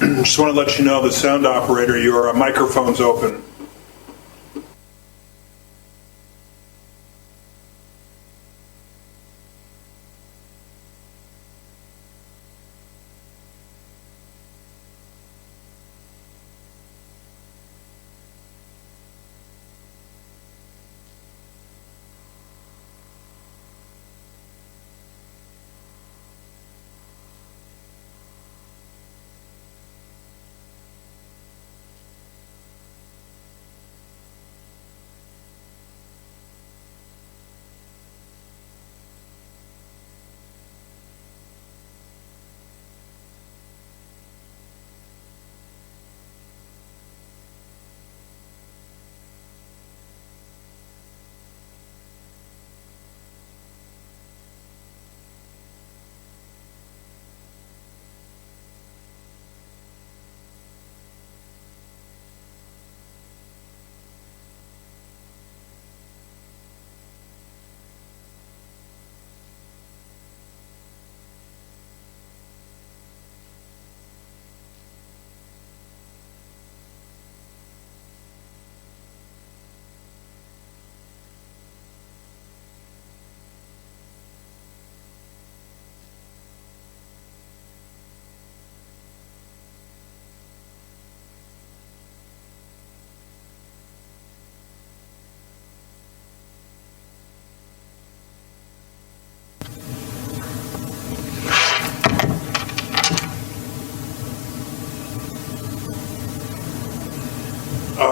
Just want to let you know, the sound operator, your microphone's open.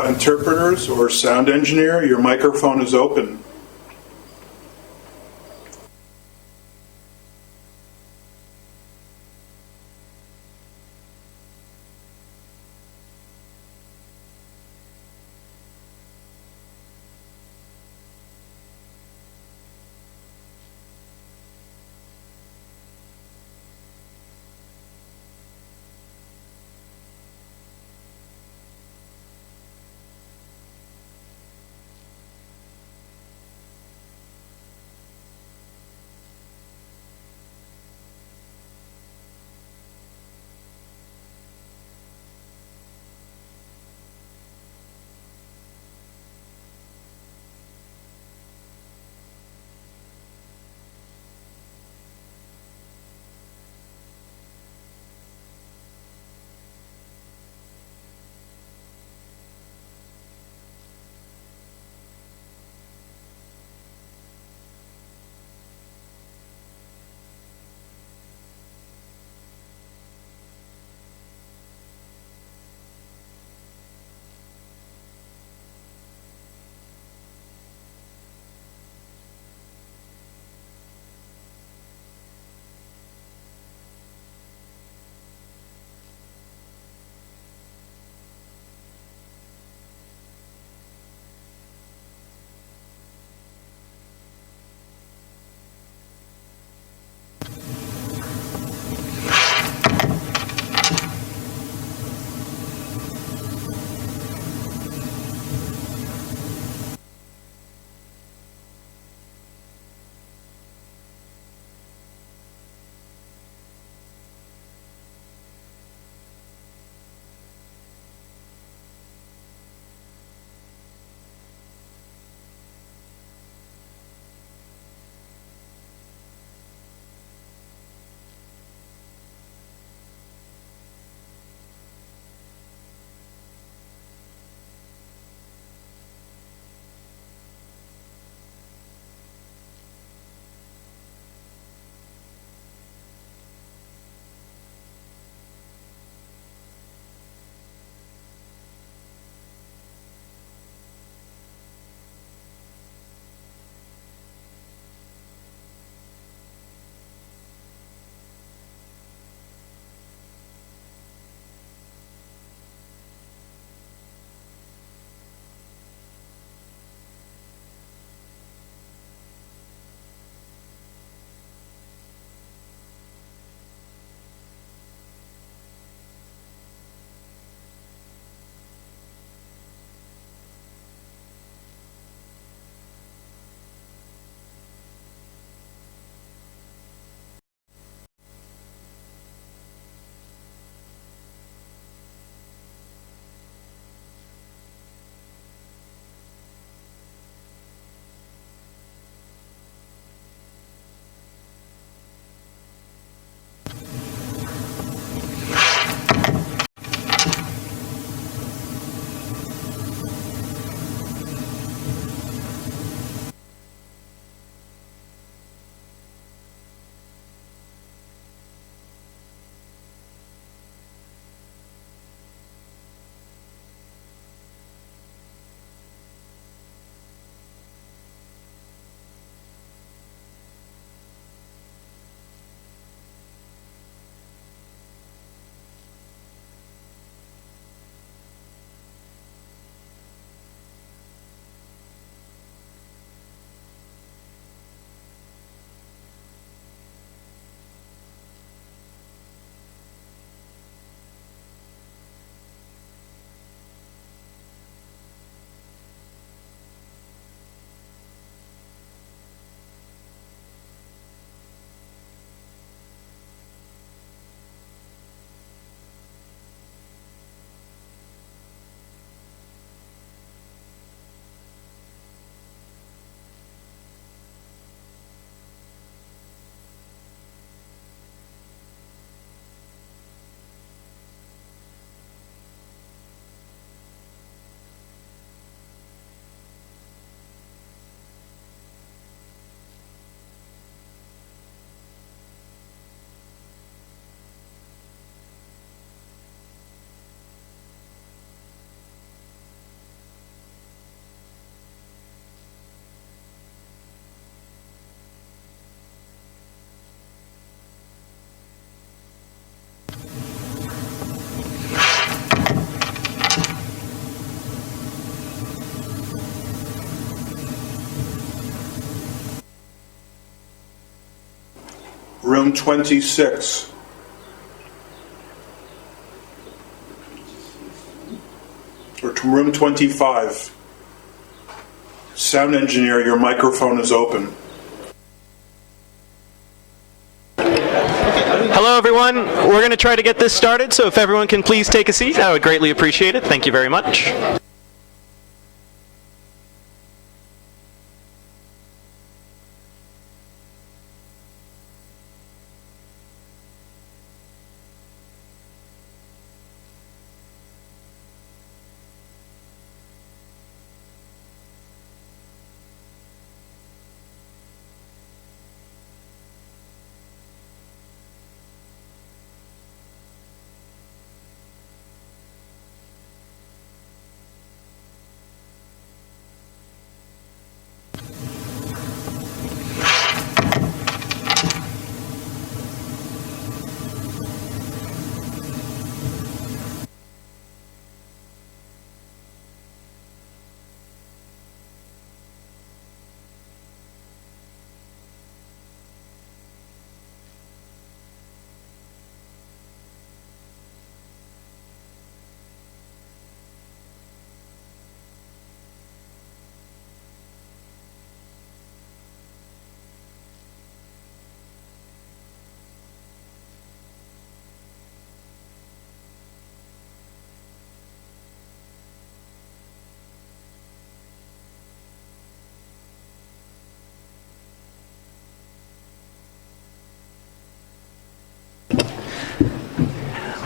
Interpreters or sound engineer, your microphone is open. room 26. Or to room 25. Sound engineer, your microphone is open. Hello, everyone. We're going to try to get this started, so if everyone can please take a seat, I would greatly appreciate it. Thank you very much.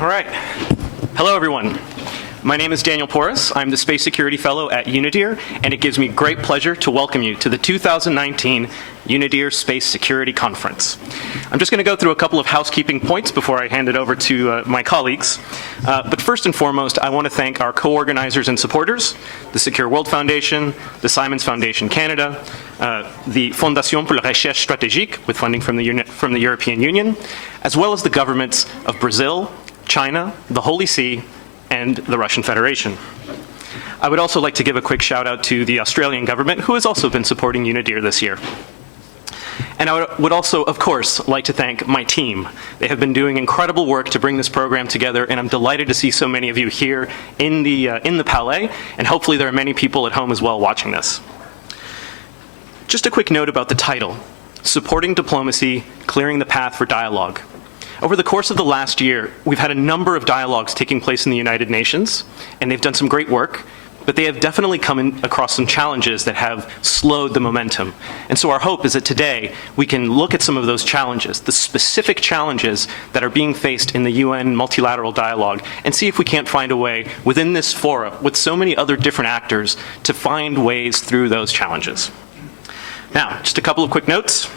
All right. Hello, everyone. My name is Daniel Porras. I'm the Space Security Fellow at UNIDIR, and it gives me great pleasure to welcome you to the 2019 UNIDIR Space Security Conference. I'm just going to go through a couple of housekeeping points before I hand it over to my colleagues. But first and foremost, I want to thank our co-organizers and supporters, the Secure World Foundation, the Simons Foundation Canada, the Fondation pour la Recherche Stratégique, with funding from the European Union, as well as the governments of Brazil, China, the Holy See, and the Russian Federation. I would also like to give a quick shout out to the Australian government, who has also been supporting UNIDIR this year. And I would also, of course, like to thank my team. They have been doing incredible work to bring this program together, and I'm delighted to see so many of you here in the Palais, and hopefully there are many people at home as well watching this. Just a quick note about the title, Supporting Diplomacy, Clearing the Path for Dialogue. Over the course of the last year, we've had a number of dialogues taking place in the United Nations, and they've done some great work, but they have definitely come across some challenges that have slowed the momentum. And so our hope is that today we can look at some of those challenges, the specific challenges that are being faced in the UN multilateral dialogue, and see if we can't find a way within this forum, with so many other different actors, to find ways through those challenges. Now, just a couple of quick notes.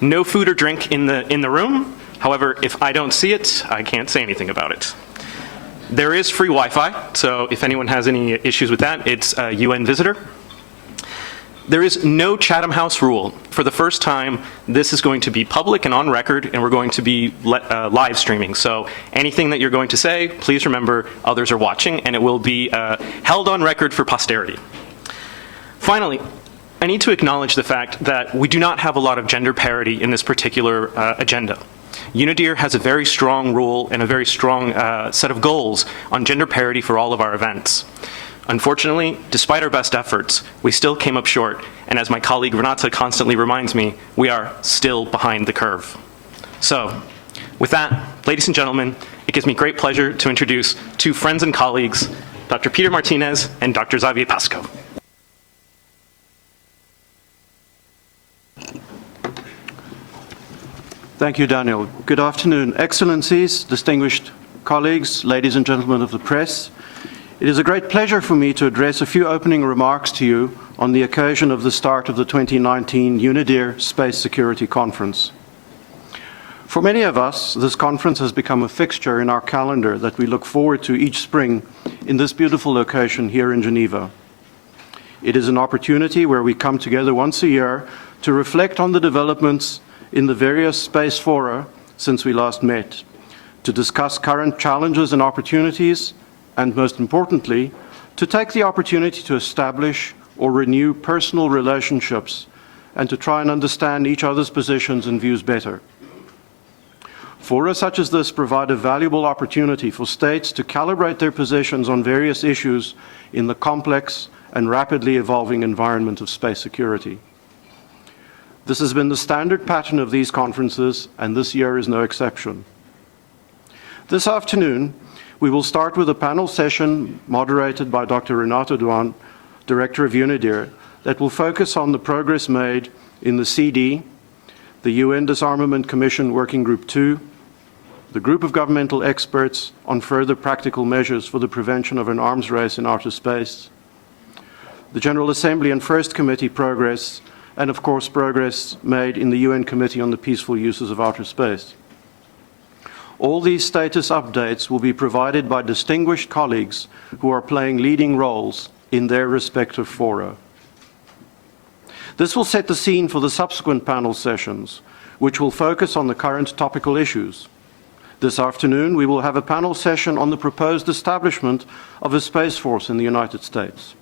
No food or drink in the room. However, if I don't see it, I can't say anything about it. There is free Wi-Fi, so if anyone has any issues with that, it's a UN visitor. There is no Chatham House rule. For the first time, this is going to be public and on record, and we're going to be live streaming. So anything that you're going to say, please remember others are watching, and it will be held on record for posterity. Finally, I need to acknowledge the fact that we do not have a lot of gender parity in this particular agenda. UNIDIR has a very strong rule and a very strong set of goals on gender parity for all of our events. Unfortunately, despite our best efforts, we still came up short, and as my colleague Renata constantly reminds me, we are still behind the curve. So, with that, ladies and gentlemen, it gives me great pleasure to introduce two friends and colleagues, Dr. Peter Martinez and Dr. Xavier Pasco. Thank you, Daniel. Good afternoon, Excellencies, distinguished colleagues, ladies and gentlemen of the press. It is a great pleasure for me to address a few opening remarks to you on the occasion of the start of the 2019 UNIDIR Space Security Conference. For many of us, this conference has become a fixture in our calendar that we look forward to each spring in this beautiful location here in Geneva. It is an opportunity where we come together once a year to reflect on the developments in the various space fora since we last met, to discuss current challenges and opportunities, and most importantly, to take the opportunity to establish or renew personal relationships and to try and understand each other's positions and views better. Fora such as this provide a valuable opportunity for states to calibrate their positions on various issues in the complex and rapidly evolving environment of space security. This has been the standard pattern of these conferences, and this year is no exception. This afternoon, we will start with a panel session moderated by Dr. Renato Duan, Director of UNIDIR, that will focus on the progress made in the CD, the UN Disarmament Commission Working Group 2, the group of governmental experts on further practical measures for the prevention of an arms race in outer space, the General Assembly and First Committee progress, and of course progress made in the UN Committee on the Peaceful Uses of Outer Space. All these status updates will be provided by distinguished colleagues who are playing leading roles in their respective fora. This will set the scene for the subsequent panel sessions, which will focus on the current topical issues. This afternoon, we will have a panel session on the proposed establishment of a Space Force in the United States.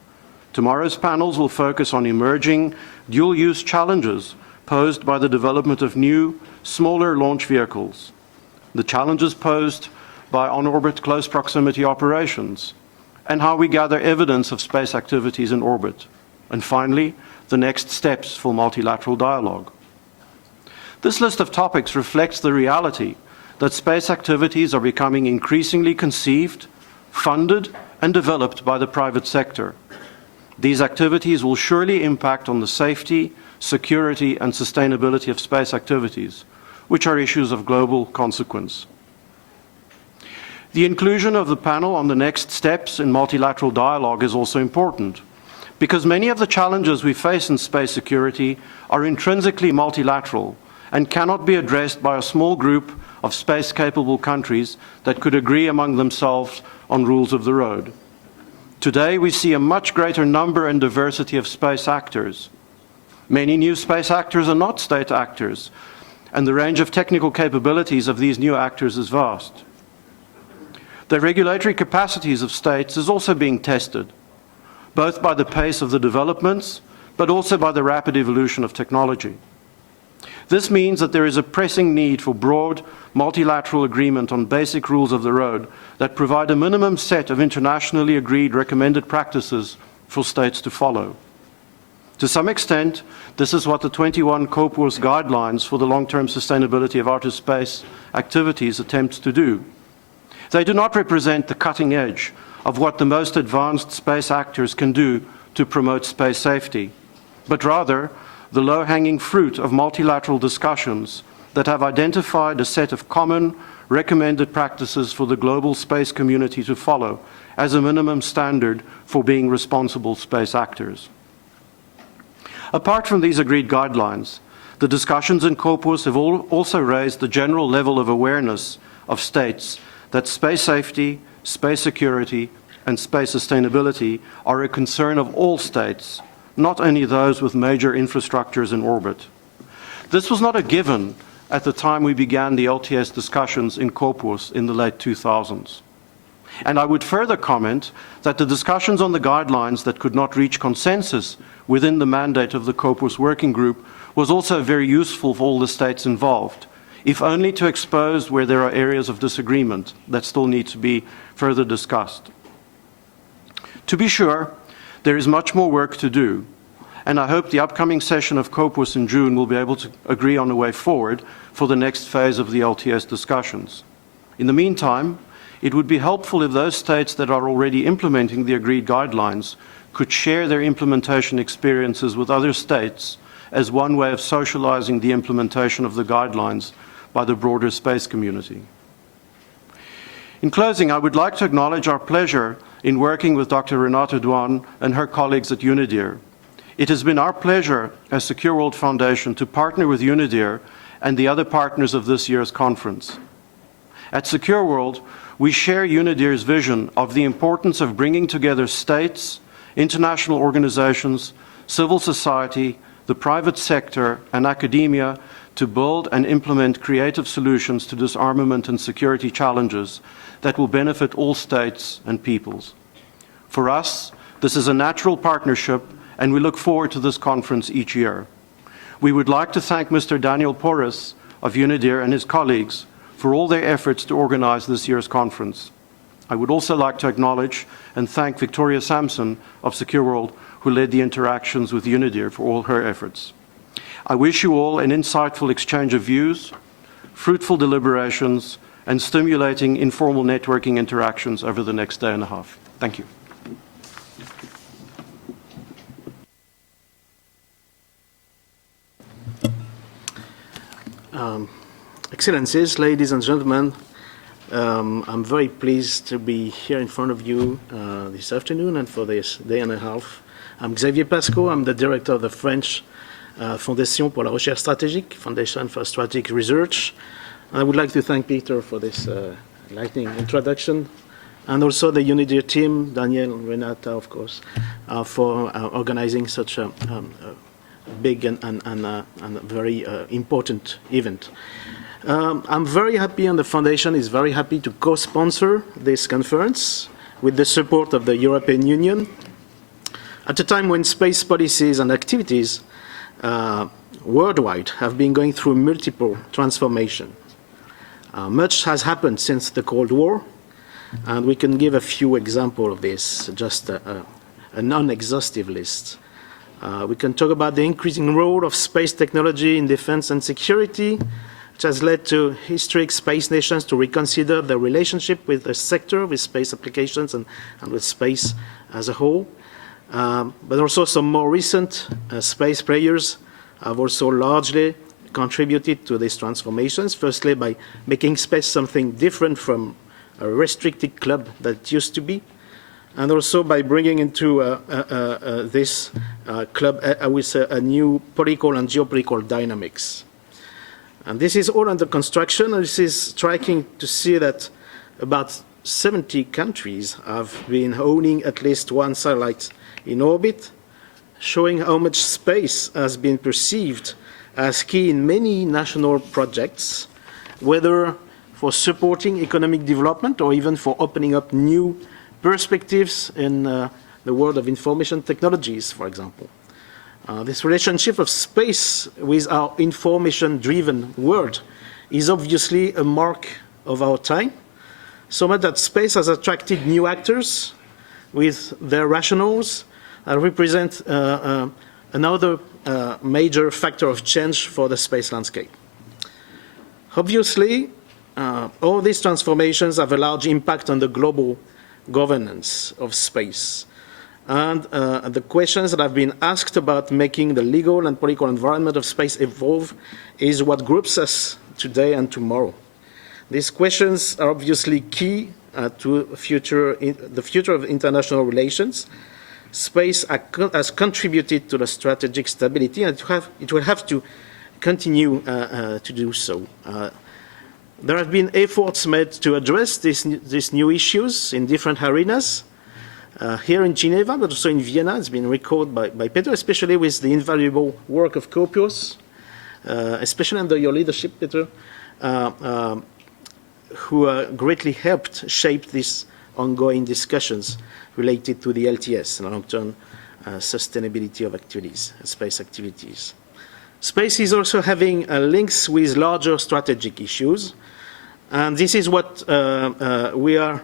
Tomorrow's panels will focus on emerging dual-use challenges posed by the development of new, smaller launch vehicles, the challenges posed by on-orbit close proximity operations, and how we gather evidence of space activities in orbit, and finally, the next steps for multilateral dialogue. This list of topics reflects the reality that space activities are becoming increasingly conceived, funded, and developed by the private sector. These activities will surely impact on the safety, security, and sustainability of space activities, which are issues of global consequence. The inclusion of the panel on the next steps in multilateral dialogue is also important, because many of the challenges we face in space security are intrinsically multilateral and cannot be addressed by a small group of space-capable countries that could agree among themselves on rules of the road. Today, we see a much greater number and diversity of space actors. Many new space actors are not state actors, and the range of technical capabilities of these new actors is vast. The regulatory capacities of states is also being tested, both by the pace of the developments, but also by the rapid evolution of technology. This means that there is a pressing need for broad, multilateral agreement on basic rules of the road that provide a minimum set of internationally agreed recommended practices for states to follow. To some extent, this is what the 21 COPUOS guidelines for the long-term sustainability of outer space activities attempts to do. They do not represent the cutting edge of what the most advanced space actors can do to promote space safety, but rather the low-hanging fruit of multilateral discussions that have identified a set of common, recommended practices for the global space community to follow as a minimum standard for being responsible space actors. Apart from these agreed guidelines, the discussions in COPUOS have also raised the general level of awareness of states that space safety, space security, and space sustainability are a concern of all states, not only those with major infrastructures in orbit. This was not a given at the time we began the LTS discussions in COPUOS in the late 2000s. And I would further comment that the discussions on the guidelines that could not reach consensus within the mandate of the COPUOS working group was also very useful for all the states involved, if only to expose where there are areas of disagreement that still need to be further discussed. To be sure, there is much more work to do, and I hope the upcoming session of COPUOS in June will be able to agree on a way forward for the next phase of the LTS discussions. In the meantime, it would be helpful if those states that are already implementing the agreed guidelines could share their implementation experiences with other states as one way of socializing the implementation of the guidelines by the broader space community. In closing, I would like to acknowledge our pleasure in working with Dr. Renato Duan and her colleagues at UNIDIR. It has been our pleasure as Secure World Foundation to partner with UNIDIR and the other partners of this year's conference. At Secure World, we share UNIDIR's vision of the importance of bringing together states, international organizations, civil society, the private sector, and academia to build and implement creative solutions to disarmament and security challenges that will benefit all states and peoples. For us, this is a natural partnership, and we look forward to this conference each year. We would like to thank Mr. Daniel Porras of UNIDIR and his colleagues for all their efforts to organize this year's conference. I would also like to acknowledge and thank Victoria Sampson of Secure World, who led the interactions with UNIDIR, for all her efforts. I wish you all an insightful exchange of views, fruitful deliberations, and stimulating informal networking interactions over the next day and a half. Thank you. Excellencies, ladies and gentlemen, I'm very pleased to be here in front of you this afternoon and for this day and a half. I'm Xavier Pasco. I'm the director of the French Fondation pour la Recherche Stratégique, Foundation for Strategic Research. I would like to thank Peter for this lightning introduction, and also the UNIDIR team, Daniel, Renata, of course, for organizing such a big and very important event. I'm very happy, and the Foundation is very happy to co-sponsor this conference with the support of the European Union at a time when space policies and activities worldwide have been going through multiple transformations. Much has happened since the Cold War, and we can give a few examples of this, just a non-exhaustive list. We can talk about the increasing role of space technology in defense and security, which has led to historic space nations to reconsider their relationship with the sector, with space applications, and with space as a whole. But also some more recent space players have also largely contributed to these transformations, firstly by making space something different from a restricted club that it used to be, and also by bringing into this club, I would say, a new political and geopolitical dynamics. And this is all under construction, and this is striking to see that about 70 countries have been owning at least one satellite in orbit, showing how much space has been perceived as key in many national projects, whether for supporting economic development or even for opening up new perspectives in the world of information technologies, for example. This relationship of space with our information-driven world is obviously a mark of our time, so much that space has attracted new actors with their rationales and represent another major factor of change for the space landscape. Obviously, all these transformations have a large impact on the global governance of space. And the questions that have been asked about making the legal and political environment of space evolve is what groups us today and tomorrow. These questions are obviously key to the future of international relations. Space has contributed to the strategic stability, and it will have to continue to do so. There have been efforts made to address these new issues in different arenas. Here in Geneva, but also in Vienna, it's been recalled by Peter, especially with the invaluable work of Copios, especially under your leadership, Peter, who greatly helped shape these ongoing discussions related to the LTS, long-term sustainability of activities, space activities. Space is also having links with larger strategic issues, and this is what we are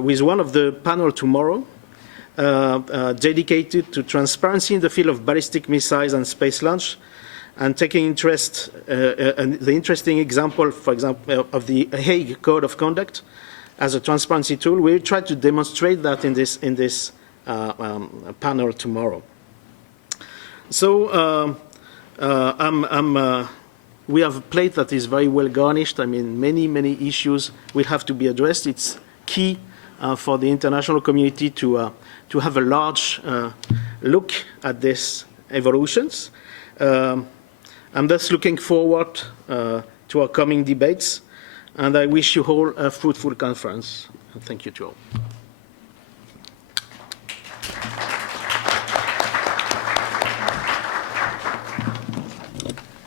with one of the panel tomorrow, dedicated to transparency in the field of ballistic missiles and space launch, and taking interest in the interesting example, for example, of the Hague Code of Conduct as a transparency tool. We'll try to demonstrate that in this panel tomorrow. So we have a plate that is very well garnished. I mean, many issues will have to be addressed. It's key for the international community to have a large look at these evolutions. I'm thus looking forward to our coming debates, and I wish you all a fruitful conference. Thank you to all.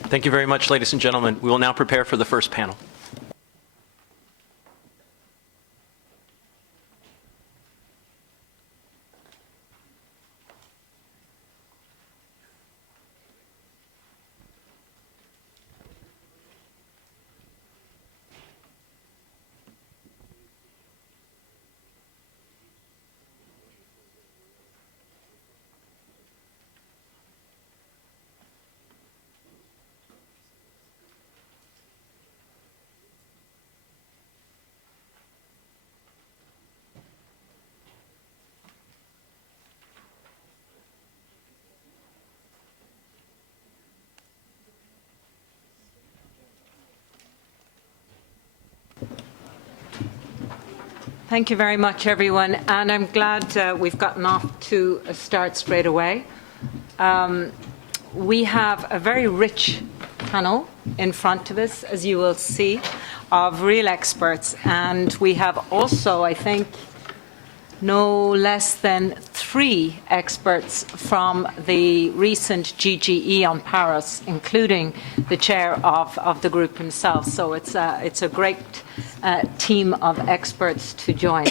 Thank you very much, ladies and gentlemen. We will now prepare for the first panel. Thank you very much, everyone. And I'm glad we've gotten off to a start straight away. We have a very rich panel in front of us, as you will see, of real experts. And we have also, I think, no less than 3 experts from the recent GGE on Paris, including the chair of the group himself. So it's a great team of experts to join.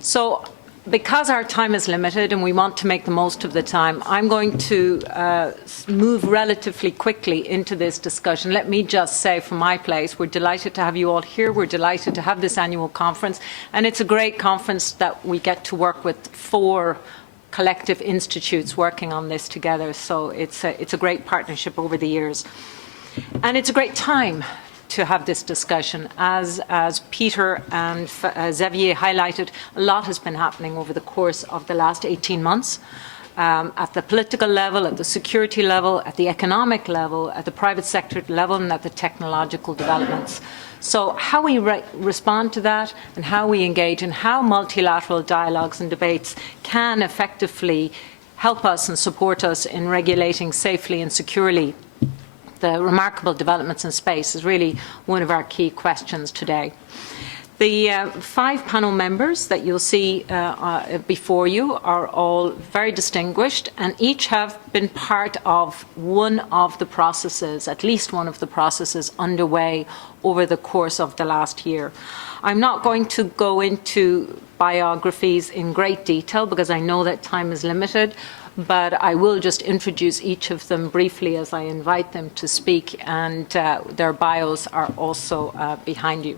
So because our time is limited and we want to make the most of the time, I'm going to move relatively quickly into this discussion. Let me just say from my place, we're delighted to have you all here. We're delighted to have this annual conference. And it's a great conference that we get to work with 4 collective institutes working on this together. So it's a great partnership over the years. And it's a great time to have this discussion. As Peter and Xavier highlighted, a lot has been happening over the course of the last 18 months at the political level, at the security level, at the economic level, at the private sector level, and at the technological developments. So how we respond to that and how we engage and how multilateral dialogues and debates can effectively help us and support us in regulating safely and securely the remarkable developments in space is really one of our key questions today. The 5 panel members that you'll see before you are all very distinguished, and each have been part of one of the processes, at least one of the processes underway over the course of the last year. I'm not going to go into biographies in great detail because I know that time is limited, but I will just introduce each of them briefly as I invite them to speak, and their bios are also behind you.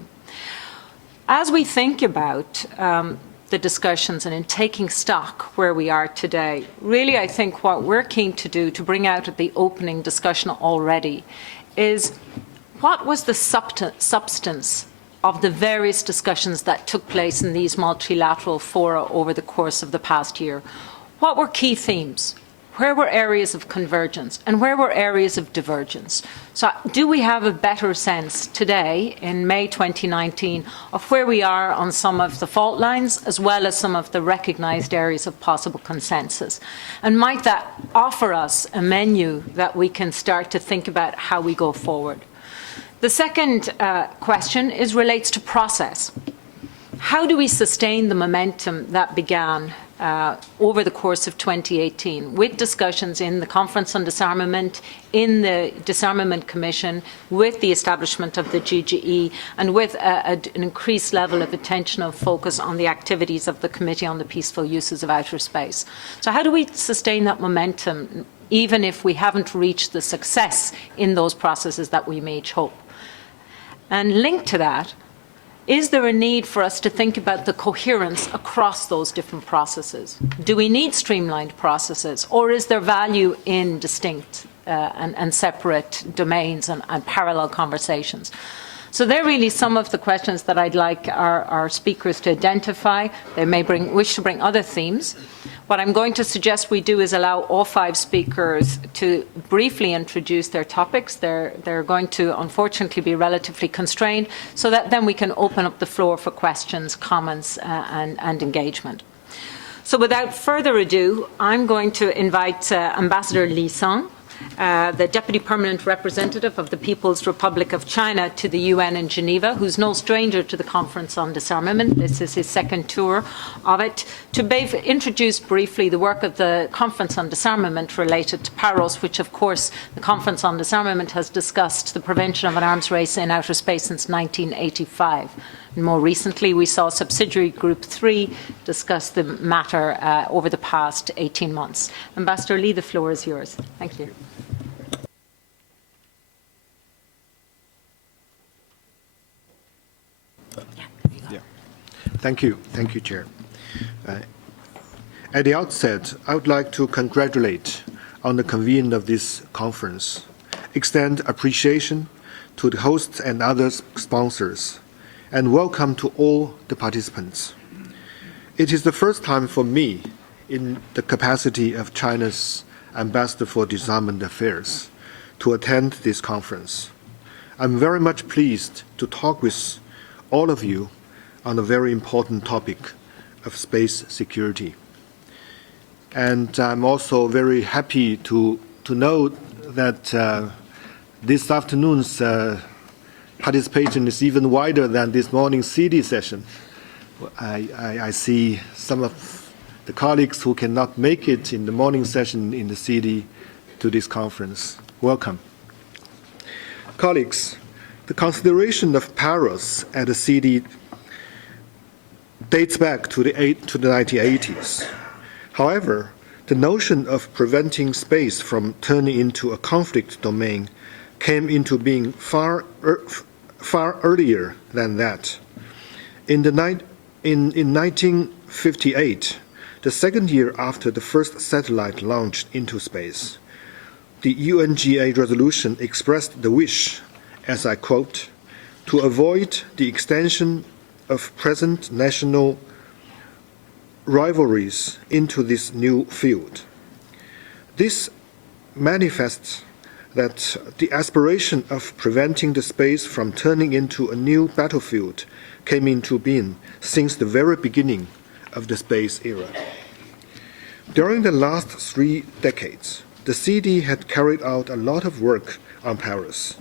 As we think about the discussions and in taking stock where we are today, really I think what we're keen to do to bring out at the opening discussion already is what was the substance of the various discussions that took place in these multilateral fora over the course of the past year. What were key themes? Where were areas of convergence? And where were areas of divergence? So do we have a better sense today, in May 2019, of where we are on some of the fault lines, as well as some of the recognized areas of possible consensus? And might that offer us a menu that we can start to think about how we go forward? The second question relates to process. How do we sustain the momentum that began over the course of 2018 with discussions in the Conference on Disarmament, in the Disarmament Commission, with the establishment of the GGE, and with an increased level of attention and focus on the activities of the Committee on the Peaceful Uses of Outer Space? So how do we sustain that momentum, even if we haven't reached the success in those processes that we may hope? And linked to that, is there a need for us to think about the coherence across those different processes? Do we need streamlined processes, or is there value in distinct and separate domains and parallel conversations? So they're really some of the questions that I'd like our speakers to identify. They may wish to bring other themes. What I'm going to suggest we do is allow all 5 speakers to briefly introduce their topics. They're going to, unfortunately, be relatively constrained, so that then we can open up the floor for questions, comments, and engagement. So without further ado, I'm going to invite Ambassador Li Song, the Deputy Permanent Representative of the People's Republic of China to the UN in Geneva, who's no stranger to the Conference on Disarmament. This is his 2nd tour of it, to introduce briefly the work of the Conference on Disarmament related to PAROS, which, of course, the Conference on Disarmament has discussed the prevention of an arms race in outer space since 1985. And more recently, we saw Subsidiary Group 3 discuss the matter over the past 18 months. Ambassador Li, the floor is yours. Thank you. Thank you, Chair. At the outset, I would like to congratulate on the convening of this conference, extend appreciation to the hosts and other sponsors, and welcome to all the participants. It is the first time for me, in the capacity of China's Ambassador for Disarmament Affairs, to attend this conference. I'm very much pleased to talk with all of you on a very important topic of space security. And I'm also very happy to note that this afternoon's participation is even wider than this morning's CD session. I see some of the colleagues who cannot make it in the morning session in the CD to this conference. Welcome. Colleagues, the consideration of Paris at the CD dates back to the 1980s. However, the notion of preventing space from turning into a conflict domain came into being far earlier than that. In 1958, the second year after the first satellite launched into space, the UNGA resolution expressed the wish, as I quote, to avoid the extension of present national rivalries into this new field. This manifests that the aspiration of preventing the space from turning into a new battlefield came into being since the very beginning of the space era. During the last 3 decades, the CD had carried out a lot of work on Paris.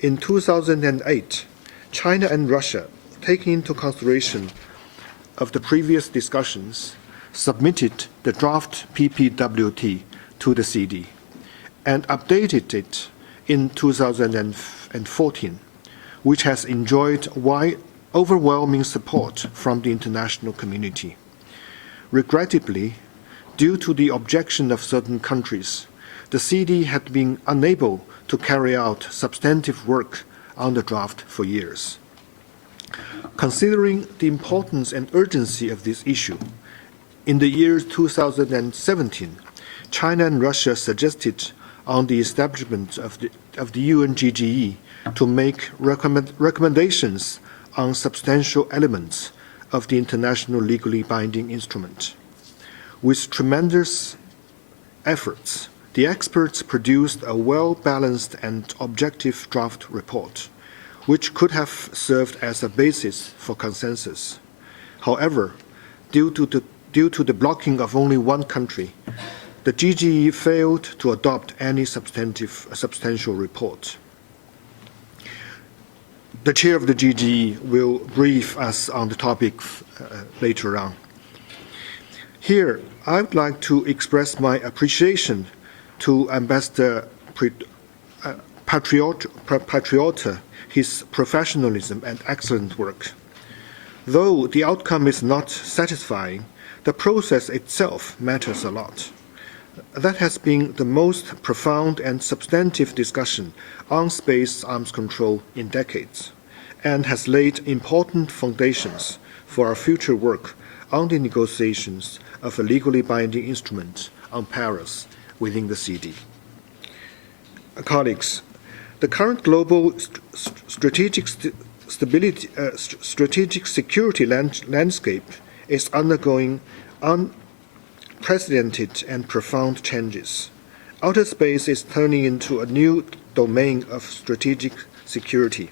In 2008, China and Russia, taking into consideration of the previous discussions, submitted the draft PPWT to the CD and updated it in 2014, which has enjoyed overwhelming support from the international community. Regrettably, due to the objection of certain countries, the CD had been unable to carry out substantive work on the draft for years. Considering the importance and urgency of this issue, in the year 2017, China and Russia suggested on the establishment of the UNGGE to make recommendations on substantial elements of the international legally binding instrument. With tremendous efforts, the experts produced a well-balanced and objective draft report, which could have served as a basis for consensus. However, due to the blocking of only one country, the GGE failed to adopt any substantial report. The chair of the GGE will brief us on the topic later on. Here, I would like to express my appreciation to Ambassador Patriota, his professionalism and excellent work. Though the outcome is not satisfying, the process itself matters a lot. That has been the most profound and substantive discussion on space arms control in decades, and has laid important foundations for our future work on the negotiations of a legally binding instrument on Paris within the CD. Colleagues, the current global strategic security landscape is undergoing unprecedented and profound changes. Outer space is turning into a new domain of strategic security.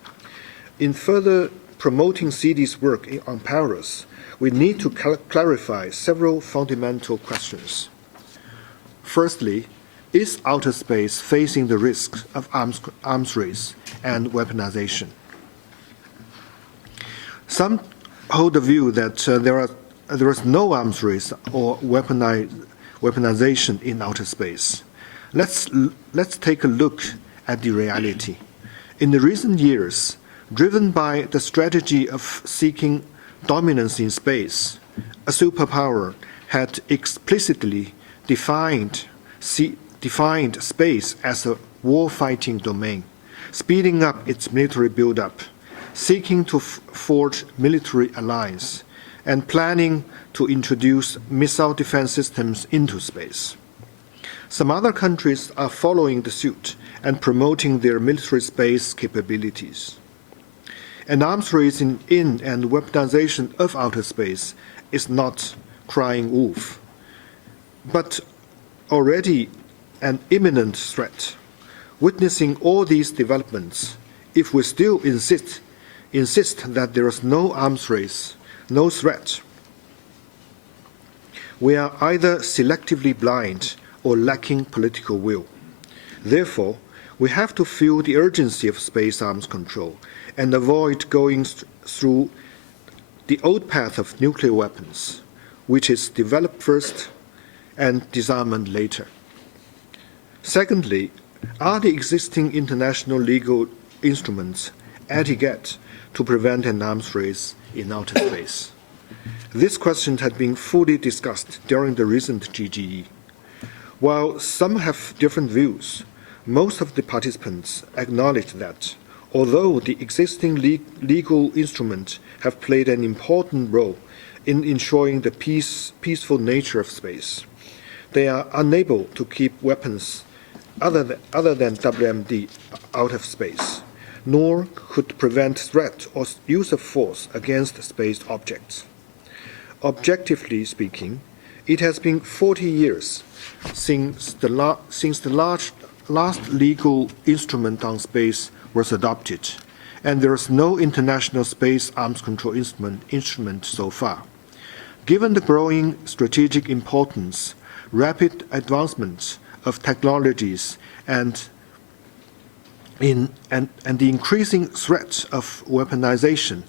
In further promoting CD's work on Paris, we need to clarify several fundamental questions. Firstly, is outer space facing the risks of arms race and weaponization? Some hold the view that there is no arms race or weaponization in outer space. Let's take a look at the reality. In the recent years, driven by the strategy of seeking dominance in space, a superpower had explicitly defined space as a war-fighting domain, speeding up its military buildup, seeking to forge military alliance, and planning to introduce missile defense systems into space. Some other countries are following the suit and promoting their military space capabilities. An arms race in and weaponization of outer space is not crying wolf, but already an imminent threat. Witnessing all these developments, if we still insist insist that there is no arms race, no threat. We are either selectively blind or lacking political will. Therefore, we have to feel the urgency of space arms control and avoid going through the old path of nuclear weapons, which is develop first and disarmament later. Secondly, are the existing international legal instruments adequate to prevent an arms race in outer space? This question had been fully discussed during the recent GGE. While some have different views, most of the participants acknowledge that, although the existing legal instruments have played an important role in ensuring the peaceful nature of space, they are unable to keep weapons other than WMD out of space, nor could prevent threat or use of force against space objects. Objectively speaking, it has been 40 years since the last legal instrument on space was adopted, and there is no international space arms control instrument so far. Given the growing strategic importance, rapid advancements of technologies, and the increasing threat of weaponization,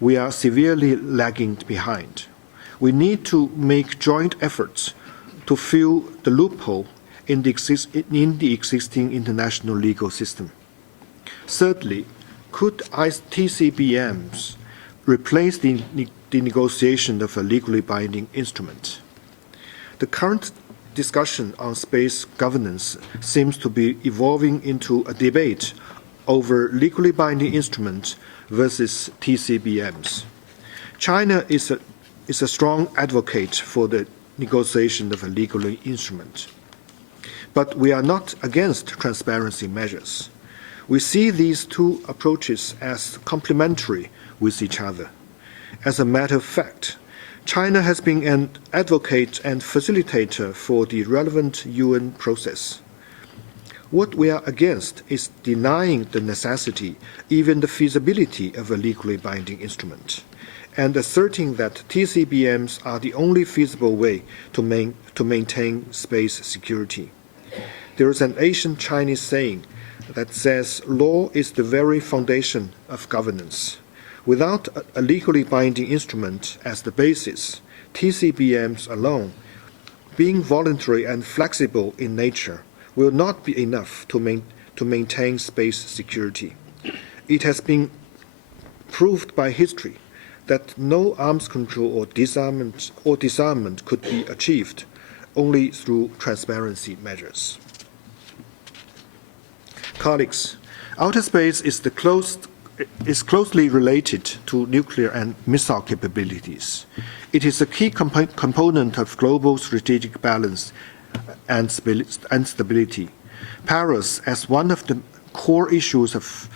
we are severely lagging behind. We need to make joint efforts to fill the loophole in the existing international legal system. Thirdly, could TCBMs replace the negotiation of a legally binding instrument? The current discussion on space governance seems to be evolving into a debate over legally binding instruments versus TCBMs. China is a strong advocate for the negotiation of a legal instrument. But we are not against transparency measures. We see these two approaches as complementary with each other. As a matter of fact, China has been an advocate and facilitator for the relevant UN process. What we are against is denying the necessity, even the feasibility of a legally binding instrument, and asserting that TCBMs are the only feasible way to maintain space security. There is an ancient Chinese saying that says law is the very foundation of governance. Without a legally binding instrument as the basis, TCBMs alone, being voluntary and flexible in nature, will not be enough to maintain space security. It has been proved by history that no arms control or disarmament could be achieved only through transparency measures. Colleagues, outer space is closely related to nuclear and missile capabilities. It is a key component of global strategic balance and stability. Paris, as one of the core issues of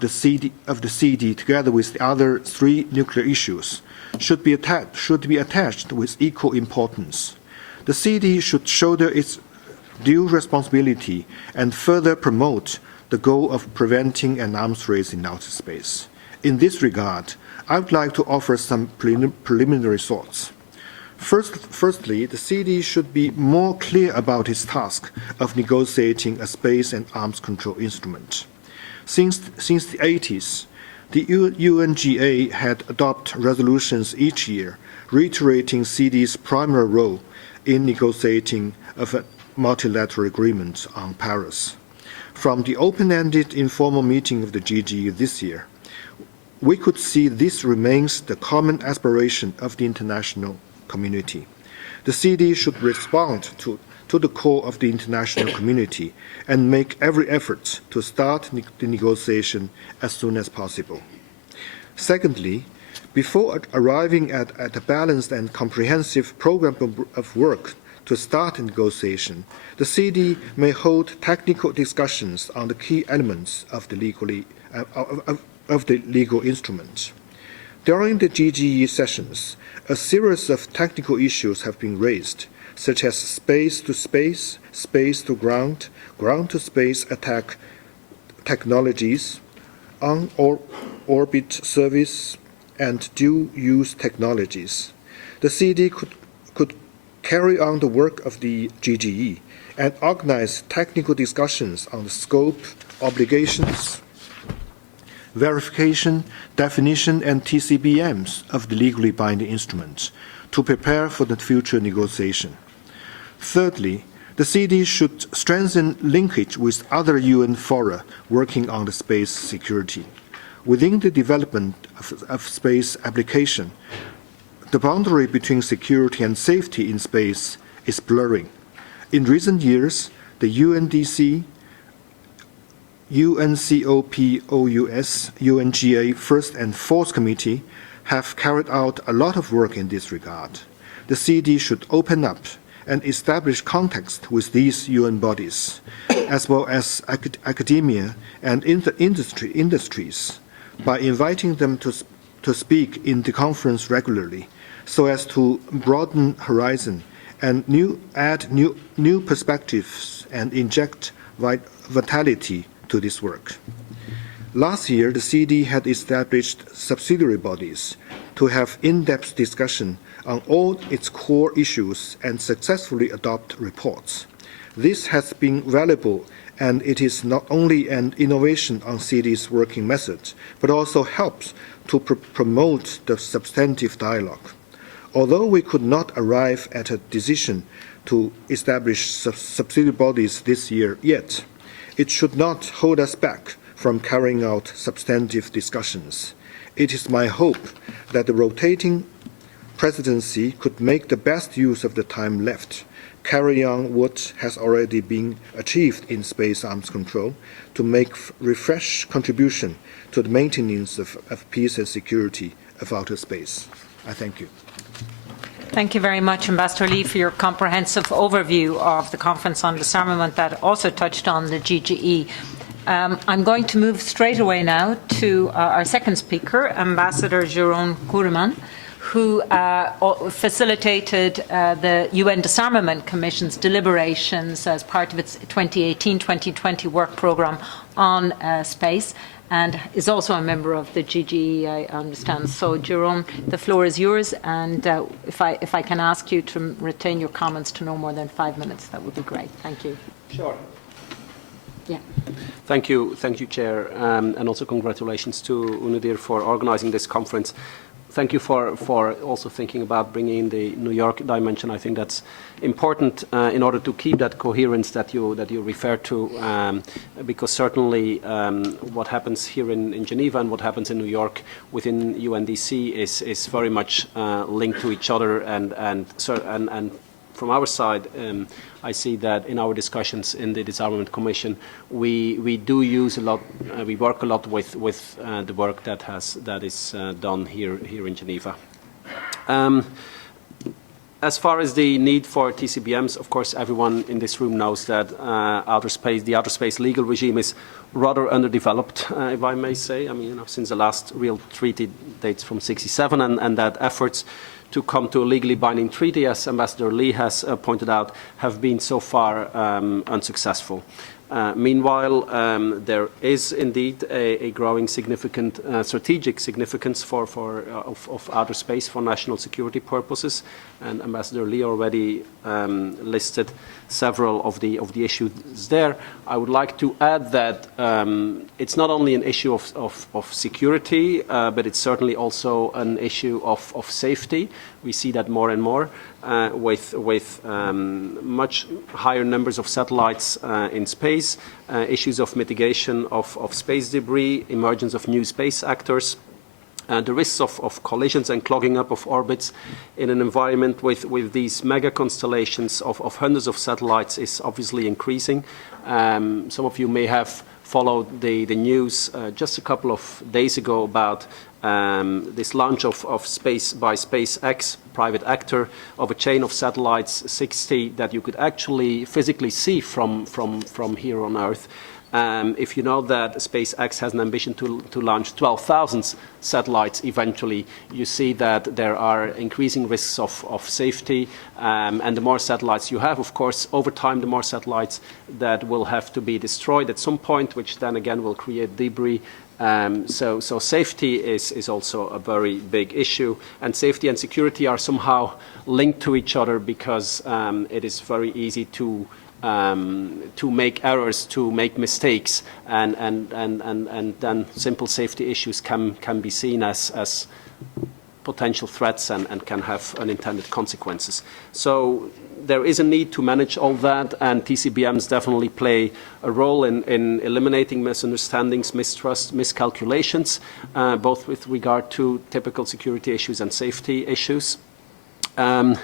the CD, together with the other three nuclear issues, should be attached with equal importance. The CD should shoulder its due responsibility and further promote the goal of preventing an arms race in outer space. In this regard, I would like to offer some preliminary thoughts. Firstly, the CD should be more clear about its task of negotiating a space and arms control instrument. Since the 80s, the UNGA had adopted resolutions each year reiterating CD's primary role in negotiating of a multilateral agreement on Paris. From the open-ended informal meeting of the GGE this year, we could see this remains the common aspiration of the international community. The CD should respond to the call of the international community and make every effort to start the negotiation as soon as possible. Secondly, before arriving at a balanced and comprehensive program of work to start a negotiation, the CD may hold technical discussions on the key elements of the legal instrument. During the GGE sessions, a series of technical issues have been raised, such as space-to-space, space-to-ground, ground-to-space attack technologies, on-orbit service, and dual-use technologies. The CD could carry on the work of the GGE and organize technical discussions on the scope, obligations, verification, definition, and TCBMs of the legally binding instruments to prepare for the future negotiation. Thirdly, the CD should strengthen linkage with other UN fora working on the space security. Within the development of space application, the boundary between security and safety in space is blurring. In recent years, the UNDC, UNCOPOUS, UNGA First and Fourth Committee have carried out a lot of work in this regard. The CD should open up and establish contact with these UN bodies, as well as academia and industries, by inviting them to speak in the conference regularly, so as to broaden horizon and add new perspectives and inject vitality to this work. Last year, the CD had established subsidiary bodies to have in-depth discussion on all its core issues and successfully adopt reports. This has been valuable, and it is not only an innovation on CD's working methods, but also helps to promote the substantive dialogue. Although we could not arrive at a decision to establish subsidiary bodies this year yet, it should not hold us back from carrying out substantive discussions. It is my hope that the rotating presidency could make the best use of the time left, carry on what has already been achieved in space arms control, to make refreshed contribution to the maintenance of peace and security of outer space. I thank you. Thank you very much, Ambassador Lee, for your comprehensive overview of the Conference on Disarmament that also touched on the GGE. I'm going to move straight away now to our second speaker, Ambassador Jérôme Coureman, who facilitated the UN Disarmament Commission's deliberations as part of its 2018-2020 work program on space, and is also a member of the GGE, I understand. So, Jérôme, the floor is yours, and if I can ask you to retain your comments to no more than 5 minutes, that would be great. Thank you. Sure. Yeah. Thank you, Chair, and also congratulations to UNIDIR for organizing this conference. Thank you for also thinking about bringing in the New York dimension. I think that's important in order to keep that coherence that you refer to, because certainly what happens here in Geneva and what happens in New York within UNDC is very much linked to each other, and from our side, I see that in our discussions in the Disarmament Commission, we do use a lot, we work a lot with the work that is done here in Geneva. As far as the need for TCBMs, of course, everyone in this room knows that the outer space legal regime is rather underdeveloped, if I may say. I mean, since the last real treaty dates from '67, and that efforts to come to a legally binding treaty, as Ambassador Lee has pointed out, have been so far unsuccessful. Meanwhile, there is indeed a growing significant strategic significance of outer space for national security purposes, and Ambassador Lee already listed several of the issues there. I would like to add that it's not only an issue of security, but it's certainly also an issue of safety. We see that more and more with much higher numbers of satellites in space, issues of mitigation of space debris, emergence of new space actors. The risks of collisions and clogging up of orbits in an environment with these mega constellations of hundreds of satellites is obviously increasing. Some of you may have followed the news just a couple of days ago about this launch of space by SpaceX, private actor, of a chain of satellites, 60, that you could actually physically see from here on Earth. If you know that SpaceX has an ambition to launch 12,000 satellites eventually, you see that there are increasing risks of safety, and the more satellites you have, of course, over time, the more satellites that will have to be destroyed at some point, which then again will create debris So safety is also a very big issue, and safety and security are somehow linked to each other because it is very easy to make errors, to make mistakes, and then simple safety issues can be seen as potential threats and can have unintended consequences. So there is a need to manage all that, and TCBMs definitely play a role in eliminating misunderstandings, mistrust, miscalculations, both with regard to typical security issues and safety issues. And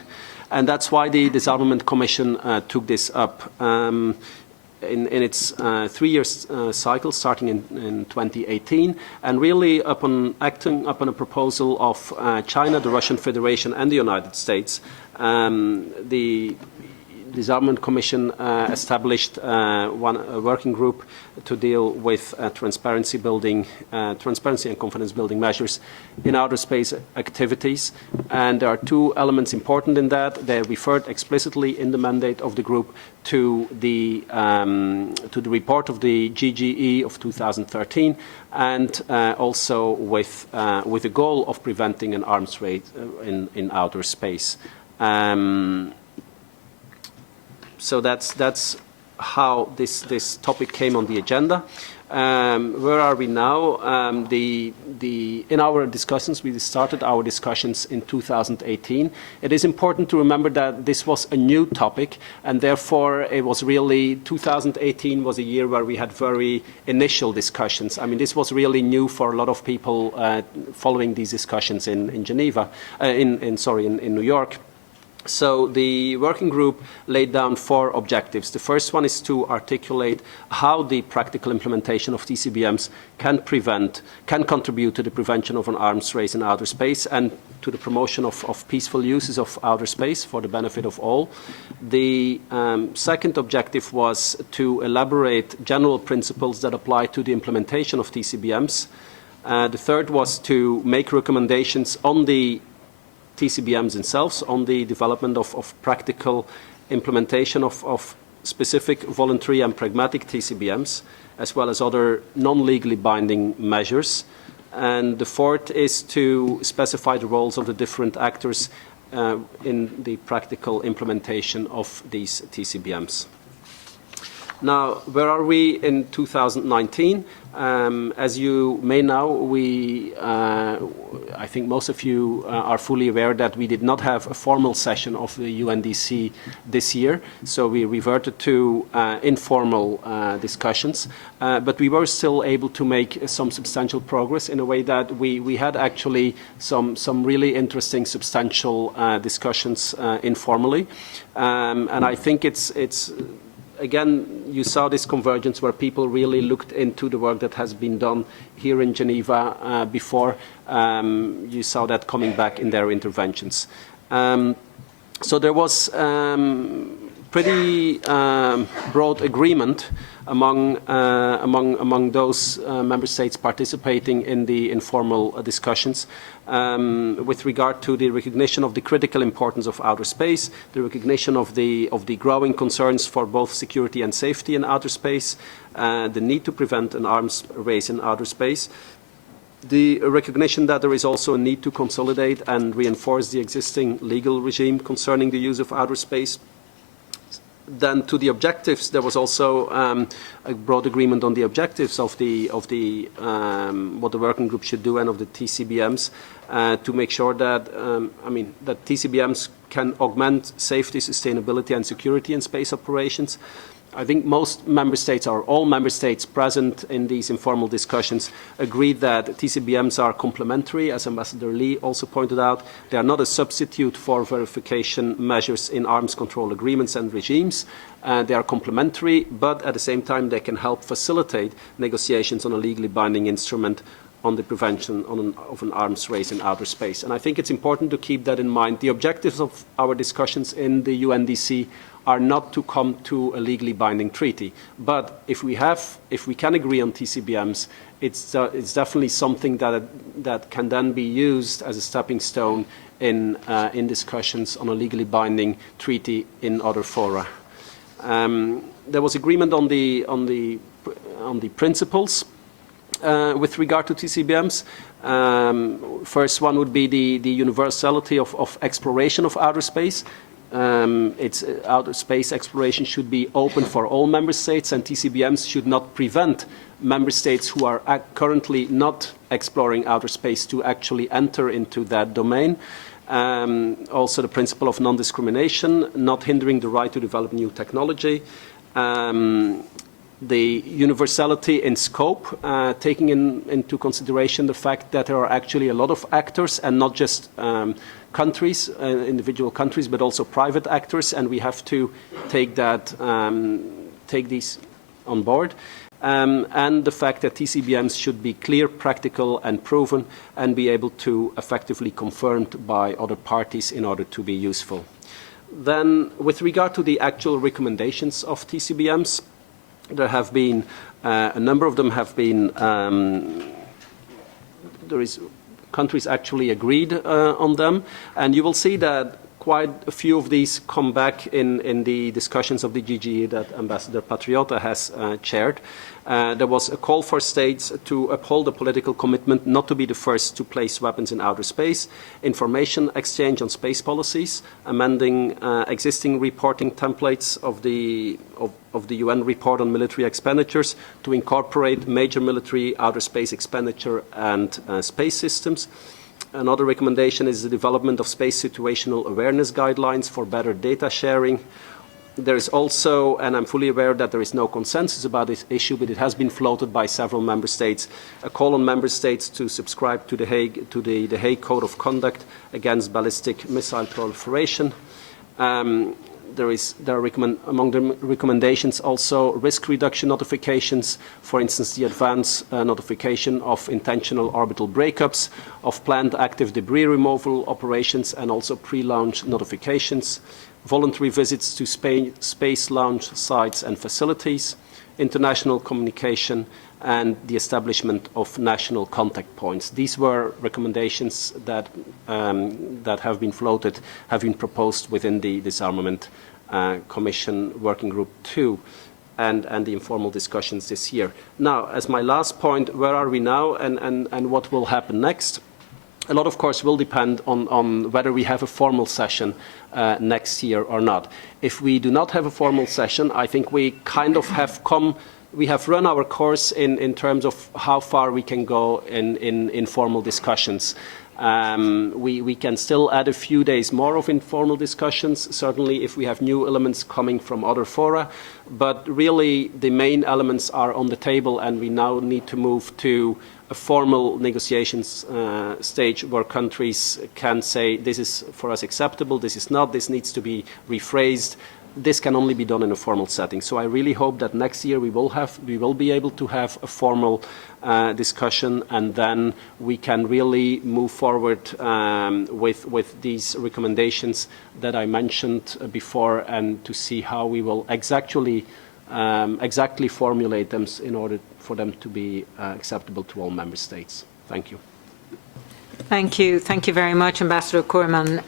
that's why the Disarmament Commission took this up in its 3-year cycle, starting in 2018, and really acting upon a proposal of China, the Russian Federation, and the United States. The Disarmament Commission established a working group to deal with transparency and confidence building measures in outer space activities. And there are 2 elements important in that. They referred explicitly in the mandate of the group to the report of the GGE of 2013, and also with the goal of preventing an arms race in outer space. So that's how this topic came on the agenda. Where are we now? In our discussions, we started our discussions in 2018. It is important to remember that this was a new topic, and therefore it was really 2018 was a year where we had very initial discussions. I mean, this was really new for a lot of people following these discussions in Geneva, in New York. So the working group laid down 4 objectives. The first one is to articulate how the practical implementation of TCBMs can contribute to the prevention of an arms race in outer space and to the promotion of peaceful uses of outer space for the benefit of all. The second objective was to elaborate general principles that apply to the implementation of TCBMs. The third was to make recommendations on the TCBMs themselves, on the development of practical implementation of specific voluntary and pragmatic TCBMs, as well as other non-legally binding measures. And the fourth is to specify the roles of the different actors in the practical implementation of these TCBMs. Now, where are we in 2019? As you may know, I think most of you are fully aware that we did not have a formal session of the UNDC this year, so we reverted to informal discussions, but we were still able to make some substantial progress in a way that we had actually some really interesting substantial discussions informally, and I think it's again, you saw this convergence where people really looked into the work that has been done here in Geneva before. You saw that coming back in their interventions. So there was pretty broad agreement among those member states participating in the informal discussions with regard to the recognition of the critical importance of outer space, the recognition of the growing concerns for both security and safety in outer space, the need to prevent an arms race in outer space, the recognition that there is also a need to consolidate and reinforce the existing legal regime concerning the use of outer space. Then to the objectives, there was also a broad agreement on the objectives of what the working group should do and of the TCBMs to make sure that that TCBMs can augment safety, sustainability, and security in space operations. I think most member states, or all member states present in these informal discussions, agreed that TCBMs are complementary, as Ambassador Lee also pointed out. They are not a substitute for verification measures in arms control agreements and regimes. They are complementary, but at the same time they can help facilitate negotiations on a legally binding instrument on the prevention of an arms race in outer space. And I think it's important to keep that in mind. The objectives of our discussions in the UNDC are not to come to a legally binding treaty. But if we can agree on TCBMs, it's definitely something that can then be used as a stepping stone in discussions on a legally binding treaty in other fora. There was agreement on the principles. with regard to TCBMs. First one would be the universality of exploration of outer space. Outer space exploration should be open for all member states, and TCBMs should not prevent member states who are currently not exploring outer space to actually enter into that domain. Also the principle of non-discrimination, not hindering the right to develop new technology. The universality in scope, taking into consideration the fact that there are actually a lot of actors and not just countries, individual countries, but also private actors, and we have to take these on board. And the fact that TCBMs should be clear, practical, and proven, and be able to effectively confirmed by other parties in order to be useful. Then, with regard to the actual recommendations of TCBMs, there have been a number of them have been. Countries actually agreed on them, and you will see that quite a few of these come back in the discussions of the GGE that Ambassador Patriota has chaired. There was a call for states to uphold the political commitment not to be the first to place weapons in outer space, information exchange on space policies, amending existing reporting templates of the UN report on military expenditures to incorporate major military outer space expenditure and space systems. Another recommendation is the development of space situational awareness guidelines for better data sharing. There is also, and I'm fully aware that there is no consensus about this issue, but it has been floated by several member states, a call on member states to subscribe to the Hague Code of Conduct against ballistic missile proliferation. There are among the recommendations also risk reduction notifications, for instance, the advance notification of intentional orbital breakups, of planned active debris removal operations, and also pre-launch notifications, voluntary visits to space launch sites and facilities, international communication, and the establishment of national contact points. These were recommendations that have been floated, have been proposed within the Disarmament Commission Working Group 2 and the informal discussions this year. Now, as my last point, where are we now and what will happen next? A lot, of course, will depend on whether we have a formal session next year or not. If we do not have a formal session, I think we kind of we have run our course in terms of how far we can go in informal discussions. We can still add a few days more of informal discussions, certainly if we have new elements coming from other fora, but really the main elements are on the table, and we now need to move to a formal negotiations stage where countries can say this is for us acceptable, this is not, this needs to be rephrased. This can only be done in a formal setting. So I really hope that next year we will be able to have a formal discussion, and then we can really move forward with these recommendations that I mentioned before, and to see how we will exactly formulate them in order for them to be acceptable to all member states. Thank you. Thank you. Thank you very much, Ambassador Koerman,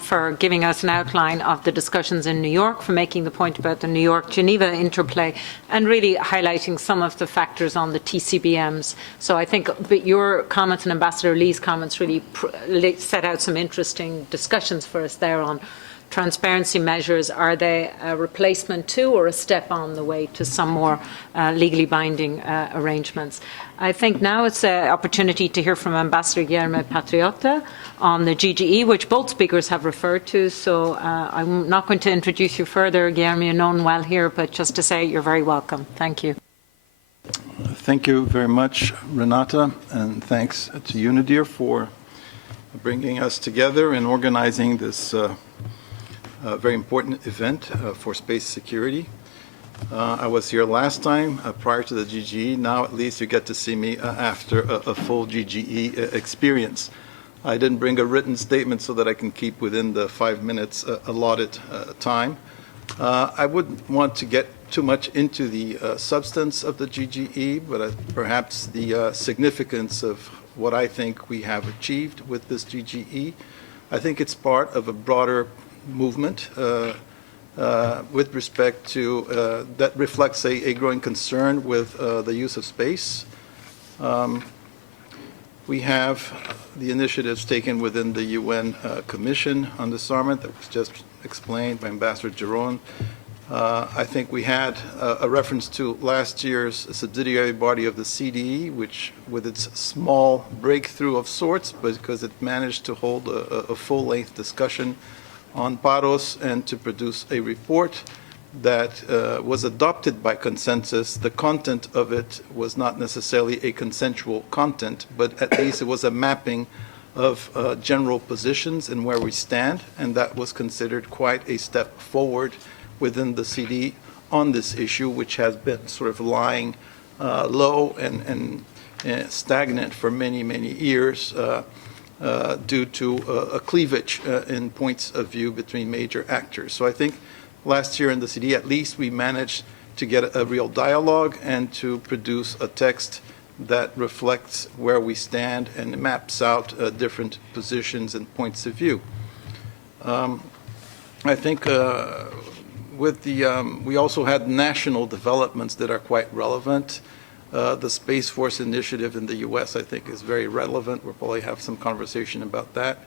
for giving us an outline of the discussions in New York, for making the point about the New York-Geneva interplay, and really highlighting some of the factors on the TCBMs. So I think your comments and Ambassador Lee's comments really set out some interesting discussions for us there on transparency measures. Are they a replacement to or a step on the way to some more legally binding arrangements? I think now it's an opportunity to hear from Ambassador Guillermo Patriota on the GGE, which both speakers have referred to. So I'm not going to introduce you further, Guillermo, you're known well here, but just to say you're very welcome. Thank you. Thank you very much, Renata, and thanks to UNIDIR for bringing us together and organizing this very important event for space security. I was here last time prior to the GGE. Now at least you get to see me after a full GGE experience. I didn't bring a written statement so that I can keep within the 5 minutes allotted time. I wouldn't want to get too much into the substance of the GGE, but perhaps the significance of what I think we have achieved with this GGE. I think it's part of a broader movement with respect to that reflects a growing concern with the use of space We have the initiatives taken within the UN Commission on Disarmament that was just explained by Ambassador Giron. I think we had a reference to last year's subsidiary body of the CDE, which with its small breakthrough of sorts, because it managed to hold a full-length discussion on PAROS and to produce a report that was adopted by consensus. The content of it was not necessarily a consensual content, but at least it was a mapping of general positions and where we stand, and that was considered quite a step forward within the CD on this issue, which has been sort of lying low and stagnant for many, many years due to a cleavage in points of view between major actors. So I think last year in the CD, at least, we managed to get a real dialogue and to produce a text that reflects where we stand and maps out different positions and points of view. I think with the, we also had national developments that are quite relevant. The Space Force Initiative in the U.S., I think, is very relevant. We'll probably have some conversation about that.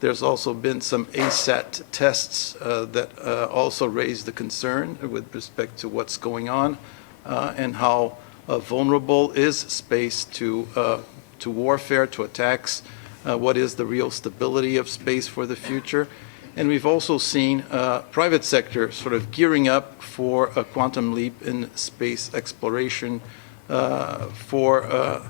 There's also been some ASAT tests that also raised the concern with respect to what's going on and how vulnerable is space to warfare, to attacks. What is the real stability of space for the future? And we've also seen private sector sort of gearing up for a quantum leap in space exploration for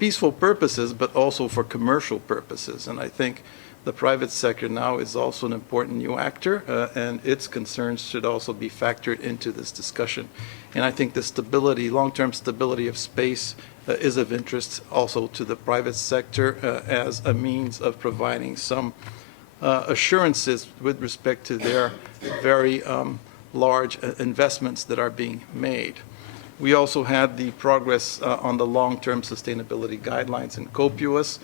peaceful purposes, but also for commercial purposes. And I think the private sector now is also an important new actor, and its concerns should also be factored into this discussion. And I think the stability, long-term stability of space is of interest also to the private sector as a means of providing some assurances with respect to their very large investments that are being made. We also had the progress on the long-term sustainability guidelines in COPUOS.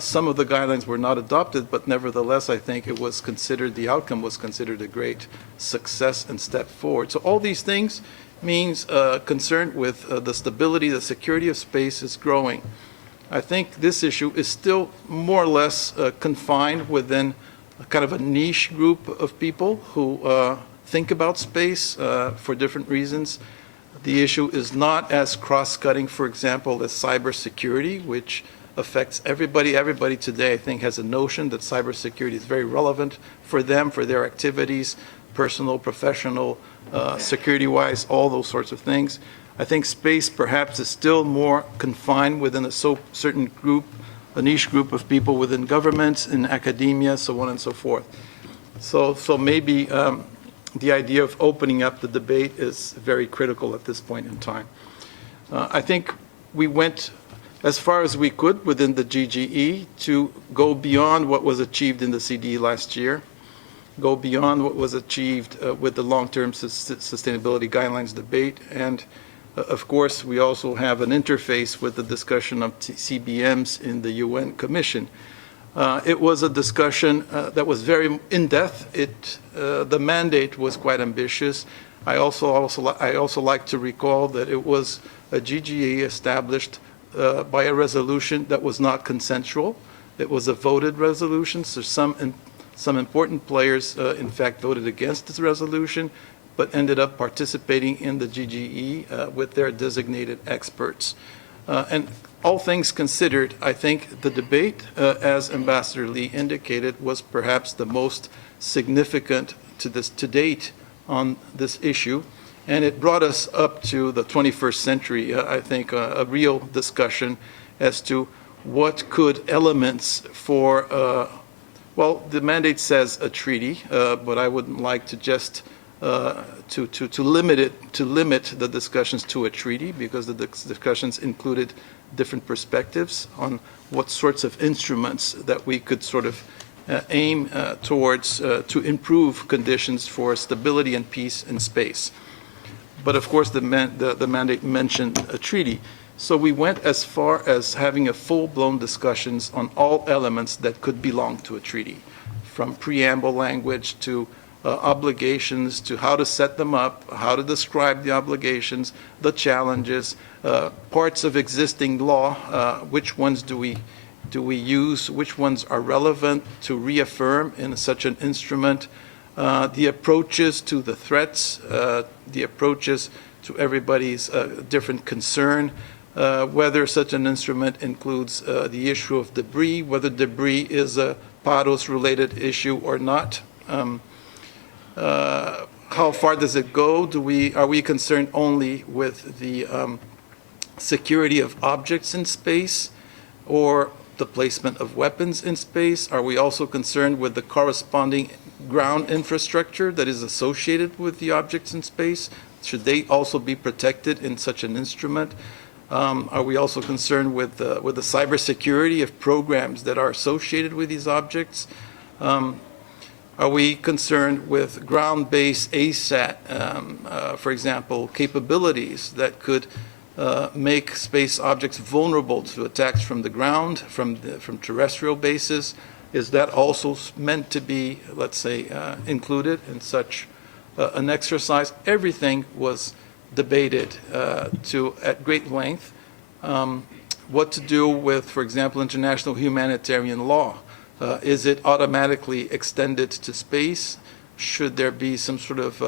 Some of the guidelines were not adopted, but nevertheless, I think it was considered, the outcome was considered a great success and step forward. So all these things means concern with the stability, the security of space is growing. I think this issue is still more or less confined within a kind of a niche group of people who think about space for different reasons. The issue is not as cross-cutting, for example, as cybersecurity, which affects everybody. Everybody today, I think, has a notion that cybersecurity is very relevant for them, for their activities, personal, professional, security-wise, all those sorts of things. I think space perhaps is still more confined within a certain group, a niche group of people within governments, in academia, so on and so forth. So maybe the idea of opening up the debate is very critical at this point in time. I think we went as far as we could within the GGE to go beyond what was achieved in the CD last year, go beyond what was achieved with the long-term sustainability guidelines debate, and of course, we also have an interface with the discussion of CBMs in the UN Commission. It was a discussion that was very in-depth. The mandate was quite ambitious. I also like to recall that it was a GGE established by a resolution that was not consensual. It was a voted resolution, so some important players, in fact, voted against this resolution, but ended up participating in the GGE with their designated experts. And all things considered, I think the debate, as Ambassador Lee indicated, was perhaps the most significant to date on this issue. And it brought us up to the 21st century, I think, a real discussion as to what could elements for, well, the mandate says a treaty, but I wouldn't like to just to limit the discussions to a treaty, because the discussions included different perspectives on what sorts of instruments that we could sort of aim towards to improve conditions for stability and peace in space. But of course, the mandate mentioned a treaty. So we went as far as having a full-blown discussions on all elements that could belong to a treaty, from preamble language to obligations, to how to set them up, how to describe the obligations, the challenges, parts of existing law, which ones do we use, which ones are relevant to reaffirm in such an instrument, the approaches to the threats, the approaches to everybody's different concern, whether such an instrument includes the issue of debris, whether debris is a PAROS-related issue or not. How far does it go? Are we concerned only with the security of objects in space or the placement of weapons in space? Are we also concerned with the corresponding ground infrastructure that is associated with the objects in space? Should they also be protected in such an instrument? Are we also concerned with the cybersecurity of programs that are associated with these objects? Are we concerned with ground-based ASAT, for example, capabilities that could make space objects vulnerable to attacks from the ground, from terrestrial bases? Is that also meant to be, let's say, included in such an exercise? Everything was debated at great length. What to do with, for example, international humanitarian law? Is it automatically extended to space? Should there be some sort of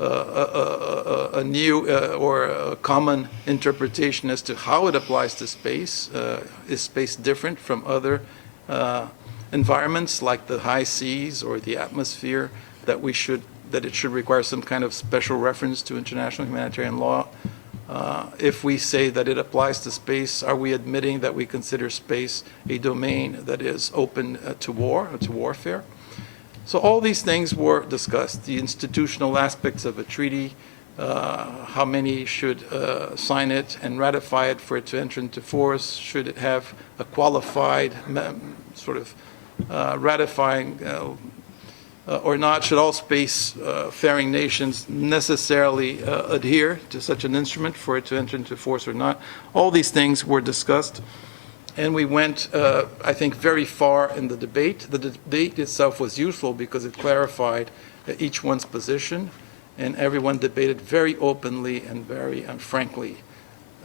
a new or a common interpretation as to how it applies to space? Is space different from other environments like the high seas or the atmosphere that it should require some kind of special reference to international humanitarian law? If we say that it applies to space, are we admitting that we consider space a domain that is open to war, or to warfare? So all these things were discussed, the institutional aspects of a treaty, how many should sign it and ratify it for it to enter into force, should it have a qualified sort of ratifying or not, should all space-faring nations necessarily adhere to such an instrument for it to enter into force or not? All these things were discussed, and we went, I think, very far in the debate. The debate itself was useful because it clarified each one's position, and everyone debated very openly and very frankly.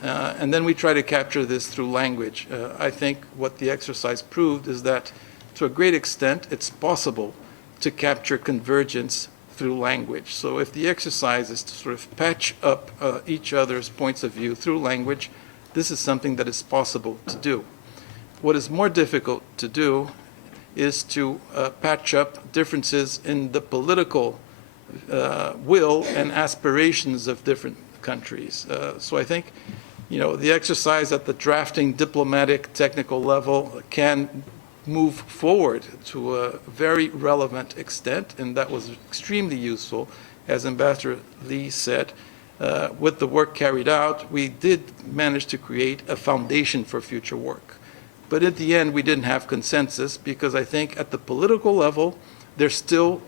And then we try to capture this through language. I think what the exercise proved is that, to a great extent, it's possible to capture convergence through language. So if the exercise is to sort of patch up each other's points of view through language, this is something that is possible to do. What is more difficult to do is to patch up differences in the political will and aspirations of different countries. So I think, the exercise at the drafting diplomatic technical level can move forward to a very relevant extent, and that was extremely useful. As Ambassador Lee said, with the work carried out, we did manage to create a foundation for future work. But at the end, we didn't have consensus because I think at the political level, there still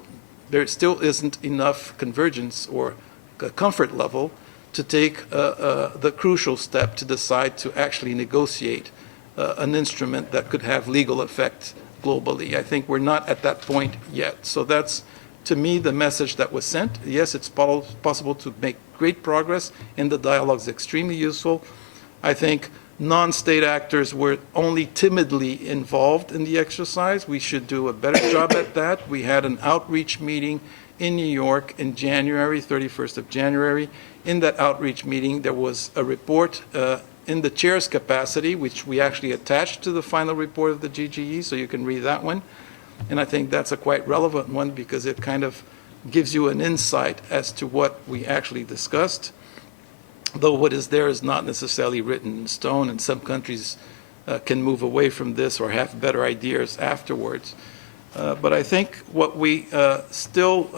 isn't enough convergence or a comfort level to take the crucial step to decide to actually negotiate an instrument that could have legal effect globally. I think we're not at that point yet. So that's, to me, the message that was sent. Yes, it's possible to make great progress, and the dialogue is extremely useful. I think non-state actors were only timidly involved in the exercise. We should do a better job at that. We had an outreach meeting in New York in January, 31st of January. In that outreach meeting, there was a report in the chair's capacity, which we actually attached to the final report of the GGE, so you can read that one. And I think that's a quite relevant one because it kind of gives you an insight as to what we actually discussed, though what is there is not necessarily written in stone, and some countries can move away from this or have better ideas afterwards. But I think what we still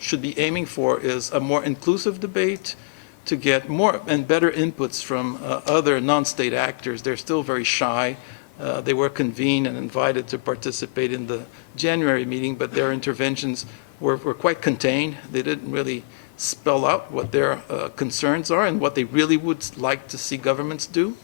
should be aiming for is a more inclusive debate, to get more and better inputs from other non-state actors. They're still very shy. They were convened and invited to participate in the January meeting, but their interventions were quite contained. They didn't really spell out what their concerns are and what they really would like to see governments do,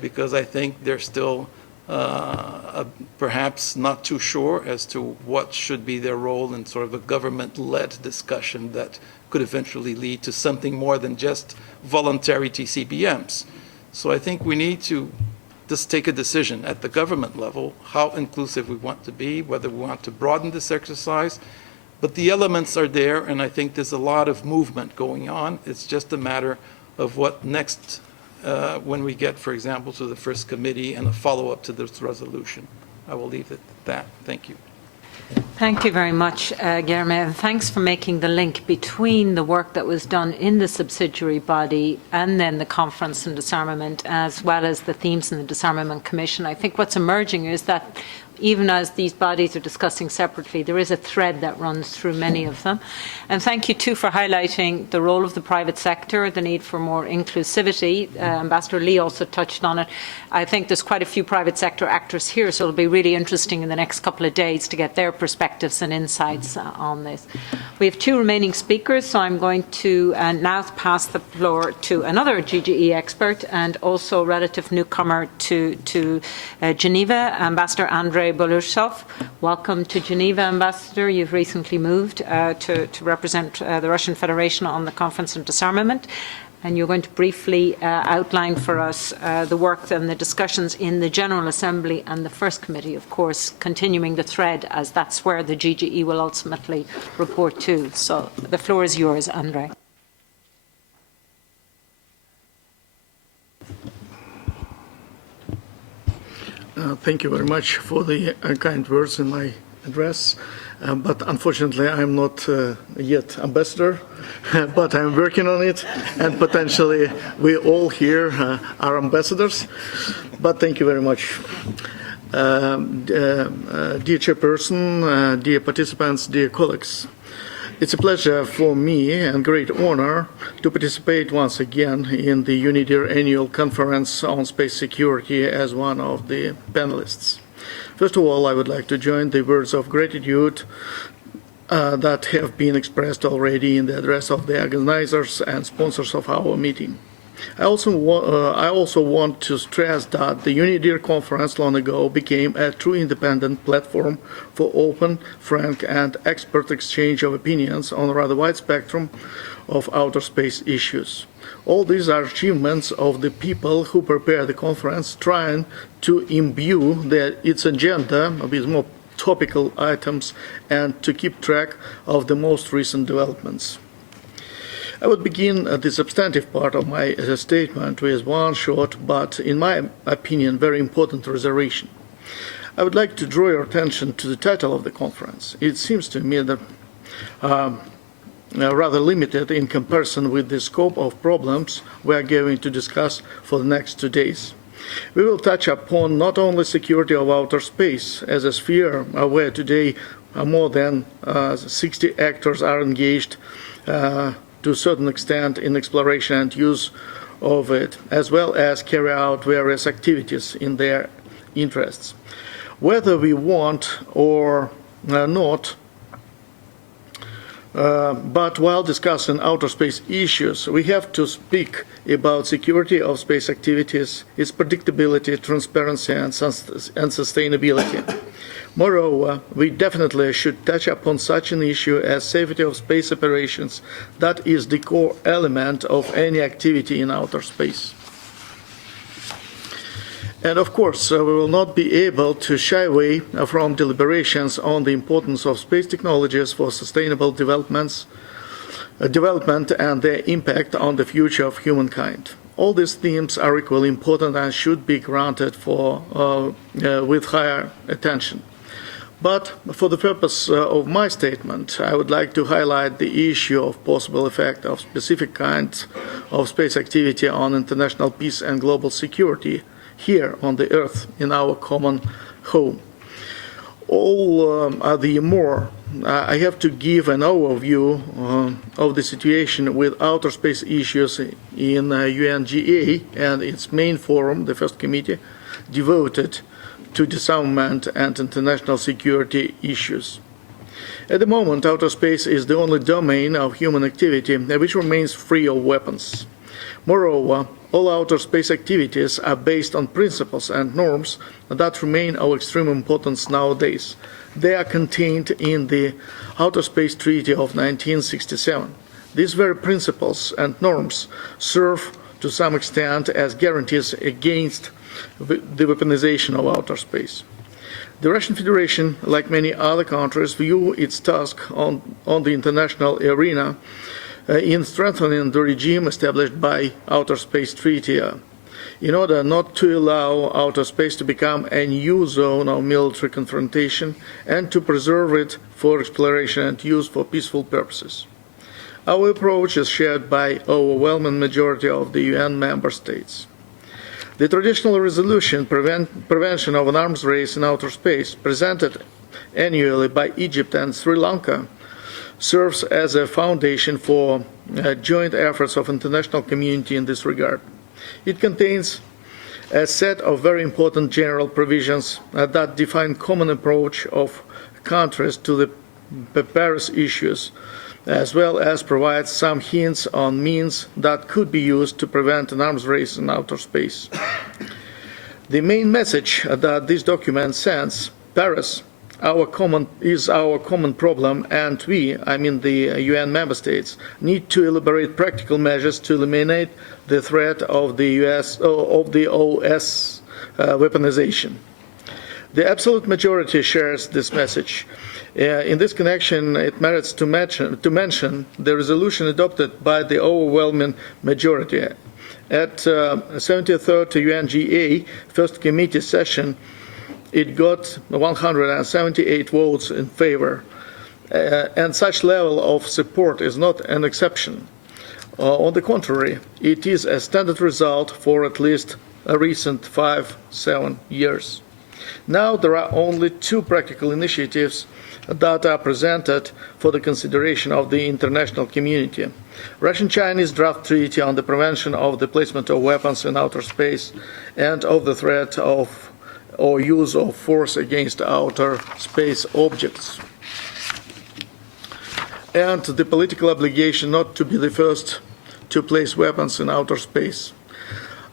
because I think they're still perhaps not too sure as to what should be their role in sort of a government-led discussion that could eventually lead to something more than just voluntary TCBMs. So I think we need to just take a decision at the government level how inclusive we want to be, whether we want to broaden this exercise. But the elements are there, and I think there's a lot of movement going on. It's just a matter of what next when we get, for example, to the first committee and a follow-up to this resolution. I will leave it at that. Thank you. Thank you very much, Guilherme, and thanks for making the link between the work that was done in the subsidiary body and then the Conference on Disarmament, as well as the themes in the Disarmament Commission. I think what's emerging is that even as these bodies are discussing separately, there is a thread that runs through many of them. And thank you, too, for highlighting the role of the private sector, the need for more inclusivity. Ambassador Lee also touched on it. I think there's quite a few private sector actors here, so it'll be really interesting in the next couple of days to get their perspectives and insights on this. We have 2 remaining speakers, so I'm going to now pass the floor to another GGE expert and also a relative newcomer to Geneva, Ambassador Andrei Bolusov. Welcome to Geneva, Ambassador. You've recently moved to represent the Russian Federation on the Conference on Disarmament. And you're going to briefly outline for us the work and the discussions in the General Assembly and the First Committee, of course, continuing the thread, as that's where the GGE will ultimately report to. So the floor is yours, Andrei. Thank you very much for the kind words in my address. But unfortunately, I'm not yet ambassador, but I'm working on it, and potentially we all here are ambassadors. But thank you very much. Dear Chairperson, dear participants, dear colleagues, it's a pleasure for me and great honor to participate once again in the UNIDIR annual conference on space security as one of the panelists. First of all, I would like to join the words of gratitude that have been expressed already in the address of the organizers and sponsors of our meeting. I also want to stress that the UNIDIR conference long ago became a true independent platform for open, frank, and expert exchange of opinions on a rather wide spectrum of outer space issues. All these are achievements of the people who prepare the conference, trying to imbue its agenda with more topical items and to keep track of the most recent developments. I would begin the substantive part of my statement with one short, but in my opinion, very important reservation. I would like to draw your attention to the title of the conference. It seems to me that rather limited in comparison with the scope of problems we are going to discuss for the next 2 days. We will touch upon not only security of outer space as a sphere where today more than 60 actors are engaged to a certain extent in exploration and use of it, as well as carry out various activities in their interests. Whether we want or not, but while discussing outer space issues, we have to speak about security of space activities, its predictability, transparency, and sustainability. Moreover, we definitely should touch upon such an issue as safety of space operations. That is the core element of any activity in outer space. And of course, we will not be able to shy away from deliberations on the importance of space technologies for sustainable development and their impact on the future of humankind. All these themes are equally important and should be granted with higher attention. But for the purpose of my statement, I would like to highlight the issue of possible effect of specific kinds of space activity on international peace and global security here on the Earth in our common home. All the more, I have to give an overview of the situation with outer space issues in UNGA and its main forum, the First Committee, devoted to disarmament and international security issues. At the moment, outer space is the only domain of human activity which remains free of weapons. Moreover, all outer space activities are based on principles and norms that remain of extreme importance nowadays. They are contained in the Outer Space Treaty of 1967. These very principles and norms serve to some extent as guarantees against the weaponization of outer space. The Russian Federation, like many other countries, view its task on the international arena in strengthening the regime established by Outer Space Treaty in order not to allow outer space to become a new zone of military confrontation and to preserve it for exploration and use for peaceful purposes. Our approach is shared by an overwhelming majority of the UN member states. The traditional resolution prevention of an arms race in outer space, presented annually by Egypt and Sri Lanka, serves as a foundation for joint efforts of international community in this regard. It contains a set of very important general provisions that define common approach of countries to the Paris issues, as well as provides some hints on means that could be used to prevent an arms race in outer space. The main message that this document sends: Paris is our common problem, and we, I mean the UN member states, need to elaborate practical measures to eliminate the threat of the OS weaponization. The absolute majority shares this message. In this connection, it merits to mention the resolution adopted by the overwhelming majority. At 73rd UNGA First Committee session, it got 178 votes in favor, and such level of support is not an exception. On the contrary, it is a standard result for at least a recent 5-7 years. Now there are only two practical initiatives that are presented for the consideration of the international community: Russian-Chinese draft treaty on the prevention of the placement of weapons in outer space and of the threat of or use of force against outer space objects, and the political obligation not to be the first to place weapons in outer space.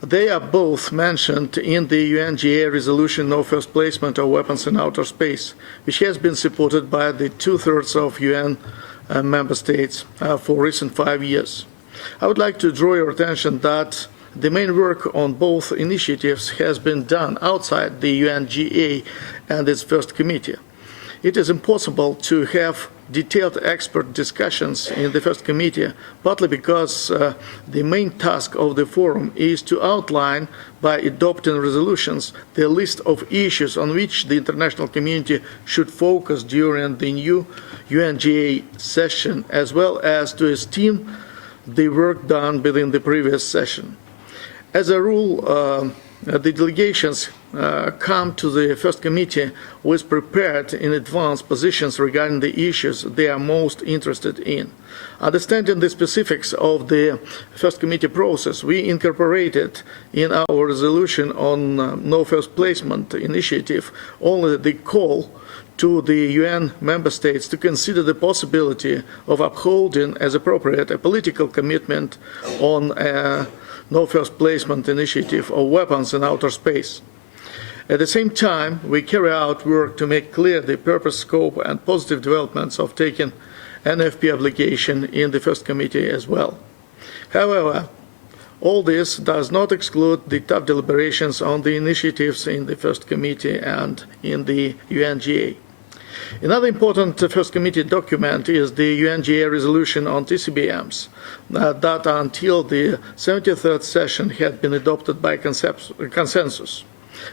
They are both mentioned in the UNGA resolution No First Placement of Weapons in Outer Space, which has been supported by the 2/3 of UN member states for recent 5 years. I would like to draw your attention that the main work on both initiatives has been done outside the UNGA and its first committee. It is impossible to have detailed expert discussions in the first committee, partly because the main task of the forum is to outline, by adopting resolutions, the list of issues on which the international community should focus during the new UNGA session, as well as to esteem the work done within the previous session. As a rule, the delegations come to the first committee with prepared in advance positions regarding the issues they are most interested in. Understanding the specifics of the first committee process, we incorporated in our resolution on no first placement initiative only the call to the UN member states to consider the possibility of upholding as appropriate a political commitment on no first placement initiative of weapons in outer space. At the same time, we carry out work to make clear the purpose, scope, and positive developments of taking NFP obligation in the first committee as well. However, all this does not exclude the tough deliberations on the initiatives in the first committee and in the UNGA. Another important First Committee document is the UNGA resolution on TCBMs that until the 73rd session had been adopted by consensus.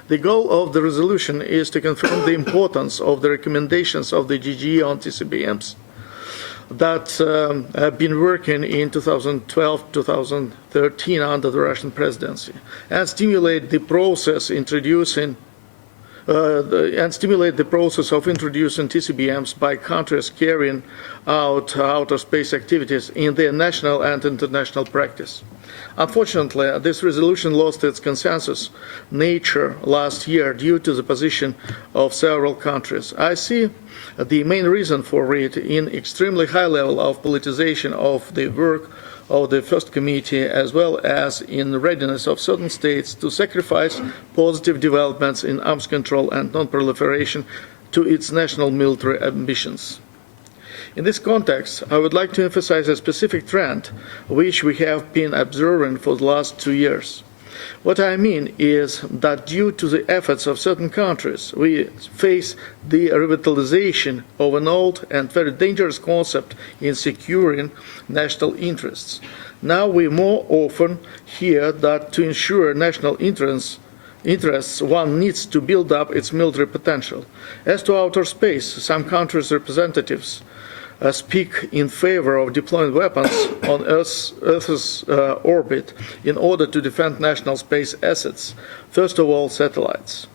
The goal of the resolution is to confirm the importance of the recommendations of the GGE on TCBMs that have been working in 2012-2013 under the Russian presidency, and stimulate the process of introducing TCBMs by countries carrying out outer space activities in their national and international practice. Unfortunately, this resolution lost its consensus nature last year due to the position of several countries. I see the main reason for it in extremely high level of politicization of the work of the first committee, as well as in the readiness of certain states to sacrifice positive developments in arms control and non-proliferation to its national military ambitions. In this context, I would like to emphasize a specific trend which we have been observing for the last 2 years. What I mean is that due to the efforts of certain countries, we face the revitalization of an old and very dangerous concept in securing national interests. Now we more often hear that to ensure national interests, one needs to build up its military potential. As to outer space, some countries' representatives speak in favor of deploying weapons on Earth's orbit in order to defend national space assets, first of all satellites.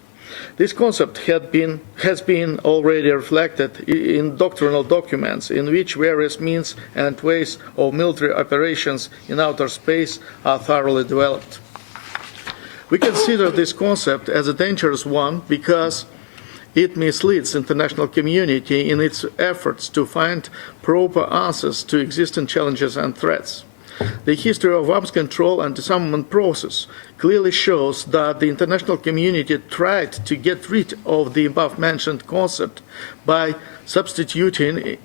This concept has been already reflected in doctrinal documents in which various means and ways of military operations in outer space are thoroughly developed. We consider this concept as a dangerous one because it misleads the international community in its efforts to find proper answers to existing challenges and threats. The history of arms control and disarmament process clearly shows that the international community tried to get rid of the above-mentioned concept by substituting it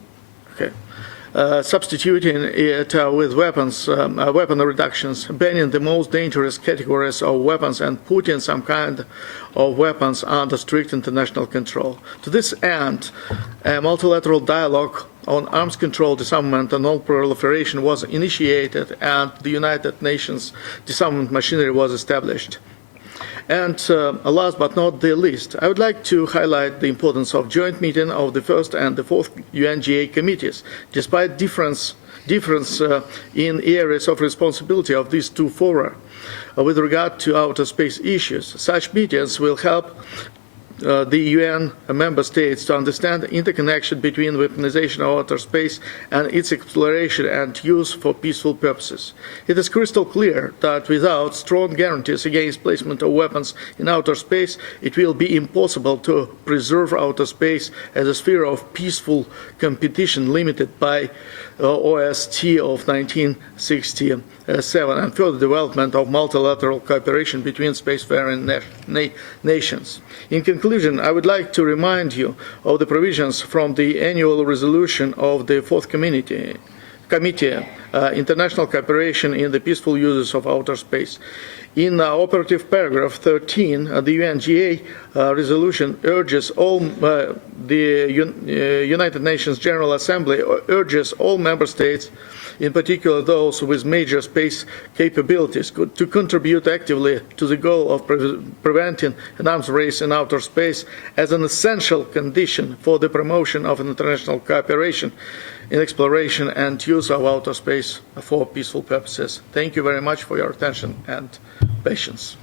with weapon reductions, banning the most dangerous categories of weapons and putting some kind of weapons under strict international control. To this end, a multilateral dialogue on arms control, disarmament and non-proliferation was initiated, and the United Nations disarmament machinery was established. And last but not the least, I would like to highlight the importance of joint meeting of the first and the fourth UNGA committees. Despite difference in areas of responsibility of these two fora with regard to outer space issues, such meetings will help the UN member states to understand the interconnection between weaponization of outer space and its exploration and use for peaceful purposes. It is crystal clear that without strong guarantees against placement of weapons in outer space, it will be impossible to preserve outer space as a sphere of peaceful competition limited by OST of 1967 and further development of multilateral cooperation between spacefaring nations. In conclusion, I would like to remind you of the provisions from the annual resolution of the Fourth Committee, International Cooperation in the Peaceful Uses of Outer Space. In operative paragraph 13, the UNGA resolution urges all, the United Nations General Assembly urges all member states, in particular those with major space capabilities, to contribute actively to the goal of preventing an arms race in outer space as an essential condition for the promotion of international cooperation in exploration and use of outer space for peaceful purposes. Thank you very much for your attention and patience.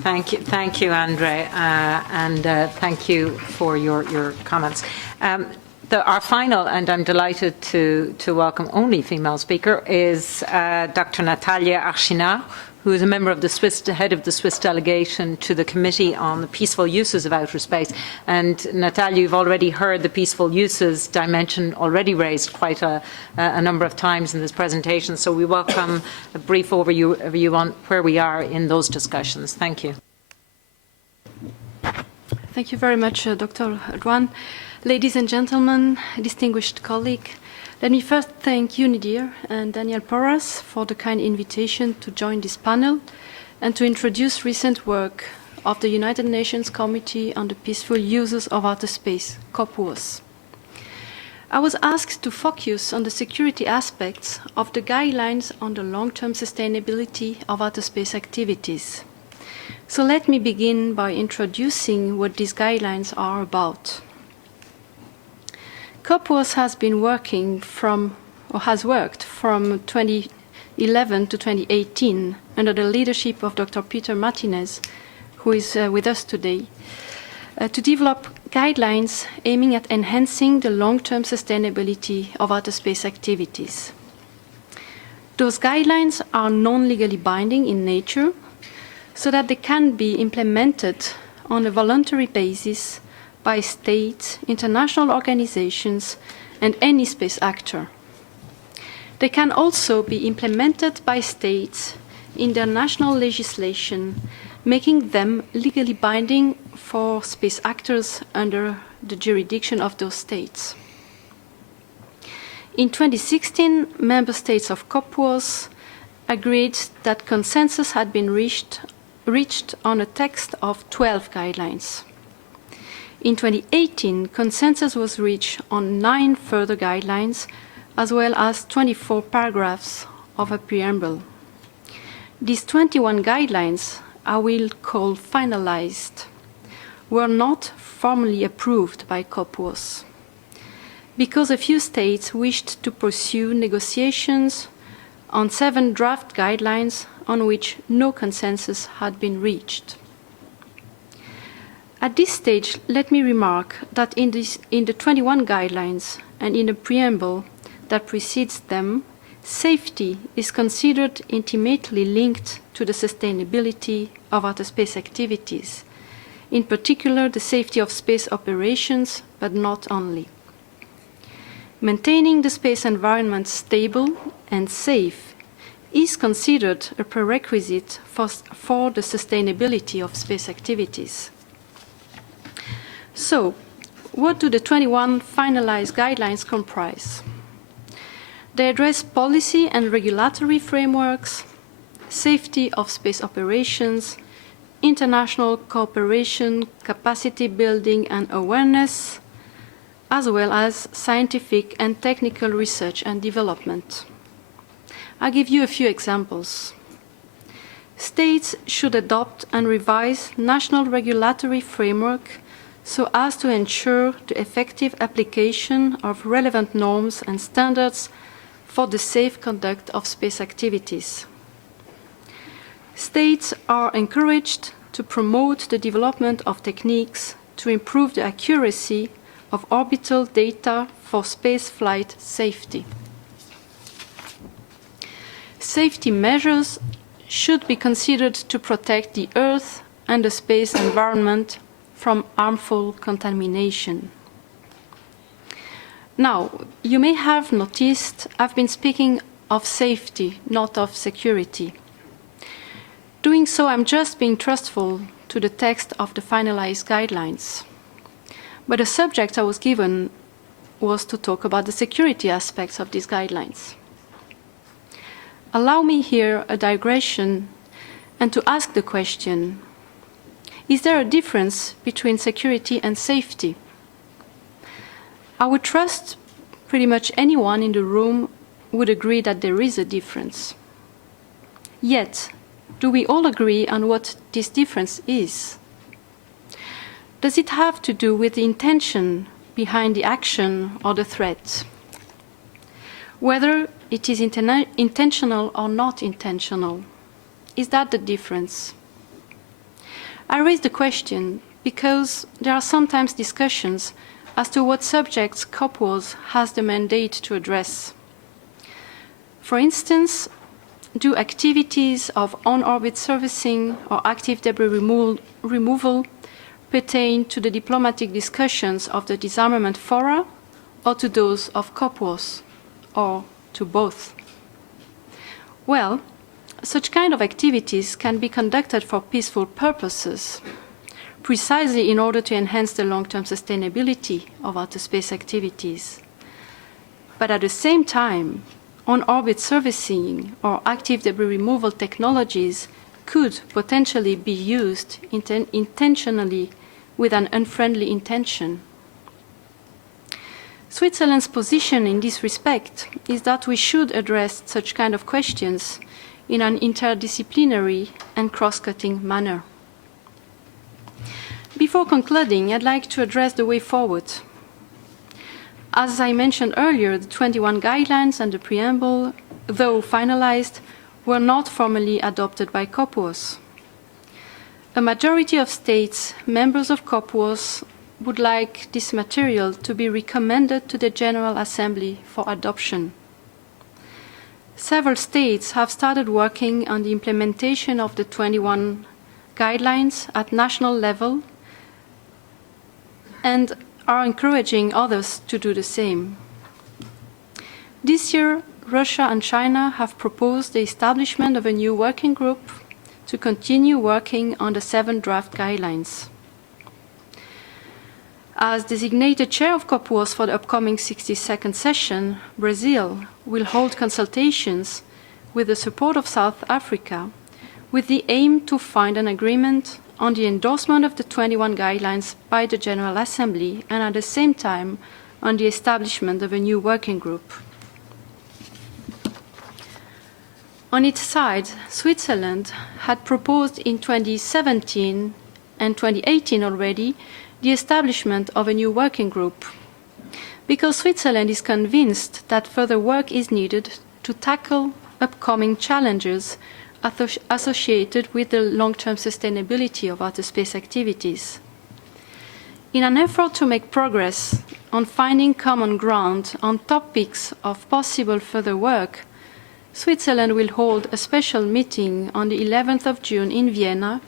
Thank you, Andre, and thank you for your comments. Our final, and I'm delighted to welcome only female speaker, is Dr. Natalia Archina, who is a member of the head of the Swiss delegation to the Committee on the Peaceful Uses of Outer Space. And Natalia, you've already heard the peaceful uses dimension already raised quite a number of times in this presentation. So we welcome a brief overview on where we are in those discussions. Thank you. Thank you very much, Dr. Erdogan. Ladies and gentlemen, distinguished colleague, let me first thank UNIDIR and Daniel Porras for the kind invitation to join this panel and to introduce recent work of the United Nations Committee on the Peaceful Uses of Outer Space, COPUOS. I was asked to focus on the security aspects of the guidelines on the long-term sustainability of outer space activities. So let me begin by introducing what these guidelines are about. COPUOS has worked from 2011 to 2018 under the leadership of Dr. Peter Martinez, who is with us today. to develop guidelines aiming at enhancing the long-term sustainability of outer space activities. Those guidelines are non-legally binding in nature, so that they can be implemented on a voluntary basis by states, international organizations, and any space actor. They can also be implemented by states in their national legislation, making them legally binding for space actors under the jurisdiction of those states. In 2016, member states of COPWAS agreed that consensus had been reached on a text of 12 guidelines. In 2018, consensus was reached on 9 further guidelines, as well as 24 paragraphs of a preamble. These 21 guidelines, I will call finalized, were not formally approved by COPWAS, because a few states wished to pursue negotiations on 7 draft guidelines on which no consensus had been reached. At this stage, let me remark that in the 21 guidelines and in the preamble that precedes them, safety is considered intimately linked to the sustainability of outer space activities, in particular the safety of space operations, but not only. Maintaining the space environment stable and safe is considered a prerequisite for the sustainability of space activities. So, what do the 21 finalized guidelines comprise? They address policy and regulatory frameworks, safety of space operations, international cooperation, capacity building and awareness, as well as scientific and technical research and development. I'll give you a few examples. States should adopt and revise national regulatory framework so as to ensure the effective application of relevant norms and standards for the safe conduct of space activities. States are encouraged to promote the development of techniques to improve the accuracy of orbital data for spaceflight safety. Safety measures should be considered to protect the Earth and the space environment from harmful contamination. Now, you may have noticed I've been speaking of safety, not of security. Doing so, I'm just being trustful to the text of the finalized guidelines. But the subject I was given was to talk about the security aspects of these guidelines. Allow me here a digression and to ask the question, is there a difference between security and safety? I would trust pretty much anyone in the room would agree that there is a difference. Yet, do we all agree on what this difference is? Does it have to do with the intention behind the action or the threat? Whether it is intentional or not intentional, is that the difference? I raise the question because there are sometimes discussions as to what subjects COPWAS has the mandate to address. For instance, do activities of on-orbit servicing or active debris removal pertain to the diplomatic discussions of the disarmament fora or to those of COPWAS, or to both? Well, such kind of activities can be conducted for peaceful purposes, precisely in order to enhance the long-term sustainability of outer space activities. But at the same time, on-orbit servicing or active debris removal technologies could potentially be used intentionally with an unfriendly intention. Switzerland's position in this respect is that we should address such kind of questions in an interdisciplinary and cross-cutting manner. Before concluding, I'd like to address the way forward. As I mentioned earlier, the 21 guidelines and the preamble, though finalized, were not formally adopted by COPWAS. A majority of states, members of COPWAS, would like this material to be recommended to the General Assembly for adoption. Several states have started working on the implementation of the 21 guidelines at national level and are encouraging others to do the same. This year, Russia and China have proposed the establishment of a new working group to continue working on the 7 draft guidelines. As designated chair of COPWAS for the upcoming 62nd session, Brazil will hold consultations with the support of South Africa with the aim to find an agreement on the endorsement of the 21 guidelines by the General Assembly and at the same time on the establishment of a new working group. On its side, Switzerland had proposed in 2017 and 2018 already the establishment of a new working group, because Switzerland is convinced that further work is needed to tackle upcoming challenges associated with the long-term sustainability of outer space activities. In an effort to make progress on finding common ground on topics of possible further work, Switzerland will hold a special meeting on the 11th of June in Vienna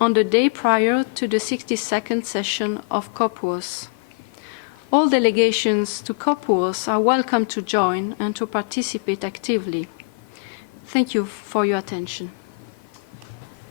on the day prior to the 62nd session of COPWAS. All delegations to COPWAS are welcome to join and to participate actively. Thank you for your attention.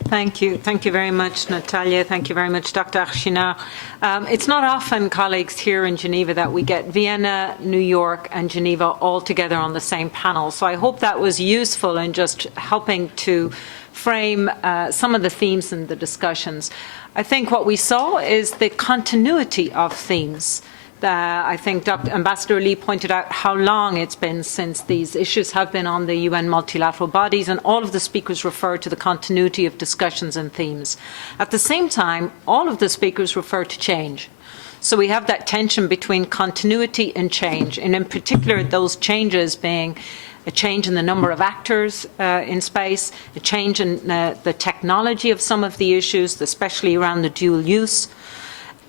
Thank you. Thank you very much, Natalia. Thank you very much, Dr. Archinard. It's not often, colleagues, here in Geneva that we get Vienna, New York, and Geneva all together on the same panel. So I hope that was useful in just helping to frame some of the themes in the discussions. I think what we saw is the continuity of themes. I think Dr. Ambassador Lee pointed out how long it's been since these issues have been on the UN multilateral bodies, and all of the speakers referred to the continuity of discussions and themes. At the same time, all of the speakers refer to change. So we have that tension between continuity and change, and in particular those changes being a change in the number of actors in space, a change in the technology of some of the issues, especially around the dual use,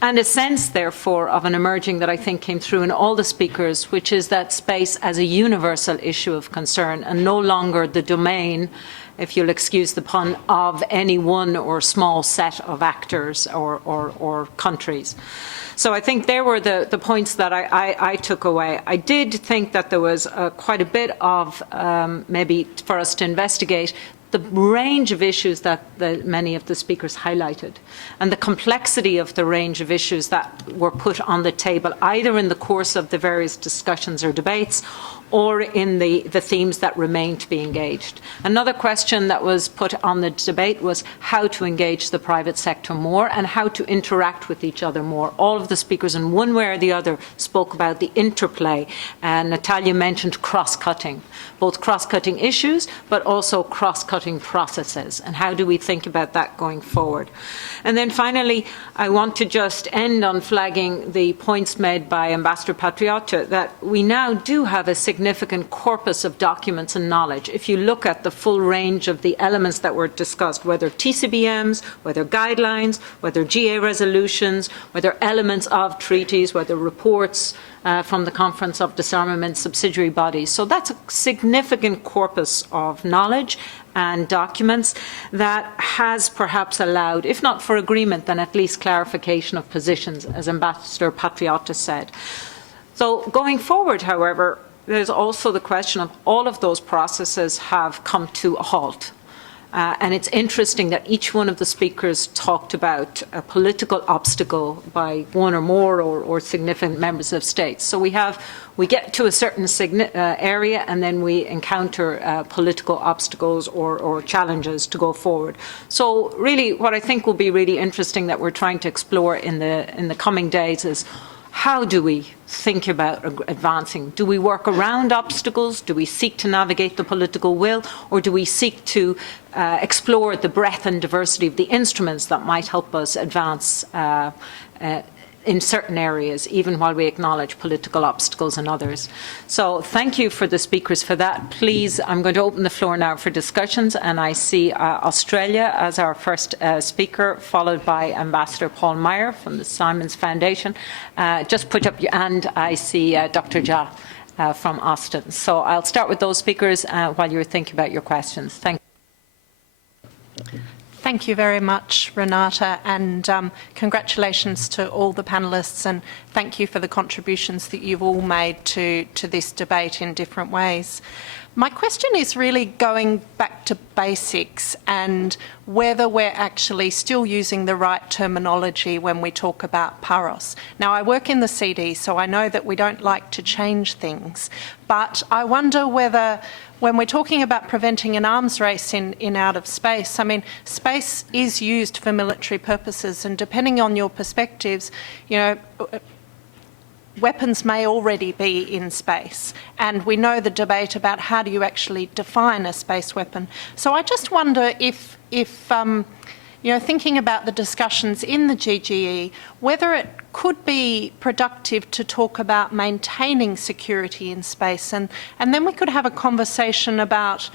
and a sense, therefore, of an emerging that I think came through in all the speakers, which is that space as a universal issue of concern and no longer the domain, if you'll excuse the pun, of any one or small set of actors or countries. So I think there were the points that I took away. I did think that there was quite a bit of maybe for us to investigate the range of issues that many of the speakers highlighted and the complexity of the range of issues that were put on the table, either in the course of the various discussions or debates or in the themes that remain to be engaged. Another question that was put on the debate was how to engage the private sector more and how to interact with each other more. All of the speakers in one way or the other spoke about the interplay, and Natalia mentioned cross-cutting, both cross-cutting issues but also cross-cutting processes, and how do we think about that going forward. And then finally, I want to just end on flagging the points made by Ambassador Patriota that we now do have a significant corpus of documents and knowledge. If you look at the full range of the elements that were discussed, whether TCBMs, whether guidelines, whether GA resolutions, whether elements of treaties, whether reports from the Conference of Disarmament subsidiary bodies. So that's a significant corpus of knowledge and documents that has perhaps allowed, if not for agreement, then at least clarification of positions, as Ambassador Patriota said. So going forward, however, there's also the question of all of those processes have come to a halt. And it's interesting that each one of the speakers talked about a political obstacle by one or more or significant members of states. So we get to a certain area and then we encounter political obstacles or challenges to go forward. So really what I think will be really interesting that we're trying to explore in the coming days is how do we think about advancing? Do we work around obstacles? Do we seek to navigate the political will? Or do we seek to explore the breadth and diversity of the instruments that might help us advance in certain areas, even while we acknowledge political obstacles in others. So thank you for the speakers for that. Please, I'm going to open the floor now for discussions, and I see Australia as our first speaker, followed by Ambassador Paul Meyer from the Simons Foundation. Just put up your hand. I see Dr. Jha from Austin. So I'll start with those speakers while you're thinking about your questions. Thank you. Thank you very much, Renata, and congratulations to all the panellists, and thank you for the contributions that you've all made to this debate in different ways. My question is really going back to basics and whether we're actually still using the right terminology when we talk about PAROS. Now, I work in the CD, so I know that we don't like to change things, but I wonder whether when we're talking about preventing an arms race in outer space, I mean, space is used for military purposes, and depending on your perspectives, you know, weapons may already be in space, and we know the debate about how do you actually define a space weapon. So I just wonder if you know, thinking about the discussions in the GGE, whether it could be productive to talk about maintaining security in space, and then we could have a conversation about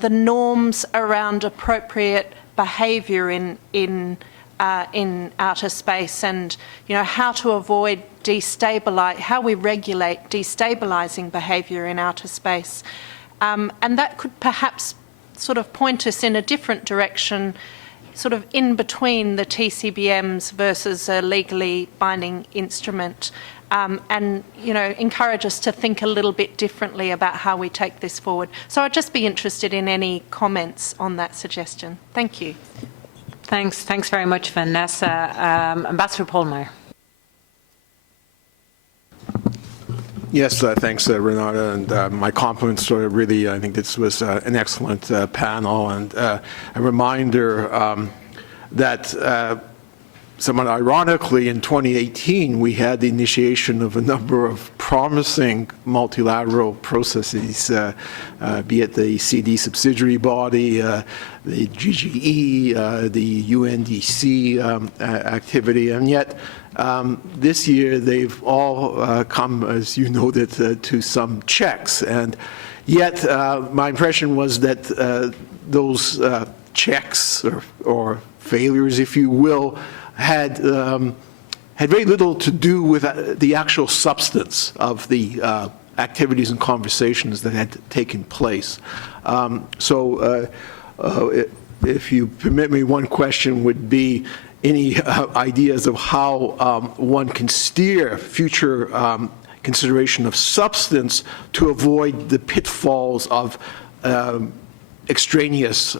the norms around appropriate behaviour in outer space, and you know, how to avoid how we regulate destabilising behaviour in outer space, and that could perhaps sort of point us in a different direction, sort of in between the TCBMs versus a legally binding instrument, and you know, encourage us to think a little bit differently about how we take this forward. So I'd just be interested in any comments on that suggestion. Thank you. Thanks very much, Vanessa. Ambassador Paul Meyer. Yes, thanks, Renata, and my compliments. Really, I think this was an excellent panel, and a reminder that somewhat ironically, in 2018, we had the initiation of a number of promising multilateral processes, be it the CD subsidiary body, the GGE, the UNDC activity, and yet this year they've all come, as you noted, to some checks, and yet my impression was that those checks or failures, if you will, had very little to do with the actual substance of the activities and conversations that had taken place. So if you permit me, one question would be any ideas of how one can steer future consideration of substance to avoid the pitfalls of extraneous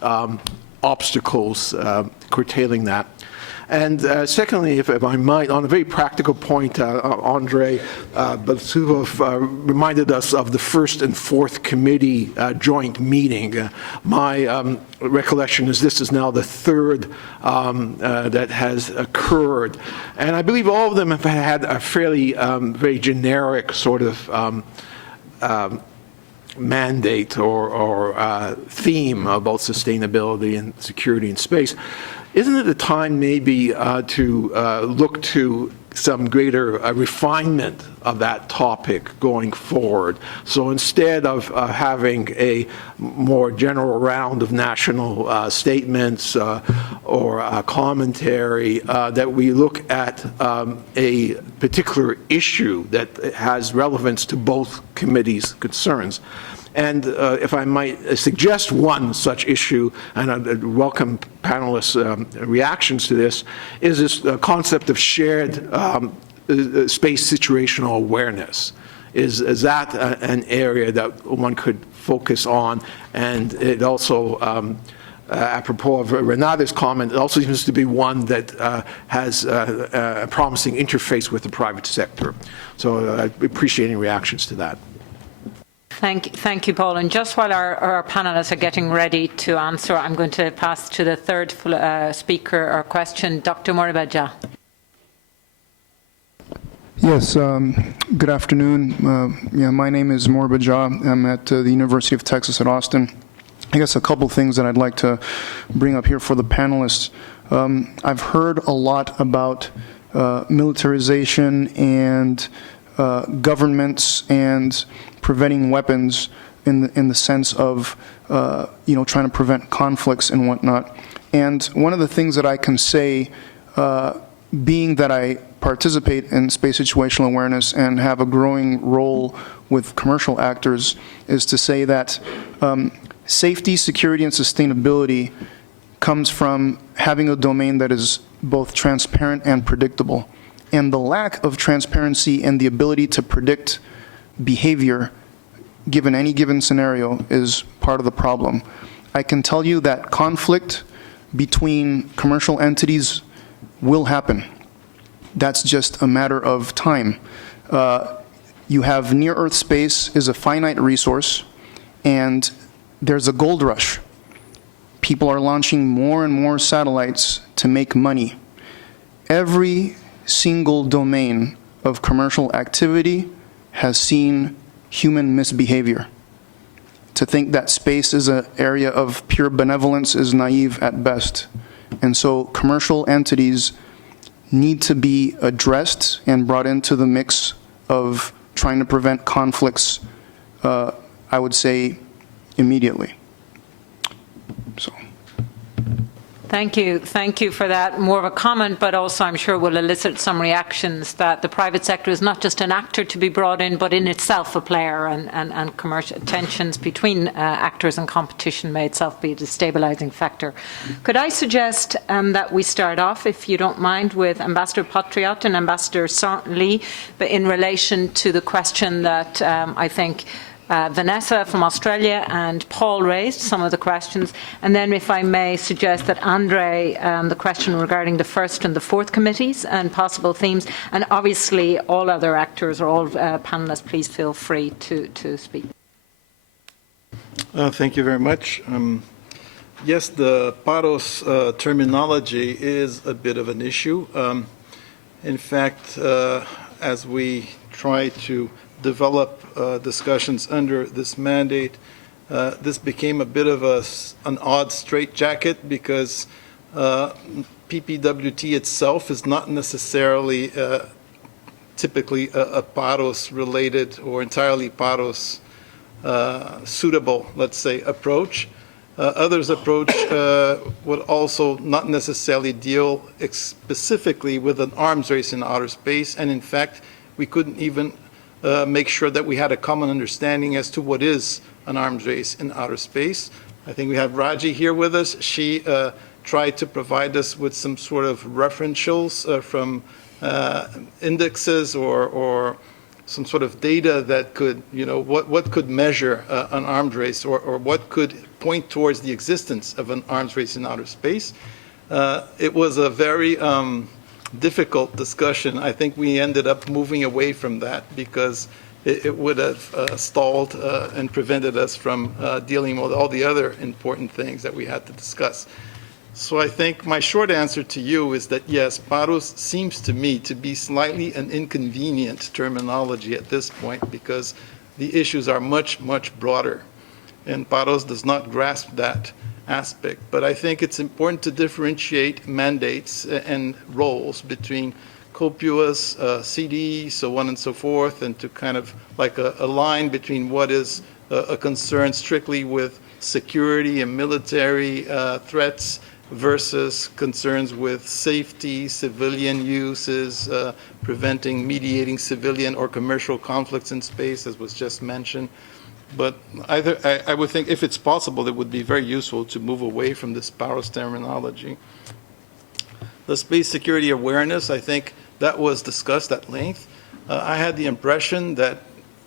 obstacles curtailing that. And secondly, if I might, on a very practical point, Andrei Batsuvov reminded us of the first and fourth committee joint meeting. My recollection is this is now the third that has occurred. And I believe all of them have had a fairly very generic sort of mandate or theme about sustainability and security in space. Isn't it a time maybe to look to some greater refinement of that topic going forward? So instead of having a more general round of national statements or commentary, that we look at a particular issue that has relevance to both committees' concerns. And if I might suggest one such issue, and I'd welcome panelists' reactions to this, is this concept of shared space situational awareness. Is that an area that one could focus on? And it also, apropos of Renata's comment, it also seems to be one that has a promising interface with the private sector. So I'd appreciate any reactions to that. Thank you, Paul. And just while our panelists are getting ready to answer, I'm going to pass to the third speaker or question, Dr. Moribad Jha. Yes, good afternoon. My name is Moribad Jha. I'm at the University of Texas at Austin. I guess a couple things that I'd like to bring up here for the panelists. I've heard a lot about militarization and governments and preventing weapons in the sense of trying to prevent conflicts and whatnot. And one of the things that I can say, being that I participate in space situational awareness and have a growing role with commercial actors, is to say that safety, security, and sustainability comes from having a domain that is both transparent and predictable. And the lack of transparency and the ability to predict behavior given any given scenario is part of the problem. I can tell you that conflict between commercial entities will happen. That's just a matter of time. You have near-Earth space is a finite resource, and there's a gold rush. People are launching more and more satellites to make money. Every single domain of commercial activity has seen human misbehavior. To think that space is an area of pure benevolence is naive at best. And so commercial entities need to be addressed and brought into the mix of trying to prevent conflicts, I would say, immediately. So. Thank you. Thank you for that. More of a comment, but also I'm sure will elicit some reactions that the private sector is not just an actor to be brought in, but in itself a player, and commercial tensions between actors and competition may itself be a destabilizing factor. Could I suggest that we start off, if you don't mind, with Ambassador Patriot and Ambassador Lee, but in relation to the question that I think Vanessa from Australia and Paul raised some of the questions, and then if I may suggest that Andre, the question regarding the first and the fourth committees and possible themes, and obviously all other actors or all panelists, please feel free to speak. Thank you very much. Yes, the PAROS terminology is a bit of an issue. In fact, as we try to develop discussions under this mandate, this became a bit of an odd straitjacket because PPWT itself is not necessarily typically a PAROS-related or entirely PAROS suitable, let's say, approach. Others' approach would also not necessarily deal specifically with an arms race in outer space, and in fact, we couldn't even make sure that we had a common understanding as to what is an arms race in outer space. I think we have Raji here with us. She tried to provide us with some sort of referentials from indexes or some sort of data that could, what could measure an arms race or what could point towards the existence of an arms race in outer space. It was a very difficult discussion. I think we ended up moving away from that because it would have stalled and prevented us from dealing with all the other important things that we had to discuss. So I think my short answer to you is that yes, PAROS seems to me to be slightly an inconvenient terminology at this point because the issues are much, much broader, and PAROS does not grasp that aspect. But I think it's important to differentiate mandates and roles between COPUOS, CD, so on and so forth, and to kind of like a line between what is a concern strictly with security and military threats versus concerns with safety, civilian uses, preventing, mediating civilian or commercial conflicts in space, as was just mentioned. But I would think if it's possible, it would be very useful to move away from this PAROS terminology. The space security awareness, I think that was discussed at length. I had the impression that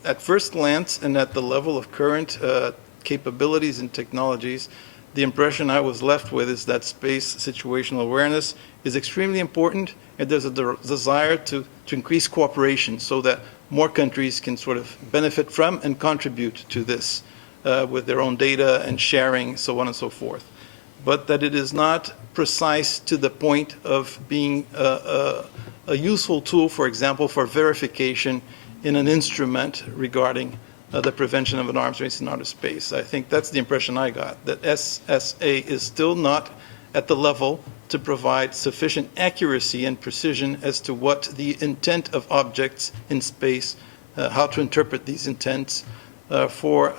at first glance and at the level of current capabilities and technologies, the impression I was left with is that space situational awareness is extremely important, and there's a desire to increase cooperation so that more countries can sort of benefit from and contribute to this with their own data and sharing, so on and so forth. But that it is not precise to the point of being a useful tool, for example, for verification in an instrument regarding the prevention of an arms race in outer space. I think that's the impression I got, that SSA is still not at the level to provide sufficient accuracy and precision as to what the intent of objects in space, how to interpret these intents for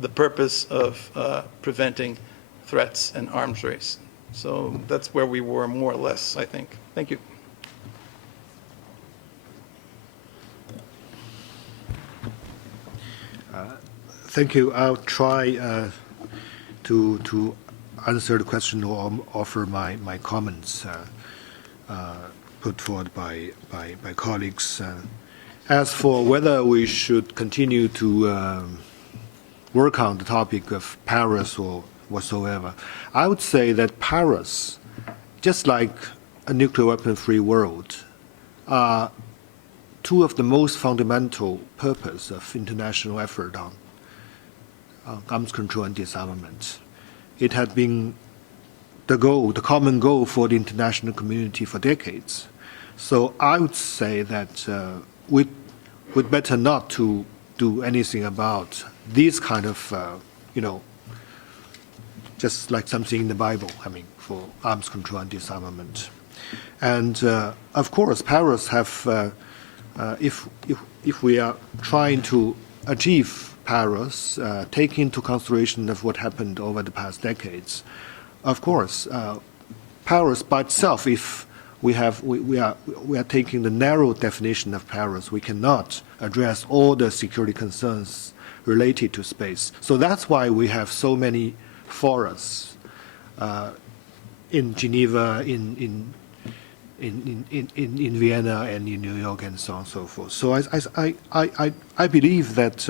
the purpose of preventing threats and arms race. So that's where we were more or less, I think. Thank you. Thank you. I'll try to answer the question or offer my comments put forward by colleagues. As for whether we should continue to work on the topic of Paris or whatsoever, I would say that Paris, just like a nuclear weapon-free world, are two of the most fundamental purpose of international effort on arms control and disarmament. It had been the goal, the common goal for the international community for decades. So I would say that we'd better not to do anything about this kind of, just like something in the Bible, for arms control and disarmament. And of course, Paris have, if we are trying to achieve Paris, take into consideration of what happened over the past decades. Of course, Paris by itself, if we are taking the narrow definition of Paris, we cannot address all the security concerns related to space. So that's why we have so many forums in Geneva, in Vienna, and in New York, and so on and so forth. So I believe that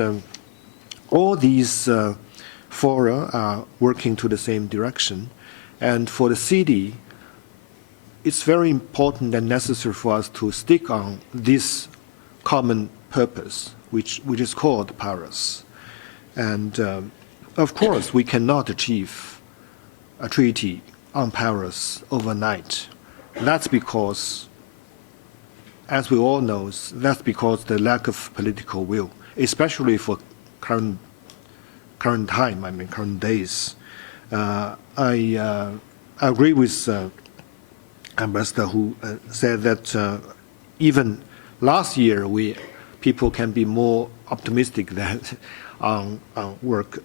all these fora are working to the same direction. And for the CD, it's very important and necessary for us to stick on this common purpose, which is called Paris. And of course, we cannot achieve a treaty on Paris overnight. That's because, as we all know, that's because the lack of political will, especially for current time, current days. I agree with Ambassador who said that even last year people can be more optimistic that on work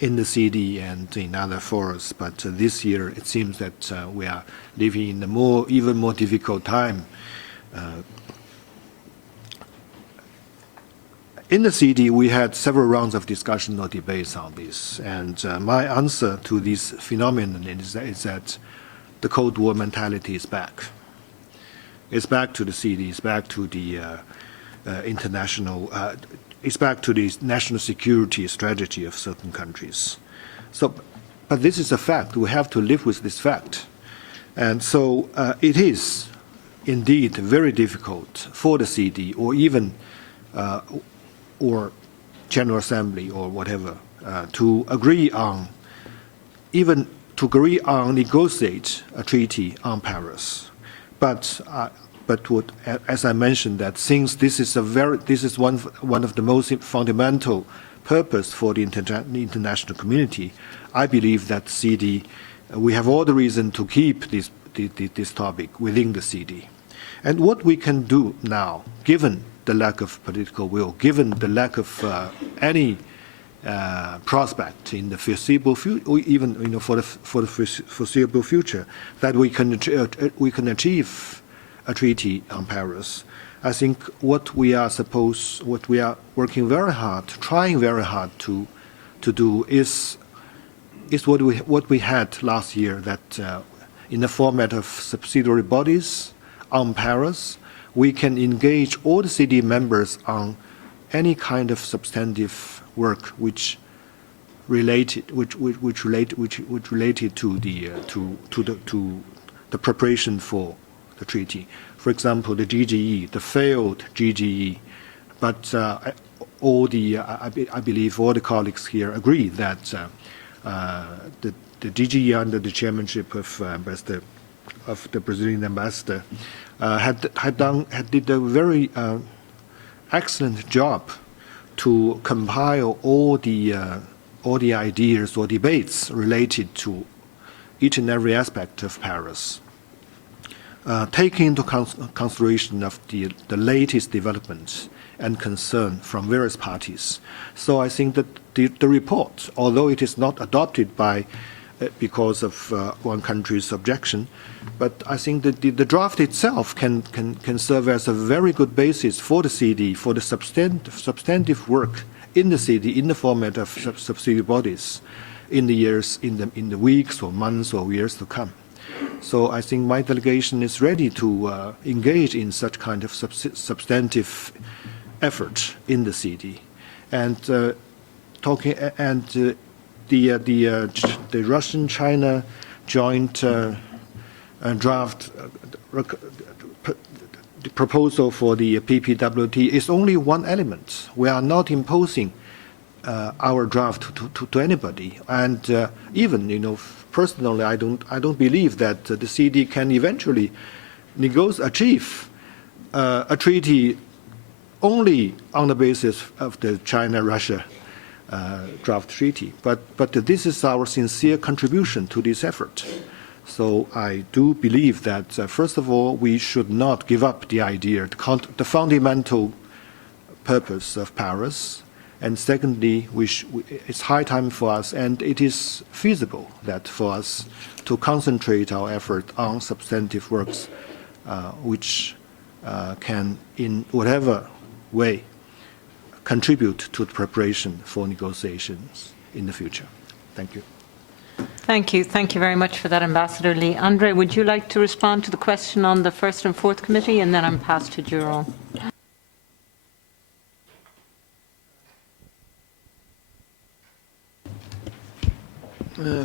in the CD and in other forums, but this year it seems that we are living in a even more difficult time. In the CD, we had several rounds of discussion or debates on this, and my answer to this phenomenon is that the Cold War mentality is back. It's back to the CD, it's back to the it's back to the national security strategy of certain countries. So, but this is a fact. We have to live with this fact. And so it is indeed very difficult for the CD or even or General Assembly or whatever to agree on, negotiate a treaty on Paris. But what, as I mentioned, that since this is one of the most fundamental purpose for the international community, I believe that CD, we have all the reason to keep this topic within the CD. And what we can do now, given the lack of political will, given the lack of any prospect in the foreseeable future, or even for the foreseeable future, that we can achieve a treaty on Paris. I think what we are working very hard, trying very hard to do is what we had last year, that in the format of subsidiary bodies on Paris, we can engage all the CD members on any kind of substantive work which related to the preparation for the treaty. For example, the GGE, the failed GGE, but I believe all the colleagues here agree that the GGE under the chairmanship of the Brazilian ambassador did a very excellent job to compile all the ideas or debates related to each and every aspect of Paris, taking into consideration of the latest developments and concern from various parties. So I think that the report, although it is not adopted by because of one country's objection, but I think that the draft itself can serve as a very good basis for the CD, for the substantive work in the CD, in the format of subsidiary bodies, in the years, in the weeks or months or years to come. So I think my delegation is ready to engage in such kind of substantive effort in the CD, and the Russian-China joint draft proposal for the PPWT is only one element. We are not imposing our draft to anybody, and even personally, I don't believe that the CD can eventually achieve a treaty only on the basis of the China-Russia draft treaty. But this is our sincere contribution to this effort. So I do believe that, first of all, we should not give up the idea, the fundamental purpose of Paris. And secondly, it's high time for us, and it is feasible that for us to concentrate our effort on substantive works which can, in whatever way, contribute to the preparation for negotiations in the future. Thank you. Thank you. Thank you very much for that, Ambassador Lee. Andre, would you like to respond to the question on the First and Fourth Committee, and then I'm passed to Jerome.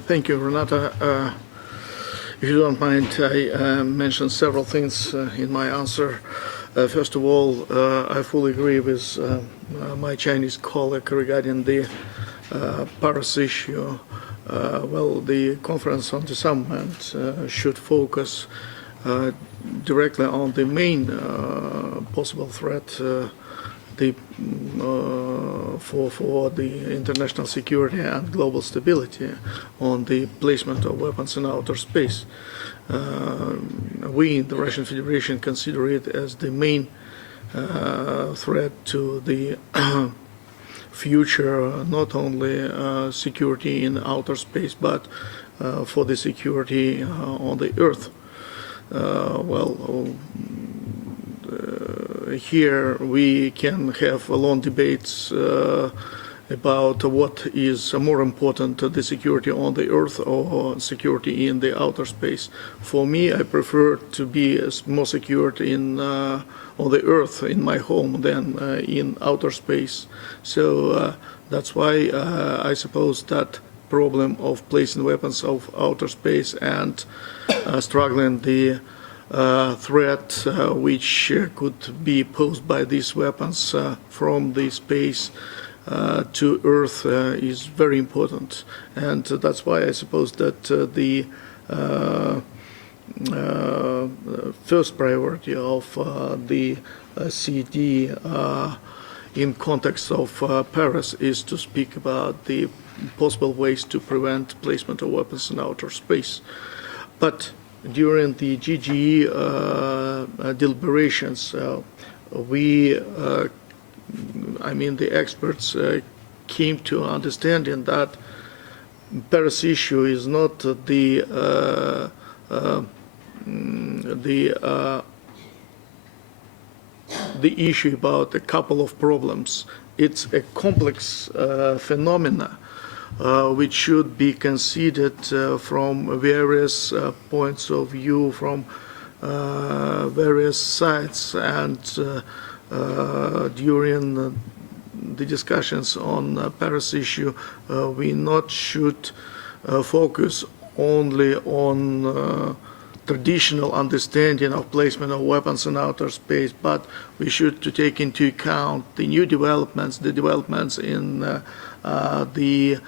Thank you, Renata. If you don't mind, I mentioned several things in my answer. First of all, I fully agree with my Chinese colleague regarding the Paris issue. Well, the conference on disarmament should focus directly on the main possible threat for the international security and global stability on the placement of weapons in outer space. We in the Russian Federation consider it as the main threat to the future, not only security in outer space, but for the security on the Earth. Here we can have long debates about what is more important, the security on the Earth or security in the outer space. For me, I prefer to be more secured on the Earth, in my home, than in outer space. So that's why I suppose that problem of placing weapons of outer space and struggling the threat which could be posed by these weapons from the space to Earth is very important. And that's why I suppose that the first priority of the CD in context of Paris is to speak about the possible ways to prevent placement of weapons in outer space. But during the GGE deliberations, the experts came to understanding that Paris issue is not the issue about a couple of problems. It's a complex phenomena which should be considered from various points of view, from various sides, and during the discussions on Paris issue, we not should focus only on traditional understanding of placement of weapons in outer space, but we should to take into account the new developments, the developments in the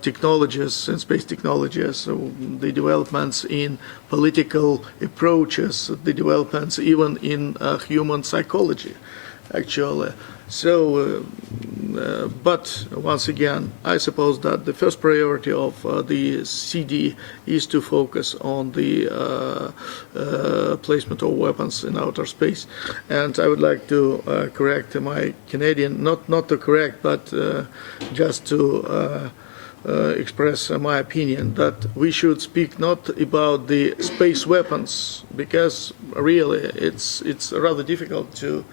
technologies, in space technologies, the developments in political approaches, the developments even in human psychology, actually. So, but once again, I suppose that the first priority of the CD is to focus on the placement of weapons in outer space. And I would like to correct my Canadian, not to correct, but just to express my opinion that we should speak not about the space weapons, because really it's rather difficult to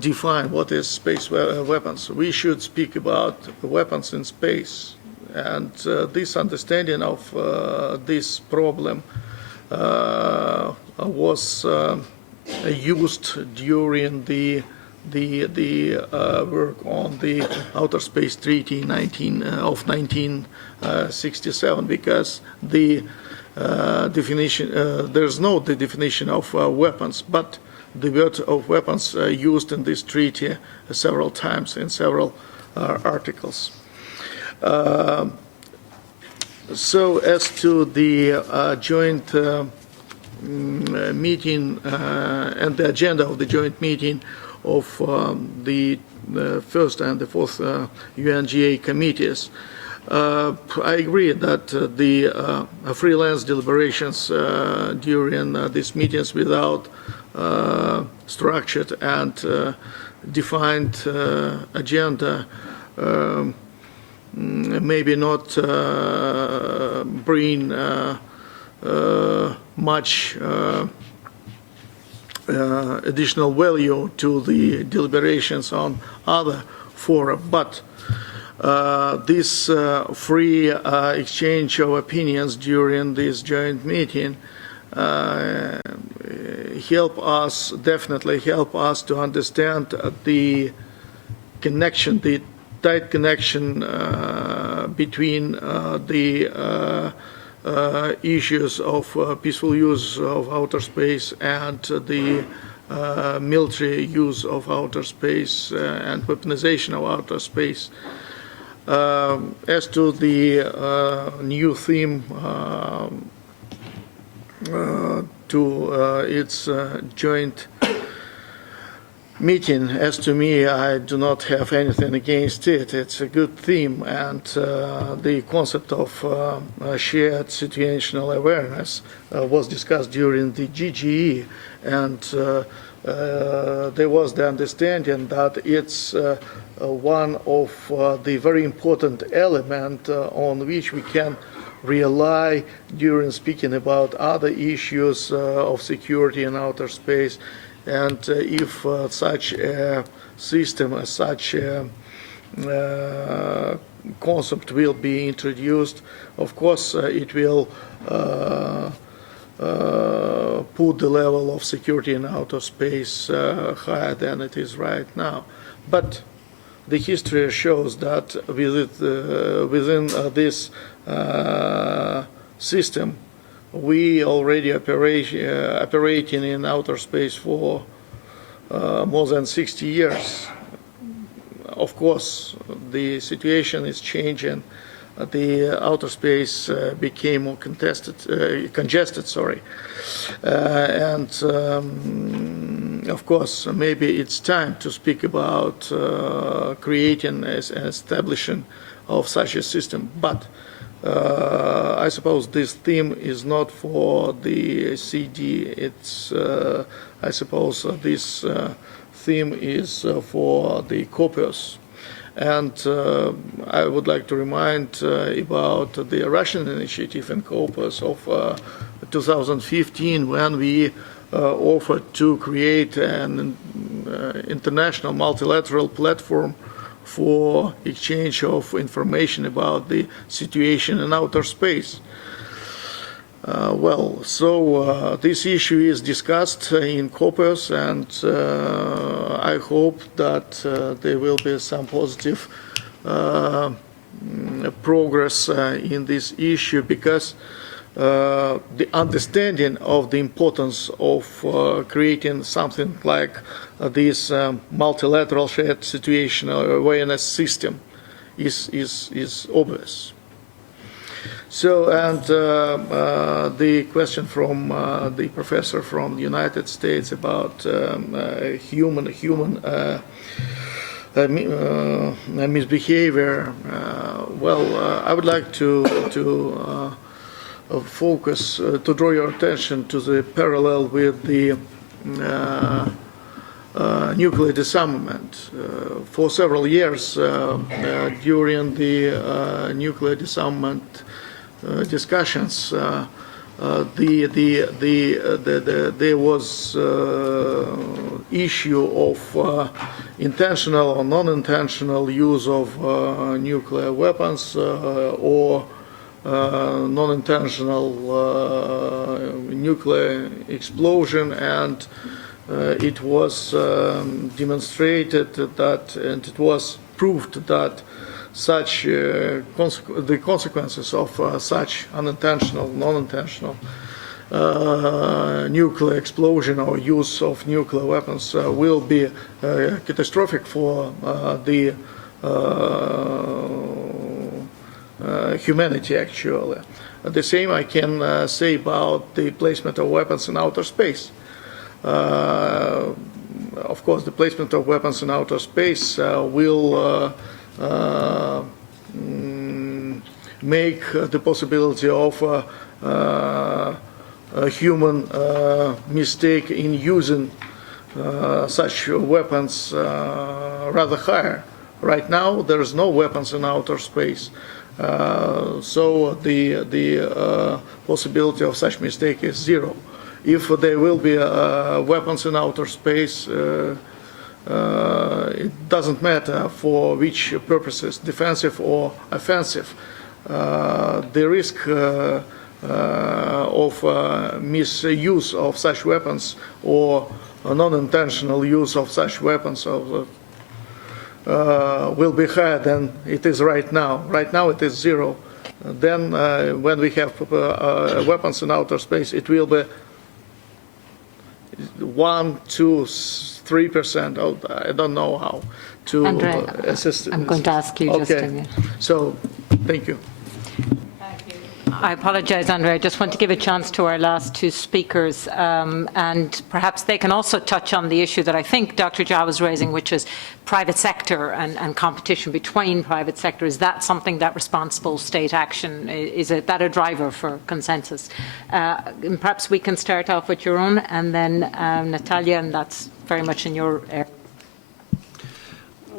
define what is space weapons. We should speak about weapons in space, and this understanding of this problem was used during the work on the Outer Space Treaty of 1967, because the definition, there's no the definition of weapons, but the word of weapons used in this treaty several times in several articles. So as to the joint meeting and the agenda of the joint meeting of the first and the fourth UNGA committees, I agree that the freelance deliberations during these meetings without structured and defined agenda maybe not bring much additional value to the deliberations on other fora, but this free exchange of opinions during this joint meeting definitely help us to understand the connection, the tight connection between the issues of peaceful use of outer space and the military use of outer space and weaponization of outer space. As to the new theme to its joint meeting, as to me, I do not have anything against it. It's a good theme, and the concept of shared situational awareness was discussed during the GGE, and there was the understanding that it's one of the very important element on which we can rely during speaking about other issues of security in outer space. And if such a system, such a concept will be introduced, of course it will put the level of security in outer space higher than it is right now. But the history shows that within this system, we already operating in outer space for more than 60 years. Of course, the situation is changing. The outer space became more congested, and of course, maybe it's time to speak about creating and establishing of such a system. But I suppose this theme is not for the CD. It's, I suppose, this theme is for the COPUS. And I would like to remind about the Russian initiative in COPUS of 2015, when we offered to create an international multilateral platform for exchange of information about the situation in outer space. So this issue is discussed in COPUS, and I hope that there will be some positive progress in this issue, because the understanding of the importance of creating something like this multilateral shared situational awareness system is obvious. So, and the question from the professor from the United States about human misbehavior. I would like to focus to draw your attention to the parallel with the nuclear disarmament. For several years during the nuclear disarmament discussions, there was issue of intentional or non-intentional use of nuclear weapons or non-intentional nuclear explosion, and it was demonstrated that, and it was proved that such the consequences of such unintentional, non-intentional nuclear explosion or use of nuclear weapons will be catastrophic for the humanity, actually. The same I can say about the placement of weapons in outer space. Of course, the placement of weapons in outer space will make the possibility of a human mistake in using such weapons rather higher. Right now, there is no weapons in outer space, so the possibility of such mistake is zero. If there will be weapons in outer space, it doesn't matter for which purposes, defensive or offensive. The risk of misuse of such weapons or non-intentional use of such weapons will be higher than it is right now. Right now it is zero. Then when we have weapons in outer space, it will be 1, 2, 3%. I don't know how to assist. I'm going to ask you just a minute. So, thank you. I apologize, Andrei. I just want to give a chance to our last two speakers, and perhaps they can also touch on the issue that I think Dr. Jha was raising, which is private sector and competition between private sector. Is that something that responsible state action, is that a driver for consensus? And perhaps we can start off with your own, and then Natalia, and that's very much in your area.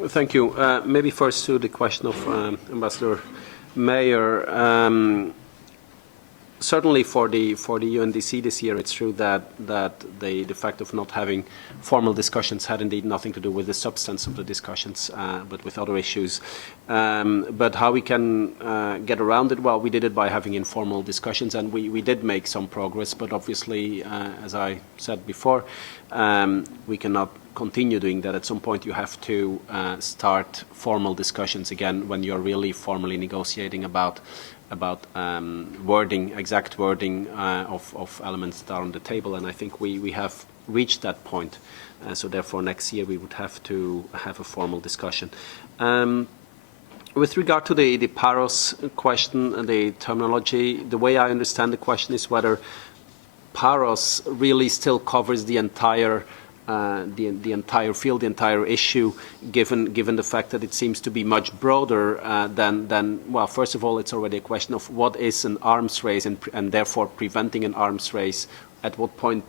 Thank you. Maybe first to the question of Ambassador Mayer. Certainly for the UNDC this year, it's true that the fact of not having formal discussions had indeed nothing to do with the substance of the discussions, but with other issues. But how we can get around it? Well, we did it by having informal discussions, and we did make some progress. But obviously, as I said before, we cannot continue doing that. At some point, you have to start formal discussions again when you're really formally negotiating about wording, exact wording of elements that are on the table, and I think we have reached that point. So therefore, next year we would have to have a formal discussion. With regard to the PAROS question, the terminology, the way I understand the question is whether PAROS really still covers the entire the entire field, the entire issue, given the fact that it seems to be much broader than, well, first of all, it's already a question of what is an arms race and therefore preventing an arms race. At what point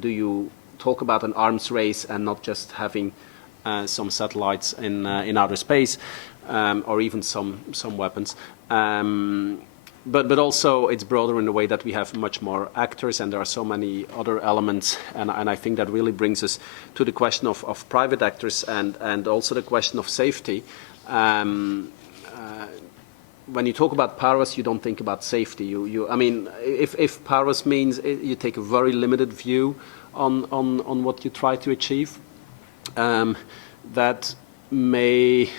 do you talk about an arms race and not just having some satellites in outer space or even some weapons? But also it's broader in the way that we have much more actors and there are so many other elements, and I think that really brings us to the question of private actors and also the question of safety. When you talk about PAROS, you don't think about safety. I mean, if PAROS means you take a very limited view on what you try to achieve, that may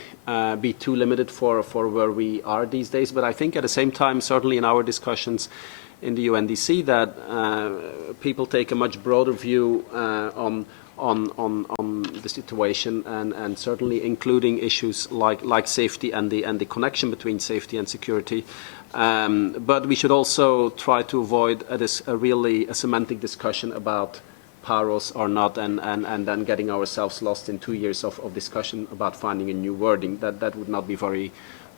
be too limited for where we are these days. But I think at the same time, certainly in our discussions in the UNDC, that people take a much broader view on on the situation, and certainly including issues like safety and the connection between safety and security. But we should also try to avoid a semantic discussion about PAROS or not, and then getting ourselves lost in 2 years of discussion about finding a new wording. That would not be very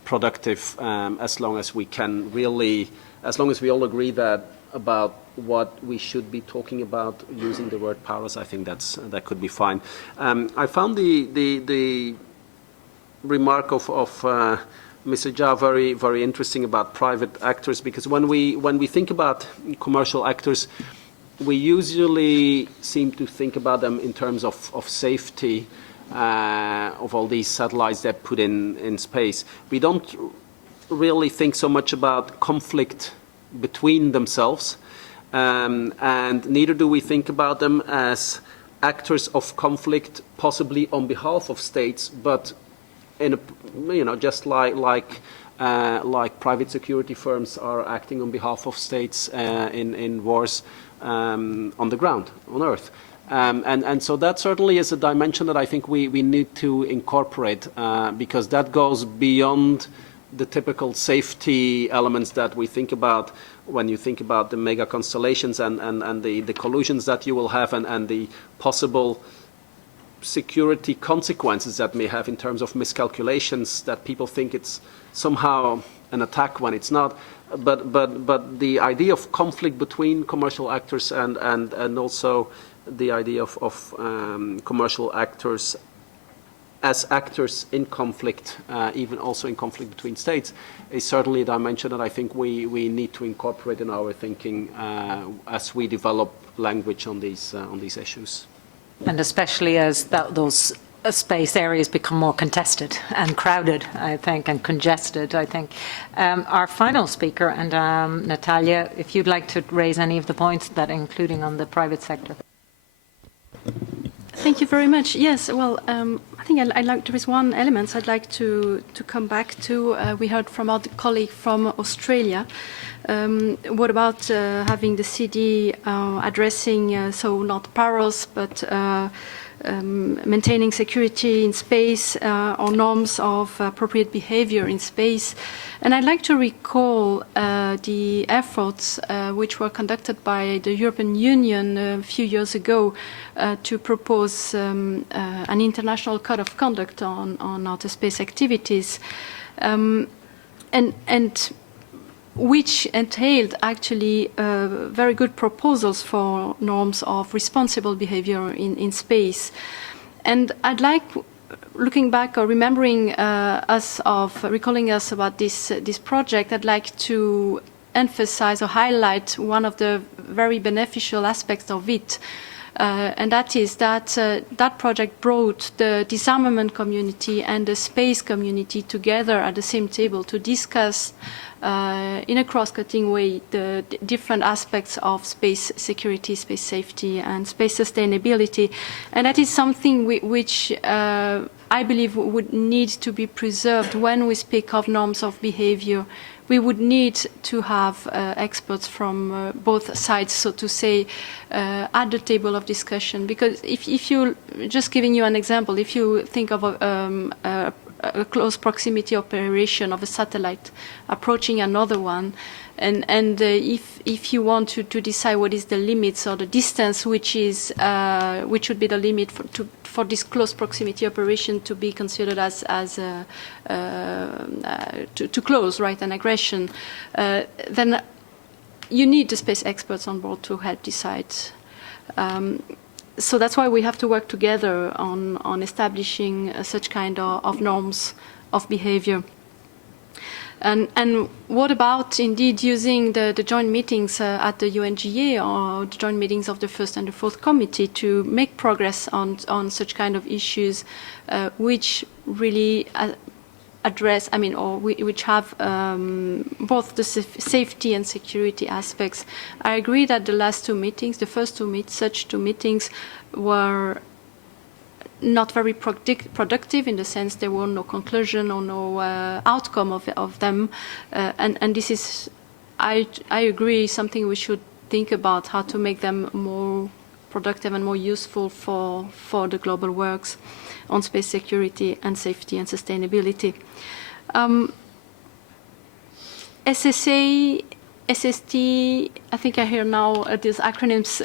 productive, as long as we can really, as long as we all agree that about what we should be talking about using the word PAROS. I think that could be fine. I found the remark of Mr. Jha very interesting about private actors, because when we think about commercial actors, we usually seem to think about them in terms of safety of all these satellites that put in space. We don't really think so much about conflict between themselves, and neither do we think about them as actors of conflict, possibly on behalf of states, but in a, just like private security firms are acting on behalf of states in wars on the ground, on Earth. And so that certainly is a dimension that I think we need to incorporate, because that goes beyond the typical safety elements that we think about when you think about the mega constellations and the collisions that you will have, and the possible security consequences that may have in terms of miscalculations, that people think it's somehow an attack when it's not. But the idea of conflict between commercial actors and also the idea of commercial actors as actors in conflict, even also in conflict between states, is certainly a dimension that I think we need to incorporate in our thinking as we develop language on these issues. And especially as those space areas become more contested and crowded, I think, and congested, I think. Our final speaker, and Natalia, if you'd like to raise any of the points that, including on the private sector. Thank you very much. Yes, well, I think there is one element I'd like to come back to. We heard from our colleague from Australia. What about having the CD addressing, so not PAROS, but maintaining security in space or norms of appropriate behavior in space? And I'd like to recall the efforts which were conducted by the European Union a few years ago to propose an international code of conduct on outer space activities, and which entailed actually very good proposals for norms of responsible behavior in space. And I'd like, looking back or remembering recalling us about this project, I'd like to emphasize or highlight one of the very beneficial aspects of it. And that is that that project brought the disarmament community and the space community together at the same table to discuss in a cross-cutting way the different aspects of space security, space safety, and space sustainability. And that is something which I believe would need to be preserved when we speak of norms of behavior. We would need to have experts from both sides, so to say, at the table of discussion. Because if you, just giving you an example, if you think of a close proximity operation of a satellite approaching another one, and if you want to decide what is the limits or the distance which should be the limit for this close proximity operation to be considered as to close, right, an aggression, then you need the space experts on board to help decide. So that's why we have to work together on establishing such kind of norms of behavior. And what about indeed using the joint meetings at the UNGA or the joint meetings of the first and the fourth committee to make progress on such kind of issues which really address, which have both the safety and security aspects. I agree that the last two meetings, the first such two meetings were not very productive in the sense there were no conclusion or no outcome of them. And this is, I agree, something we should think about, how to make them more productive and more useful for the global works on space security and safety and sustainability. SSA, SST, I think I hear now these acronyms,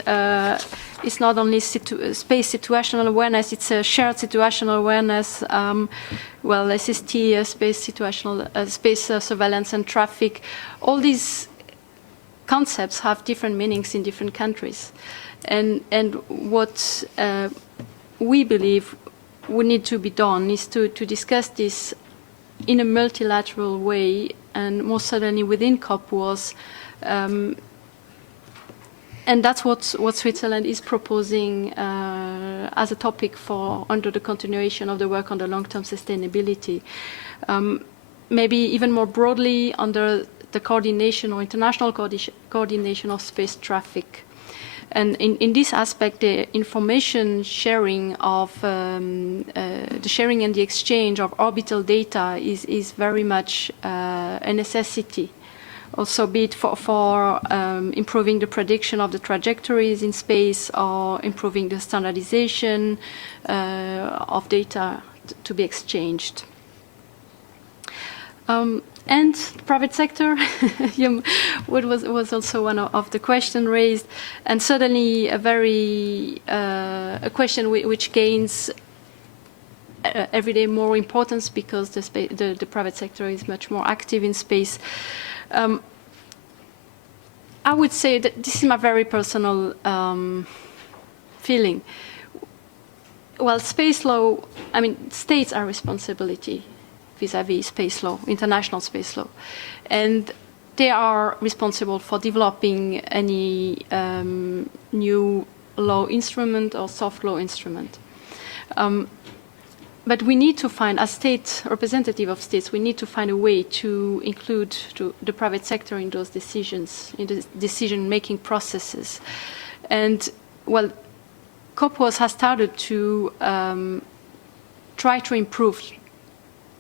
it's not only space situational awareness, it's a shared situational awareness. Well, SST, space situational, space surveillance and traffic, all these concepts have different meanings in different countries. And what we believe would need to be done is to discuss this in a multilateral way, and more certainly within COP and that's what Switzerland is proposing as a topic for under the continuation of the work on the long-term sustainability. Maybe even more broadly under the coordination or international coordination of space traffic. And in this aspect, the information sharing of the sharing and the exchange of orbital data is very much a necessity. Also, be it for improving the prediction of the trajectories in space or improving the standardization of data to be exchanged. And private sector, what was also one of the questions raised, and certainly a question which gains every day more importance because the private sector is much more active in space. I would say that this is my very personal feeling. Well, space law, I mean, states are responsibility vis-à-vis space law, international space law. And they are responsible for developing any new law instrument or soft law instrument. But we need to find, as state representative of states, we need to find a way to include the private sector in those decisions, in the decision-making processes. And, well, COPWAS has started to try to improve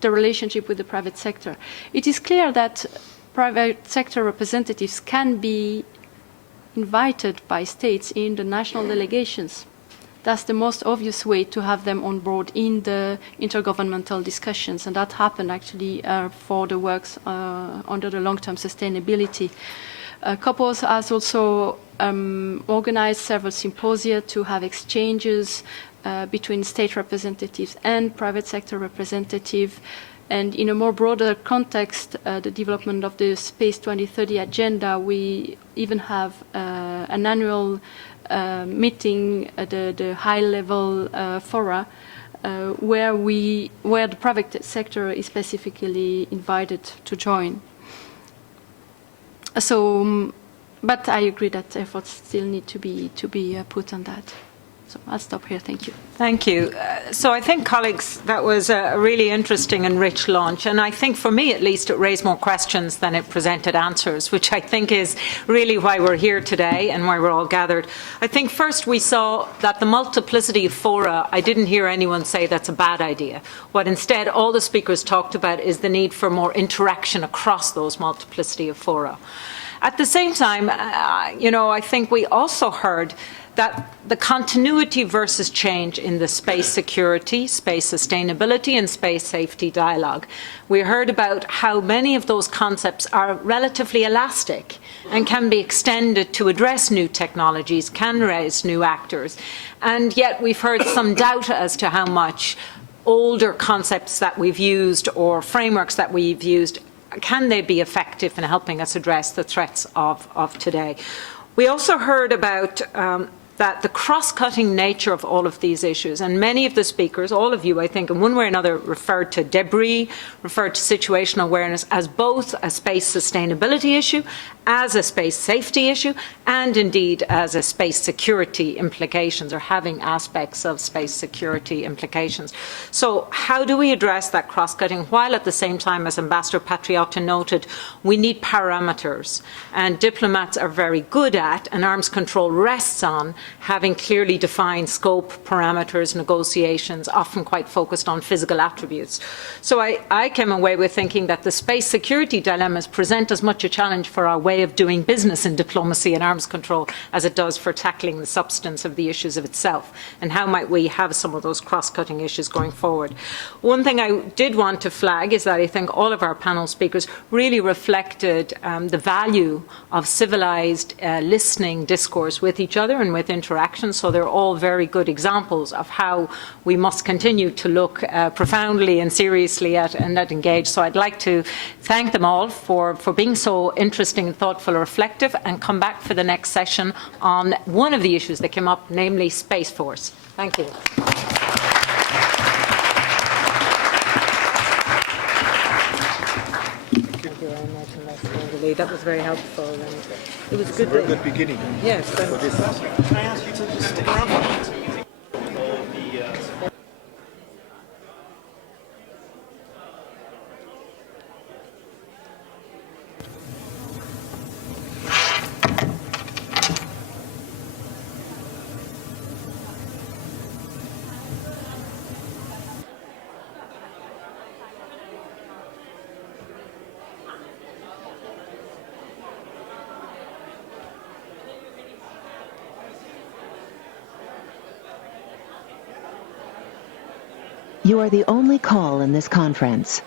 the relationship with the private sector. It is clear that private sector representatives can be invited by states in the national delegations. That's the most obvious way to have them on board in the intergovernmental discussions, and that happened actually for the works under the long-term sustainability. COPWAS has also organized several symposia to have exchanges between state representatives and private sector representatives. And in a more broader context, the development of the Space 2030 agenda, we even have an annual meeting at the high-level fora where the private sector is specifically invited to join. So, but I agree that efforts still need to be put on that. So I'll stop here. Thank you. Thank you. So I think, colleagues, that was a really interesting and rich launch. And I think, for me at least, it raised more questions than it presented answers, which I think is really why we're here today and why we're all gathered. I think first we saw that the multiplicity of fora, I didn't hear anyone say that's a bad idea. What instead all the speakers talked about is the need for more interaction across those multiplicity of fora. At the same time, I think we also heard that the continuity versus change in the space security, space sustainability, and space safety dialogue. We heard about how many of those concepts are relatively elastic and can be extended to address new technologies, can raise new actors. And yet we've heard some doubt as to how much older concepts that we've used or frameworks that we've used, can they be effective in helping us address the threats of today? We also heard about that the cross-cutting nature of all of these issues, and many of the speakers, all of you, I think, in one way or another, referred to debris, referred to situational awareness as both a space sustainability issue, as a space safety issue, and indeed as a space security implications, or having aspects of space security implications. So how do we address that cross-cutting, while at the same time, as Ambassador Patriota noted, we need parameters, and diplomats are very good at, and arms control rests on, having clearly defined scope, parameters, negotiations, often quite focused on physical attributes. So I came away with thinking that the space security dilemmas present as much a challenge for our way of doing business in diplomacy and arms control as it does for tackling the substance of the issues of itself. And how might we have some of those cross-cutting issues going forward? One thing I did want to flag is that I think all of our panel speakers really reflected the value of civilized listening discourse with each other and with interaction. So they're all very good examples of how we must continue to look profoundly and seriously at and engage. So I'd like to thank them all for being so interesting and thoughtful and reflective, and come back for the next session on one of the issues that came up, namely Space Force. Thank you. Thank you very much, Ambassador Lee. That was very helpful. And it was good. Very good beginning. Yes. For this. Can I ask you to just stick around for a minute? You are the only call in this conference.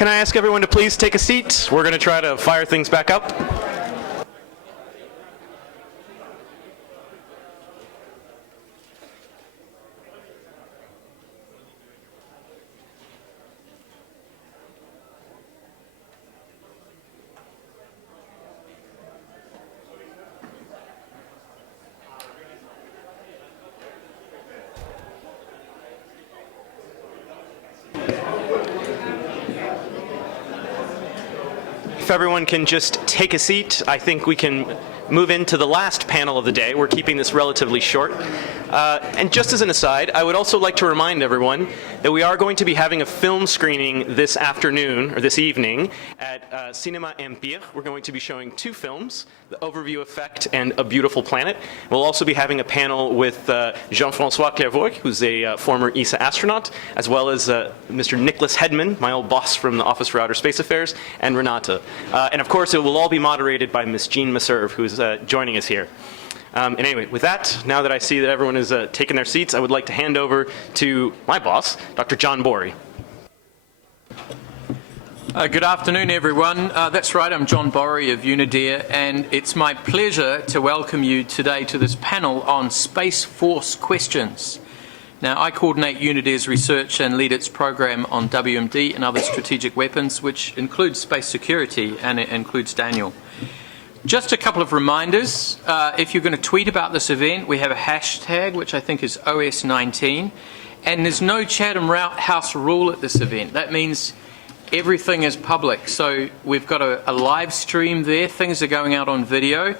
can I ask everyone to please take a seat? We're going to try to fire things back up. If everyone can just take a seat, I think we can move into the last panel of the day. We're keeping this relatively short. And just as an aside, I would also like to remind everyone that we are going to be having a film screening this afternoon, or this evening, at Cinema Empire. We're going to be showing 2 films, The Overview Effect and A Beautiful Planet. We'll also be having a panel with Jean-François Clairvoy, who's a former ESA astronaut, as well as Mr. Nicholas Hedman, my old boss from the Office for Outer Space Affairs, and Renata. And of course, it will all be moderated by Ms. Jean Messerve, who's joining us here. And anyway, with that, now that I see that everyone has taken their seats, I would like to hand over to my boss, Dr. John Borey. Good afternoon, everyone. That's right, I'm John Borey of UNIDIR, and it's my pleasure to welcome you today to this panel on Space Force questions. Now, I coordinate UNIDIR's research and lead its program on WMD and other strategic weapons, which includes space security, and it includes Daniel. Just a couple of reminders. If you're going to tweet about this event, we have a hashtag, which I think is OS19, and there's no Chatham House rule at this event. That means everything is public. So we've got a live stream there. Things are going out on video.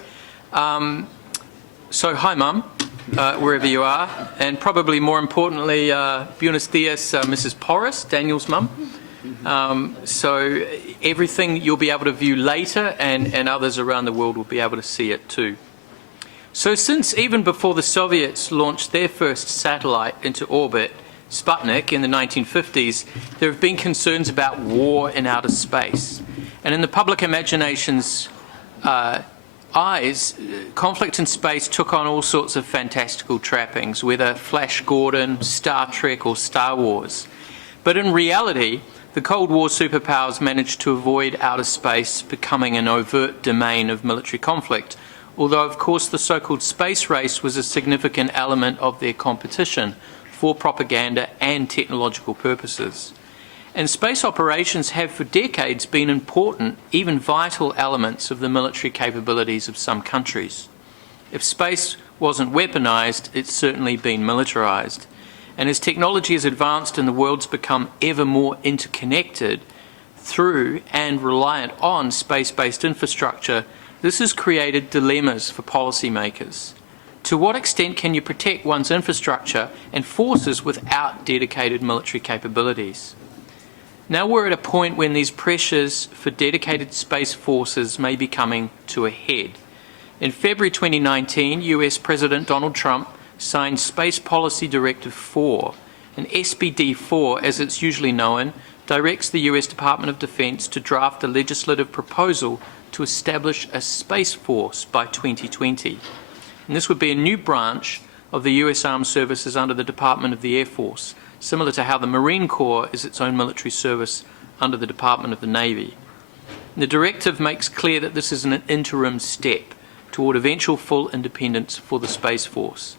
So hi, Mum, wherever you are. And probably more importantly, buenos dias, Mrs. Porras, Daniel's mum. So everything you'll be able to view later, and others around the world will be able to see it too. So since even before the Soviets launched their first satellite into orbit, Sputnik, in the 1950s, there have been concerns about war in outer space. And in the public imagination's eyes, conflict in space took on all sorts of fantastical trappings, whether Flash Gordon, Star Trek, or Star Wars. But in reality, the Cold War superpowers managed to avoid outer space becoming an overt domain of military conflict, although of course the so-called space race was a significant element of their competition for propaganda and technological purposes. And space operations have for decades been important, even vital elements of the military capabilities of some countries. If space wasn't weaponized, it's certainly been militarized. And as technology has advanced and the world's become ever more interconnected through and reliant on space-based infrastructure, this has created dilemmas for policymakers. To what extent can you protect one's infrastructure and forces without dedicated military capabilities? Now we're at a point when these pressures for dedicated space forces may be coming to a head. In February 2019, US President Donald Trump signed Space Policy Directive 4, and SPD 4, as it's usually known, directs the US Department of Defense to draft a legislative proposal to establish a Space Force by 2020. And this would be a new branch of the US Armed Services under the Department of the Air Force, similar to how the Marine Corps is its own military service under the Department of the Navy. And the directive makes clear that this is an interim step toward eventual full independence for the Space Force.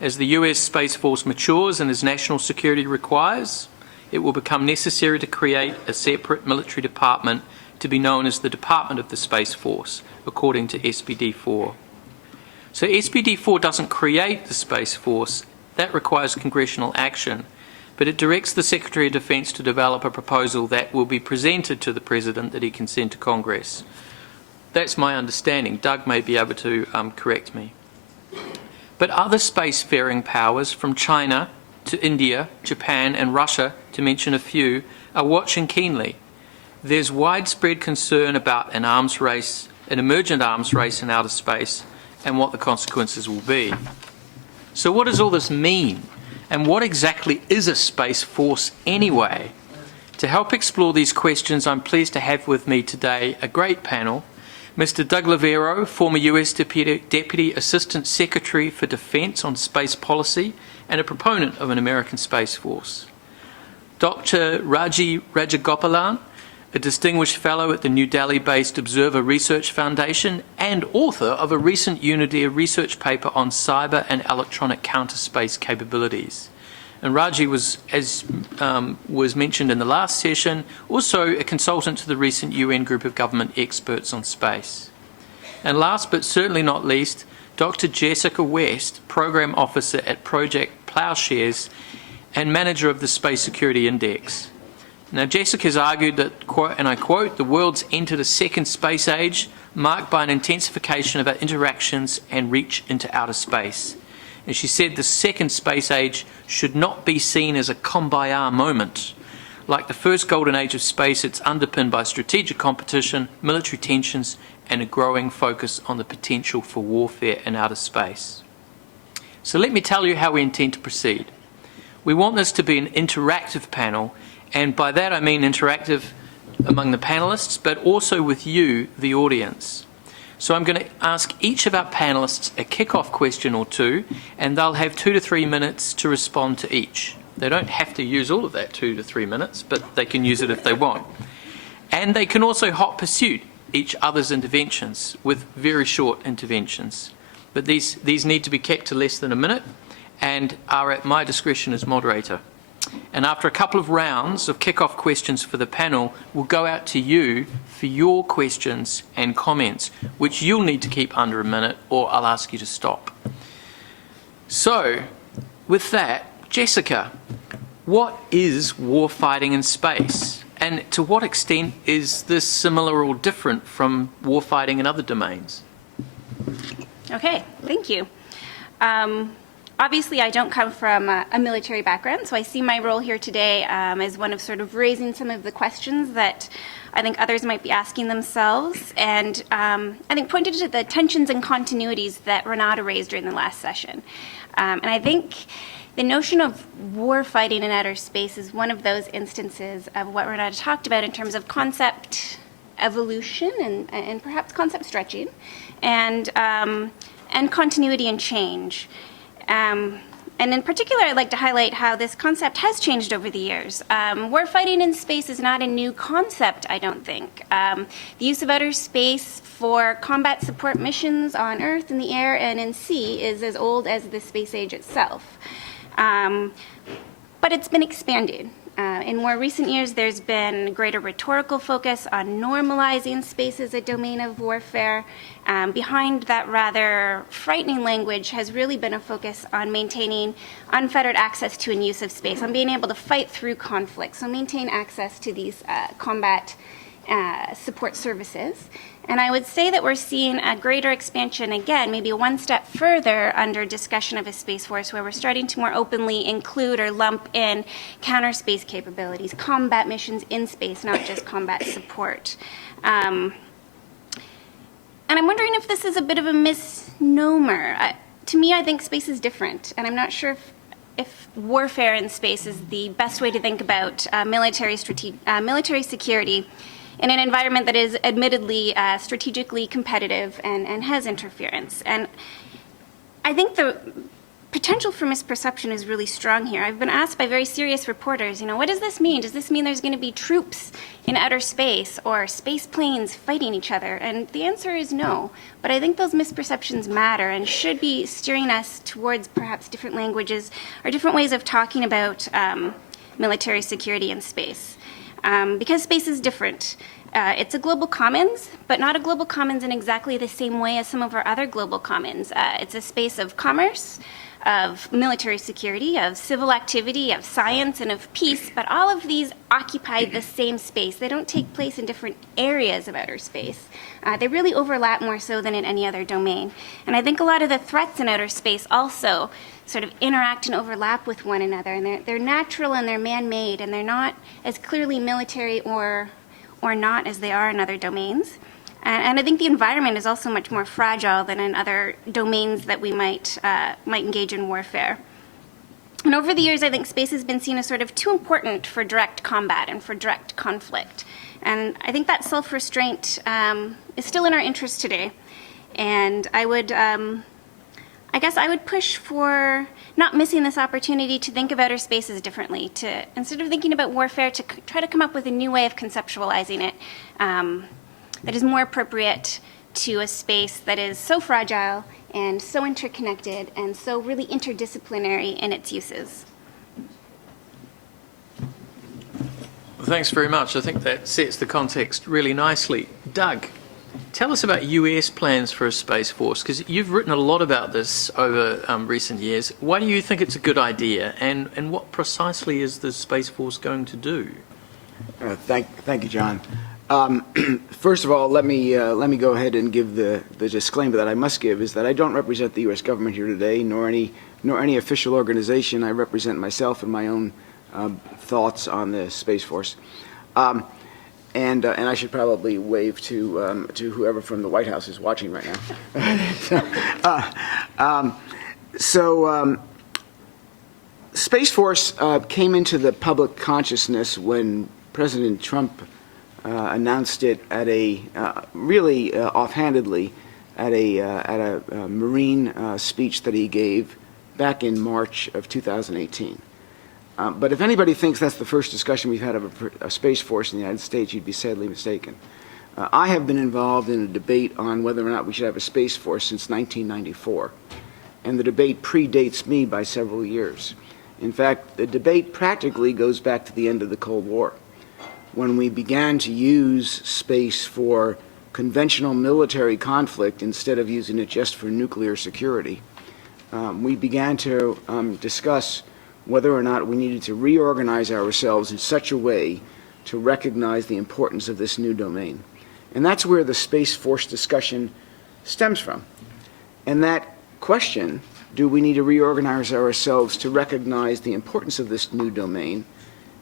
As the US Space Force matures and as national security requires, it will become necessary to create a separate military department to be known as the Department of the Space Force, according to SPD 4. So SPD 4 doesn't create the Space Force, that requires congressional action, but it directs the Secretary of Defense to develop a proposal that will be presented to the President that he can send to Congress. That's my understanding. Doug may be able to correct me. But other spacefaring powers, from China to India, Japan and Russia, to mention a few, are watching keenly. There's widespread concern about an arms race, an emergent arms race in outer space, and what the consequences will be. So what does all this mean? And what exactly is a space force anyway? To help explore these questions, I'm pleased to have with me today a great panel. Mr. Doug Lavero, former US Deputy Assistant Secretary for Defense on Space Policy and a proponent of an American Space Force. Dr. Raji Rajagopalan, a distinguished fellow at the New Delhi-based Observer Research Foundation and author of a recent UNIDIR research paper on cyber and electronic counterspace capabilities. And Raji was, as was mentioned in the last session, also a consultant to the recent UN group of government experts on space. And last but certainly not least, Dr. Jessica West, Program Officer at Project Ploughshares and Manager of the Space Security Index. Now, Jessica has argued that, and I quote, the world's entered a second space age marked by an intensification of our interactions and reach into outer space. And she said the second space age should not be seen as a kumbaya moment. Like the first golden age of space, it's underpinned by strategic competition, military tensions, and a growing focus on the potential for warfare in outer space. So let me tell you how we intend to proceed. We want this to be an interactive panel, and by that I mean interactive among the panelists, but also with you, the audience. So I'm going to ask each of our panelists a kick-off question or two, and they'll have 2 to 3 minutes to respond to each. They don't have to use all of that 2 to 3 minutes, but they can use it if they want. And they can also hot pursuit each other's interventions with very short interventions. But these need to be kept to less than a minute and are at my discretion as moderator. And after a couple of rounds of kick-off questions for the panel, we'll go out to you for your questions and comments, which you'll need to keep under a minute or I'll ask you to stop. So, with that, Jessica, what is warfighting in space? And to what extent is this similar or different from warfighting in other domains? Okay, thank you. Obviously, I don't come from a military background, so I see my role here today as one of sort of raising some of the questions that I think others might be asking themselves, and I think pointed to the tensions and continuities that Renata raised during the last session. And I think the notion of war fighting in outer space is one of those instances of what Renata talked about in terms of concept evolution and perhaps concept stretching, and continuity and change. And in particular, I'd like to highlight how this concept has changed over the years. Warfighting in space is not a new concept, I don't think. The use of outer space for combat support missions on Earth, in the air, and in sea is as old as the space age itself. But it's been expanded. In more recent years, there's been greater rhetorical focus on normalizing space as a domain of warfare. Behind that rather frightening language has really been a focus on maintaining unfettered access to and use of space, on being able to fight through conflict, so maintain access to these combat support services. And I would say that we're seeing a greater expansion, again, maybe one step further under discussion of a Space Force, where we're starting to more openly include or lump in counter space capabilities, combat missions in space, not just combat support. And I'm wondering if this is a bit of a misnomer. To me, I think space is different, and I'm not sure if warfare in space is the best way to think about military security in an environment that is admittedly strategically competitive and has interference. And I think the potential for misperception is really strong here. I've been asked by very serious reporters, what does this mean? Does this mean there's going to be troops in outer space or space planes fighting each other? And the answer is no. But I think those misperceptions matter and should be steering us towards perhaps different languages or different ways of talking about military security in space. Because space is different. It's a global commons, but not a global commons in exactly the same way as some of our other global commons. It's a space of commerce, of military security, of civil activity, of science, and of peace, but all of these occupy the same space. They don't take place in different areas of outer space. They really overlap more so than in any other domain. And I think a lot of the threats in outer space also sort of interact and overlap with one another, and they're natural and they're man-made, and they're not as clearly military or not as they are in other domains. And I think the environment is also much more fragile than in other domains that we might engage in warfare. And over the years, I think space has been seen as sort of too important for direct combat and for direct conflict. And I think that self-restraint is still in our interest today. And I would I guess I would push for not missing this opportunity to think of outer spaces differently, to instead of thinking about warfare, to try to come up with a new way of conceptualizing it that is more appropriate to a space that is so fragile and so interconnected and so really interdisciplinary in its uses. Well, thanks very much. I think that sets the context really nicely. Doug, tell us about US plans for a Space Force, because you've written a lot about this over recent years. Why do you think it's a good idea, and what precisely is the Space Force going to do? Thank you, John. First of all, let me go ahead and give the disclaimer that I must give, is that I don't represent the U.S. government here today, nor any official organization. I represent myself and my own thoughts on the Space Force. And I should probably wave to whoever from the White House is watching right now. Space Force came into the public consciousness when President Trump announced it at a really offhandedly at a Marine speech that he gave back in March of 2018. But if anybody thinks that's the first discussion we've had of a Space Force in the United States, you'd be sadly mistaken. I have been involved in a debate on whether or not we should have a Space Force since 1994. And the debate predates me by several years. In fact, the debate practically goes back to the end of the Cold War, when we began to use space for conventional military conflict instead of using it just for nuclear security. We began to discuss whether or not we needed to reorganize ourselves in such a way to recognize the importance of this new domain. And that's where the Space Force discussion stems from. And that question, do we need to reorganize ourselves to recognize the importance of this new domain,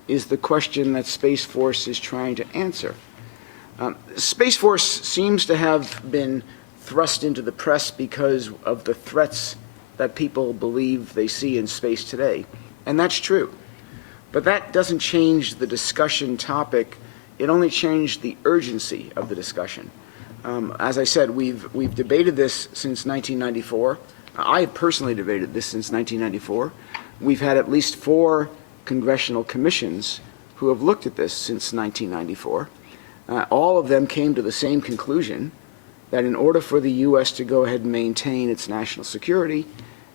is the question that Space Force is trying to answer. Space Force seems to have been thrust into the press because of the threats that people believe they see in space today. And that's true. But that doesn't change the discussion topic. It only changed the urgency of the discussion. As I said, we've debated this since 1994. I have personally debated this since 1994. We've had at least 4 congressional commissions who have looked at this since 1994. All of them came to the same conclusion, that in order for the U.S. to go ahead and maintain its national security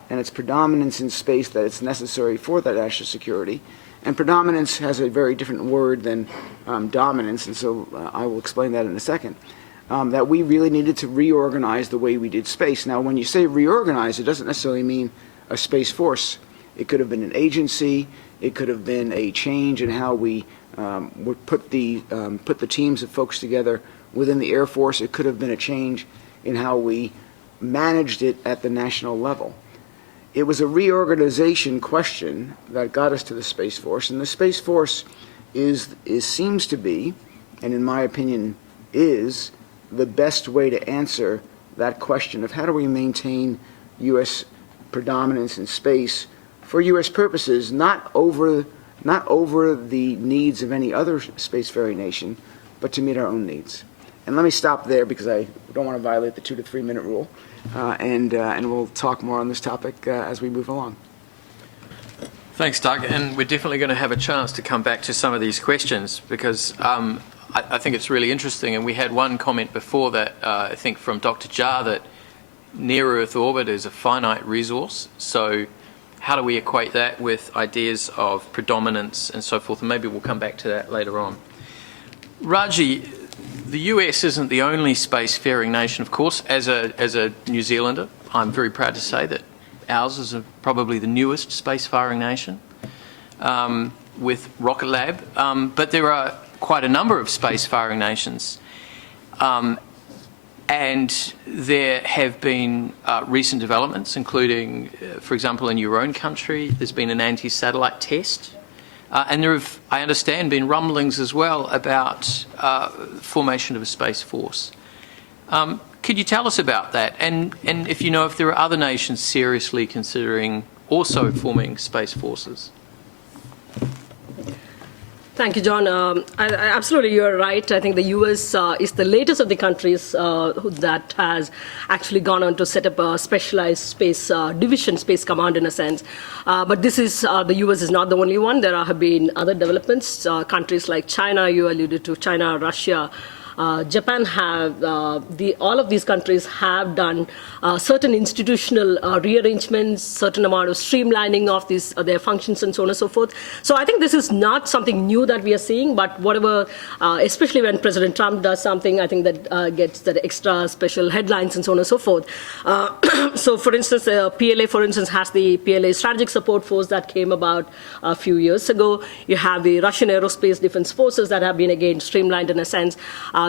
and its predominance in space that it's necessary for that national security, and predominance has a very different word than dominance, and so I will explain that in a second, that we really needed to reorganize the way we did space. Now, when you say reorganize, it doesn't necessarily mean a Space Force. It could have been an agency. It could have been a change in how we would put the teams of folks together within the Air Force. It could have been a change in how we managed it at the national level. It was a reorganization question that got us to the Space Force, and the Space Force seems to be, and in my opinion is, the best way to answer that question of how do we maintain U.S. predominance in space for U.S. purposes, not over the needs of any other spacefaring nation, but to meet our own needs. And let me stop there because I don't want to violate the 2 to 3 minute rule, and we'll talk more on this topic as we move along. Thanks, Doug. And we're definitely going to have a chance to come back to some of these questions because I think it's really interesting. And we had one comment before that, I think from Dr. Jar, that near-Earth orbit is a finite resource. So how do we equate that with ideas of predominance and so forth? And maybe we'll come back to that later on. Raji, the US isn't the only spacefaring nation, of course. As a New Zealander, I'm very proud to say that ours is probably the newest spacefaring nation with Rocket Lab. But there are quite a number of spacefaring nations. And there have been recent developments, including, for example, in your own country, there's been an anti-satellite test. And there have, I understand, been rumblings as well about formation of a Space Force. Could you tell us about that? And if you know if there are other nations seriously considering also forming Space Forces? Thank you, John. Absolutely, you're right. I think the U.S. Is the latest of the countries that has actually gone on to set up a specialized space division, space command in a sense. But this is, the U.S. is not the only one. There have been other developments. Countries like China, you alluded to China, Russia, Japan have, all of these countries have done certain institutional rearrangements, certain amount of streamlining of these, their functions and so on and so forth. So I think this is not something new that we are seeing, but whatever, especially when President Trump does something, I think that gets the extra special headlines and so on and so forth. So for instance, PLA, for instance, has the PLA Strategic Support Force that came about a few years ago. You have the Russian Aerospace Defense Forces that have been, again, streamlined in a sense.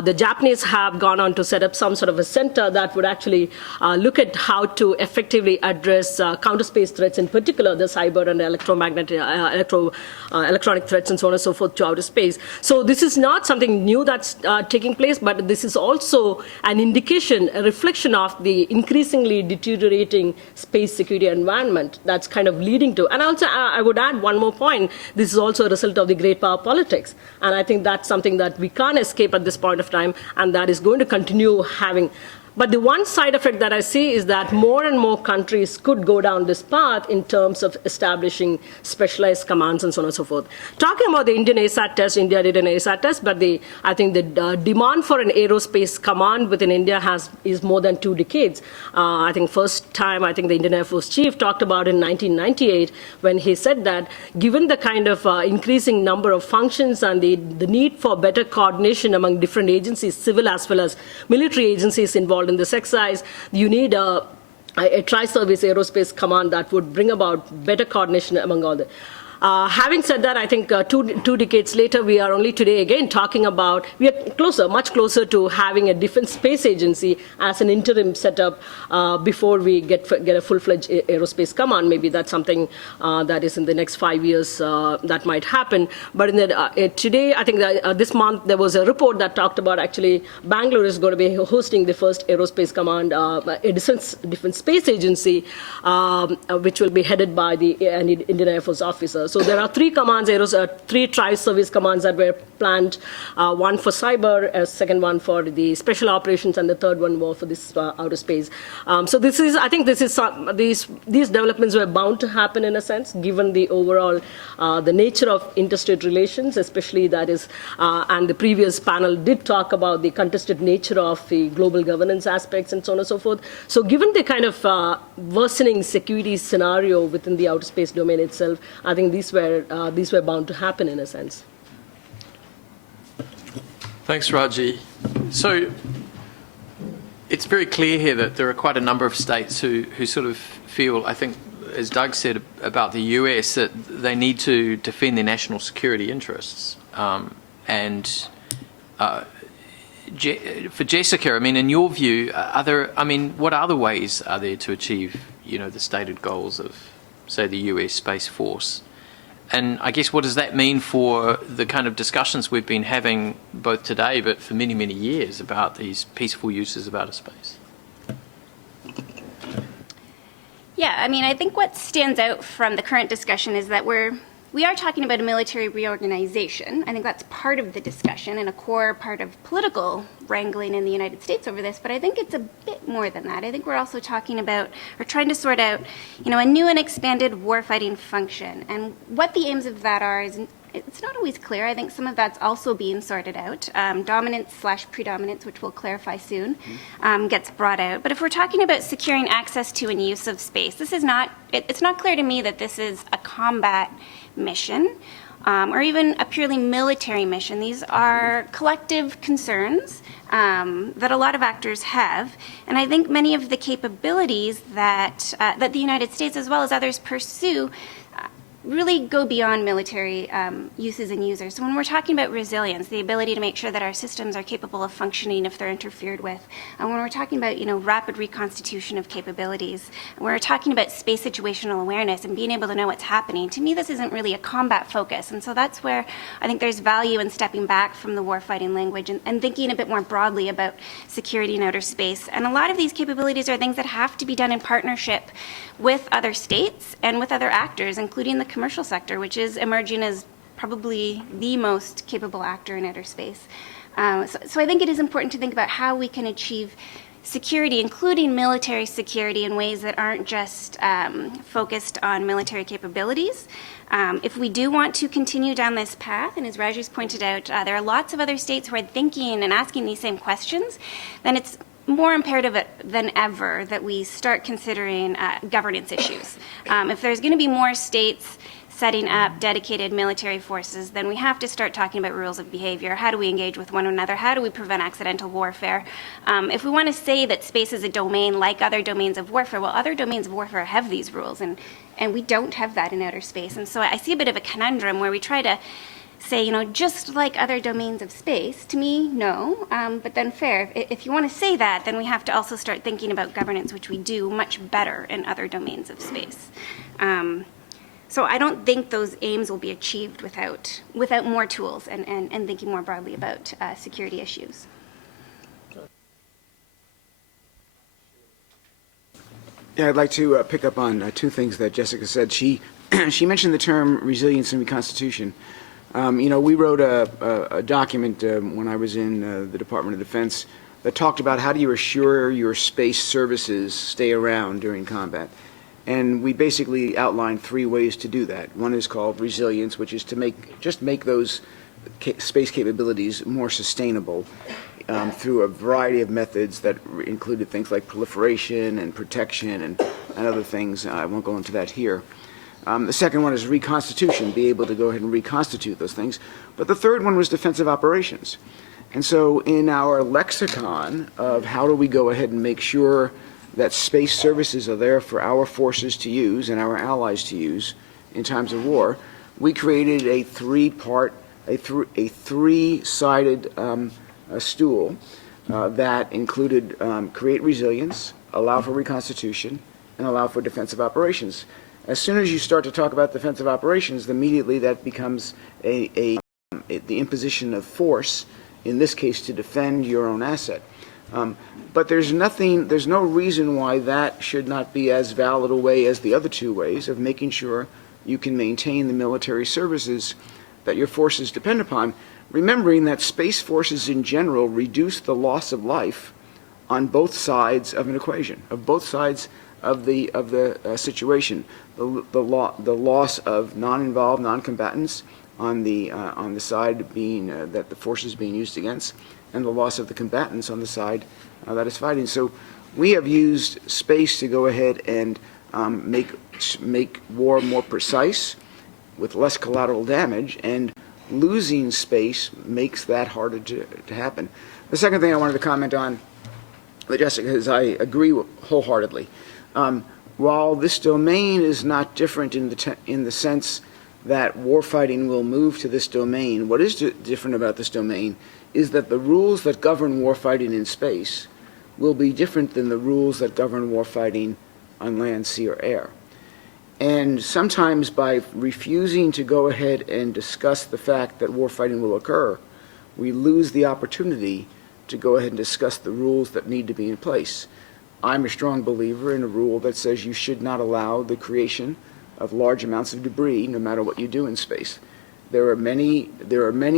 The Japanese have gone on to set up some sort of a center that would actually look at how to effectively address counter-space threats, in particular the cyber and electromagnetic, electronic threats and so on and so forth to outer space. So this is not something new that's taking place, but this is also an indication, a reflection of the increasingly deteriorating space security environment that's kind of leading to. And also, I would add one more point. This is also a result of the great power politics. And I think that's something that we can't escape at this point of time, and that is going to continue having. But the one side effect that I see is that more and more countries could go down this path in terms of establishing specialized commands and so on and so forth. Talking about the Indian ASAT test, India did an ASAT test, but I think the demand for an aerospace command within India is more than 2 decades. I think first time, I think the Indian Air Force chief talked about in 1998 when he said that given the kind of increasing number of functions and the need for better coordination among different agencies, civil as well as military agencies involved in this exercise, you need a tri-service aerospace command that would bring about better coordination among all the. Having said that, I think two decades later, we are only today again talking about, we are closer, much closer to having a defense space agency as an interim setup before we get a full-fledged aerospace command. Maybe that's something that is in the next 5 years that might happen. But in today, I think that, this month, there was a report that talked about actually Bangalore is going to be hosting the first aerospace command, a defense space agency, which will be headed by the Indian Air Force officer. So there are 3 commands, 3 tri-service commands that were planned, one for cyber, a second one for the special operations, and the third one more for this outer space. So this is, I think this is these developments were bound to happen in a sense, given the overall, the nature of interstate relations, especially that is, and the previous panel did talk about the contested nature of the global governance aspects and so on and so forth. So given the kind of worsening security scenario within the outer space domain itself, I think these were bound to happen in a sense. Thanks, Raji. So it's very clear here that there are quite a number of states who sort of feel, I think, as Doug said about the US, that they need to defend their national security interests. For Jessica, I mean, in your view, what other ways are there to achieve, the stated goals of, say, the US Space Force? And I guess what does that mean for the kind of discussions we've been having both today but for many, many years about these peaceful uses of outer space? Yeah, I mean, I think what stands out from the current discussion is that we are talking about a military reorganization. I think that's part of the discussion and a core part of political wrangling in the United States over this, but I think it's a bit more than that. I think we're also talking about, or trying to sort out, a new and expanded warfighting function. And what the aims of that are is, it's not always clear. I think some of that's also being sorted out. Dominance/predominance, which we'll clarify soon, gets brought out. But if we're talking about securing access to and use of space, it's not clear to me that this is a combat mission or even a purely military mission. These are collective concerns that a lot of actors have, and I think many of the capabilities that the United States as well as others pursue really go beyond military uses and users. So when we're talking about resilience, the ability to make sure that our systems are capable of functioning if they're interfered with, and when we're talking about rapid reconstitution of capabilities, and when we're talking about space situational awareness and being able to know what's happening, to me this isn't really a combat focus. And so that's where I think there's value in stepping back from the warfighting language and thinking a bit more broadly about security in outer space. And a lot of these capabilities are things that have to be done in partnership with other states and with other actors, including the commercial sector, which is emerging as probably the most capable actor in outer space. So I think it is important to think about how we can achieve security, including military security, in ways that aren't just focused on military capabilities. If we do want to continue down this path, and as Raju's pointed out, there are lots of other states who are thinking and asking these same questions, then it's more imperative than ever that we start considering governance issues. If there's going to be more states setting up dedicated military forces, then we have to start talking about rules of behavior. How do we engage with one another? How do we prevent accidental warfare? If we want to say that space is a domain like other domains of warfare, well, other domains of warfare have these rules, and we don't have that in outer space. And so I see a bit of a conundrum where we try to say, just like other domains of space. To me, no, but then fair. If you want to say that, then we have to also start thinking about governance, which we do much better in other domains of space. So I don't think those aims will be achieved without more tools and thinking more broadly about security issues. Yeah, I'd like to pick up on two things that Jessica said. She mentioned the term resilience and reconstitution. We wrote a document when I was in the Department of Defense that talked about how do you assure your space services stay around during combat. And we basically outlined 3 ways to do that. One is called resilience, which is to make those space capabilities more sustainable through a variety of methods that included things like proliferation and protection and other things. I won't go into that here. The second one is reconstitution, be able to go ahead and reconstitute those things. But the third one was defensive operations. And so in our lexicon of how do we go ahead and make sure that space services are there for our forces to use and our allies to use in times of war, we created a three-sided stool that included create resilience, allow for reconstitution, and allow for defensive operations. As soon as you start to talk about defensive operations, immediately that becomes the imposition of force, in this case to defend your own asset. But there's no reason why that should not be as valid a way as the other 2 ways of making sure you can maintain the military services that your forces depend upon, remembering that space forces in general reduce the loss of life on both sides of an equation, of both sides of the situation. The loss of non-involved non-combatants on the side being that the force is being used against, and the loss of the combatants on the side that is fighting. So we have used space to go ahead and make war more precise with less collateral damage, and losing space makes that harder to happen. The second thing I wanted to comment on, Jessica, is I agree wholeheartedly. While this domain is not different in the sense that warfighting will move to this domain, what is different about this domain is that the rules that govern warfighting in space will be different than the rules that govern warfighting on land, sea, or air. And sometimes by refusing to go ahead and discuss the fact that warfighting will occur, we lose the opportunity to go ahead and discuss the rules that need to be in place. I'm a strong believer in a rule that says you should not allow the creation of large amounts of debris no matter what you do in space. There are many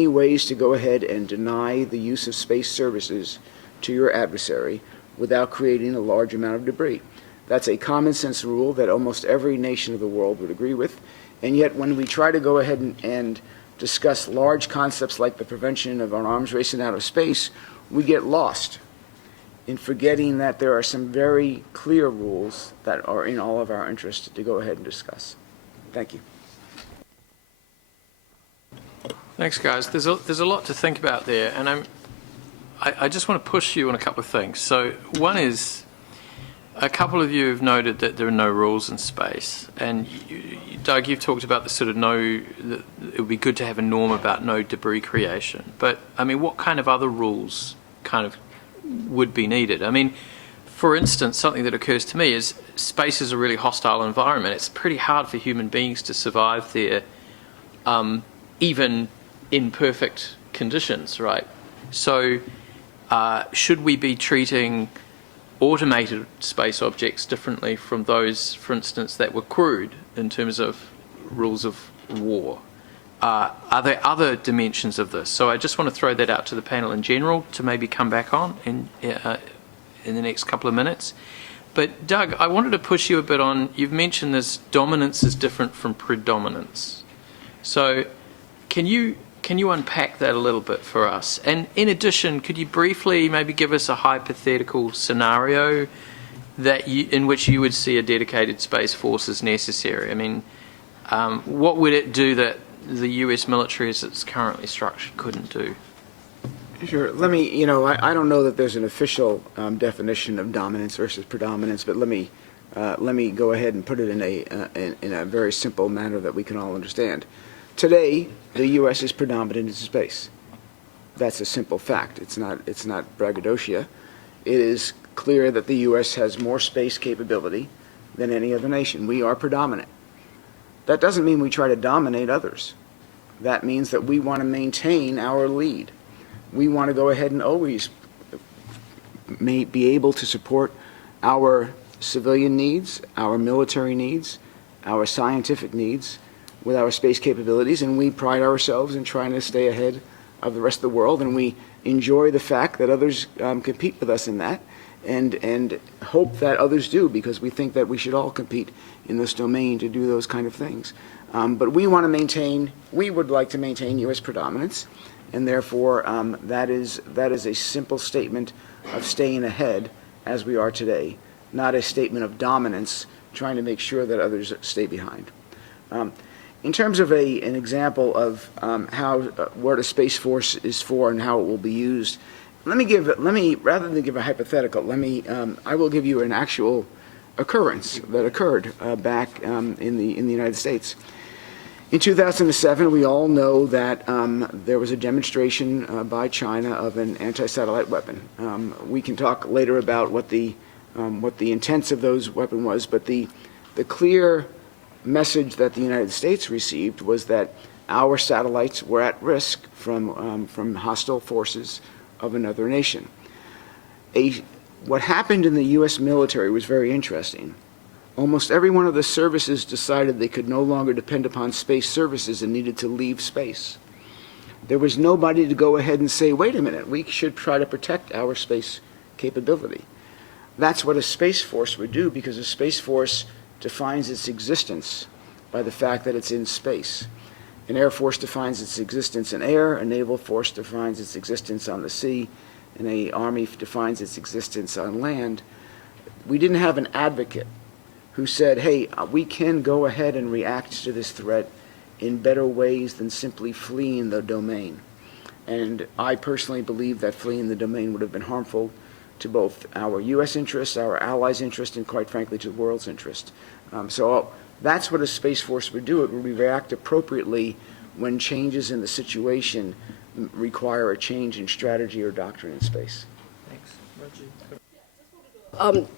ways to go ahead and deny the use of space services to your adversary without creating a large amount of debris. That's a common sense rule that almost every nation of the world would agree with. And yet when we try to go ahead and discuss large concepts like the prevention of an arms race in outer space, we get lost in forgetting that there are some very clear rules that are in all of our interest to go ahead and discuss. Thank you. Thanks, guys. There's a lot to think about there, and I just want to push you on a couple of things. So one is, a couple of you have noted that there are no rules in space, and Doug, you've talked about the sort of that it would be good to have a norm about no debris creation. But I mean, what kind of other rules kind of would be needed? I mean, for instance, something that occurs to me is space is a really hostile environment. It's pretty hard for human beings to survive there, even in perfect conditions, right? So should we be treating automated space objects differently from those, for instance, that were crewed in terms of rules of war? are there other dimensions of this? So I just want to throw that out to the panel in general to maybe come back on in the next couple of minutes. But Doug, I wanted to push you a bit on, you've mentioned this dominance is different from predominance. So can you unpack that a little bit for us? And in addition, could you briefly maybe give us a hypothetical scenario that in which you would see a dedicated space force as necessary? I mean, what would it do that the US military as it's currently structured couldn't do? Sure. Let me, I don't know that there's an official definition of dominance versus predominance, but let me go ahead and put it in a very simple manner that we can all understand. Today, the U.S. is predominant in space. That's a simple fact. It's not braggadocio. It is clear that the U.S. has more space capability than any other nation. We are predominant. That doesn't mean we try to dominate others. That means that we want to maintain our lead. We want to go ahead and always be able to support our civilian needs, our military needs, our scientific needs with our space capabilities, and we pride ourselves in trying to stay ahead of the rest of the world, and we enjoy the fact that others compete with us in that, and hope that others do, because we think that we should all compete in this domain to do those kind of things. But we would like to maintain U.S. predominance, and therefore that is a simple statement of staying ahead as we are today, not a statement of dominance, trying to make sure that others stay behind. In terms of an example of what a Space Force is for and how it will be used, rather than give a hypothetical, I will give you an actual occurrence that occurred back in the United States. In 2007, we all know that there was a demonstration by China of an anti-satellite weapon. We can talk later about what the intents of those weapons was, but the clear message that the United States received was that our satellites were at risk from hostile forces of another nation. What happened in the U.S. military was very interesting. Almost every one of the services decided they could no longer depend upon space services and needed to leave space. There was nobody to go ahead and say, wait a minute, we should try to protect our space capability. That's what a Space Force would do, because a Space Force defines its existence by the fact that it's in space. An Air Force defines its existence in air, a Naval Force defines its existence on the sea, and an Army defines its existence on land. We didn't have an advocate who said, hey, we can go ahead and react to this threat in better ways than simply fleeing the domain. And I personally believe that fleeing the domain would have been harmful to both our U.S. interests, our allies' interest, and quite frankly to the world's interest. So that's what a Space Force would do. It would react appropriately when changes in the situation require a change in strategy or doctrine in space. Thanks.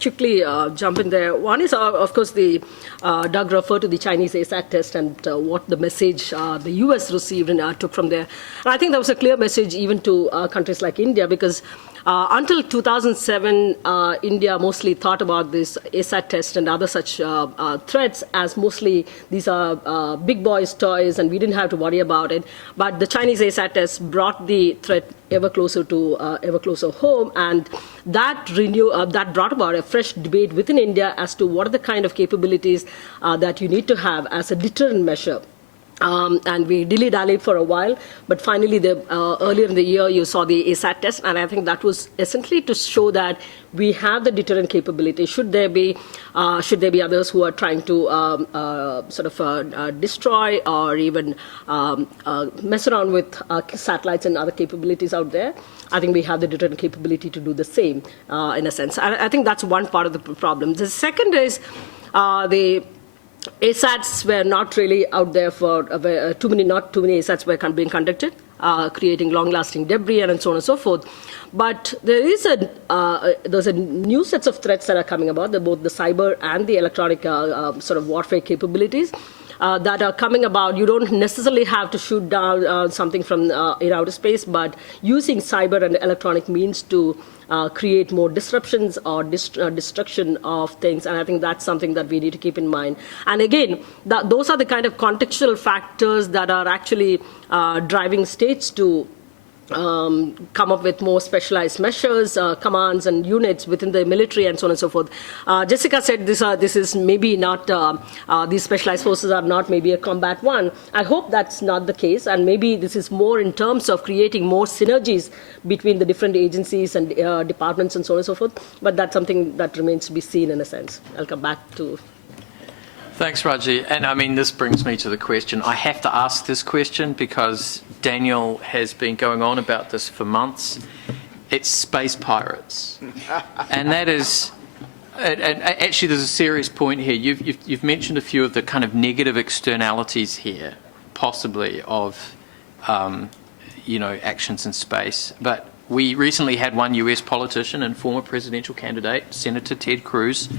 Quickly jump in there. One is, of course, Doug referred to the Chinese ASAT test and what the message the U.S. received and took from there. And I think that was a clear message even to countries like India, because until 2007, India mostly thought about this ASAT test and other such threats as mostly these are big boys' toys and we didn't have to worry about it. But the Chinese ASAT test brought the threat ever closer home, and that brought about a fresh debate within India as to what are the kind of capabilities that you need to have as a deterrent measure. And we dilly-dallied for a while, but finally, earlier in the year, you saw the ASAT test, and I think that was essentially to show that we have the deterrent capability. Should there be others who are trying to destroy or even mess around with satellites and other capabilities out there, I think we have the deterrent capability to do the same, in a sense. I think that's one part of the problem. The second is the ASATs were not really out there for not too many ASATs were being conducted, creating long-lasting debris and so on and so forth. But there's a new sets of threats that are coming about, both the cyber and the electronic warfare capabilities. that are coming about. You don't necessarily have to shoot down something from in outer space, but using cyber and electronic means to create more disruptions or destruction of things. And I think that's something that we need to keep in mind. And again, those are the kind of contextual factors that are actually driving states to come up with more specialized measures, commands and units within the military and so on and so forth. Jessica said this is maybe not, these specialized forces are not maybe a combat one. I hope that's not the case, and maybe this is more in terms of creating more synergies between the different agencies and departments and so on and so forth, but that's something that remains to be seen in a sense. I'll come back to. Thanks, Raji. And I mean, this brings me to the question. I have to ask this question because Daniel has been going on about this for months. It's space pirates. And that is, and actually there's a serious point here. You've mentioned a few of the kind of negative externalities here, possibly of, actions in space. But we recently had one US politician and former presidential candidate, Senator Ted Cruz,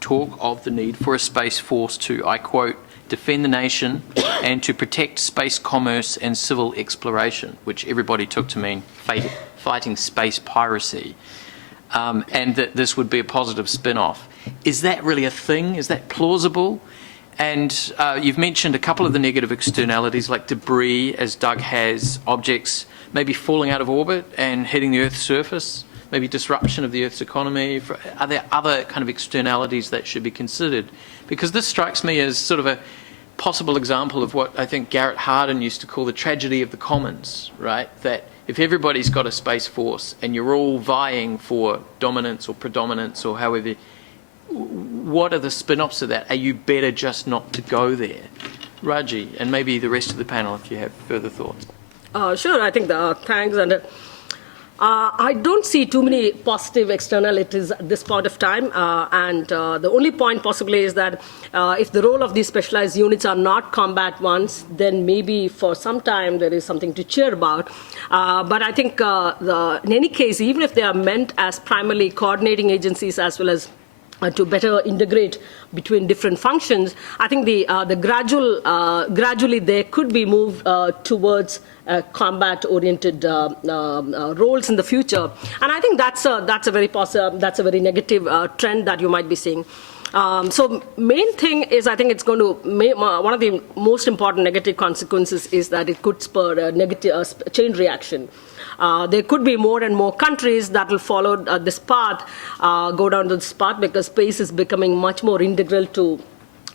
talk of the need for a space force to, I quote, defend the nation and to protect space commerce and civil exploration, which everybody took to mean fighting space piracy, and that this would be a positive spin-off. Is that really a thing? Is that plausible? And you've mentioned a couple of the negative externalities like debris, as Doug has, objects maybe falling out of orbit and hitting the Earth's surface, maybe disruption of the Earth's economy. Are there other kind of externalities that should be considered? Because this strikes me as sort of a possible example of what I think Garrett Hardin used to call the tragedy of the commons, right? That if everybody's got a space force and you're all vying for dominance or predominance or however, what are the spin-offs of that? Are you better just not to go there? Raji, and maybe the rest of the panel if you have further thoughts. Sure, I think thanks. And I don't see too many positive externalities at this point of time. And the only point possibly is that if the role of these specialized units are not combat ones, then maybe for some time there is something to cheer about. But I think in any case, even if they are meant as primarily coordinating agencies as well as to better integrate between different functions, I think gradually there could be moved towards combat-oriented roles in the future, and I think that's a very very negative trend that you might be seeing. So main thing is, I think it's going to one of the most important negative consequences is that it could spur a negative chain reaction. There could be more and more countries that will follow this path, go down this path, because space is becoming much more integral to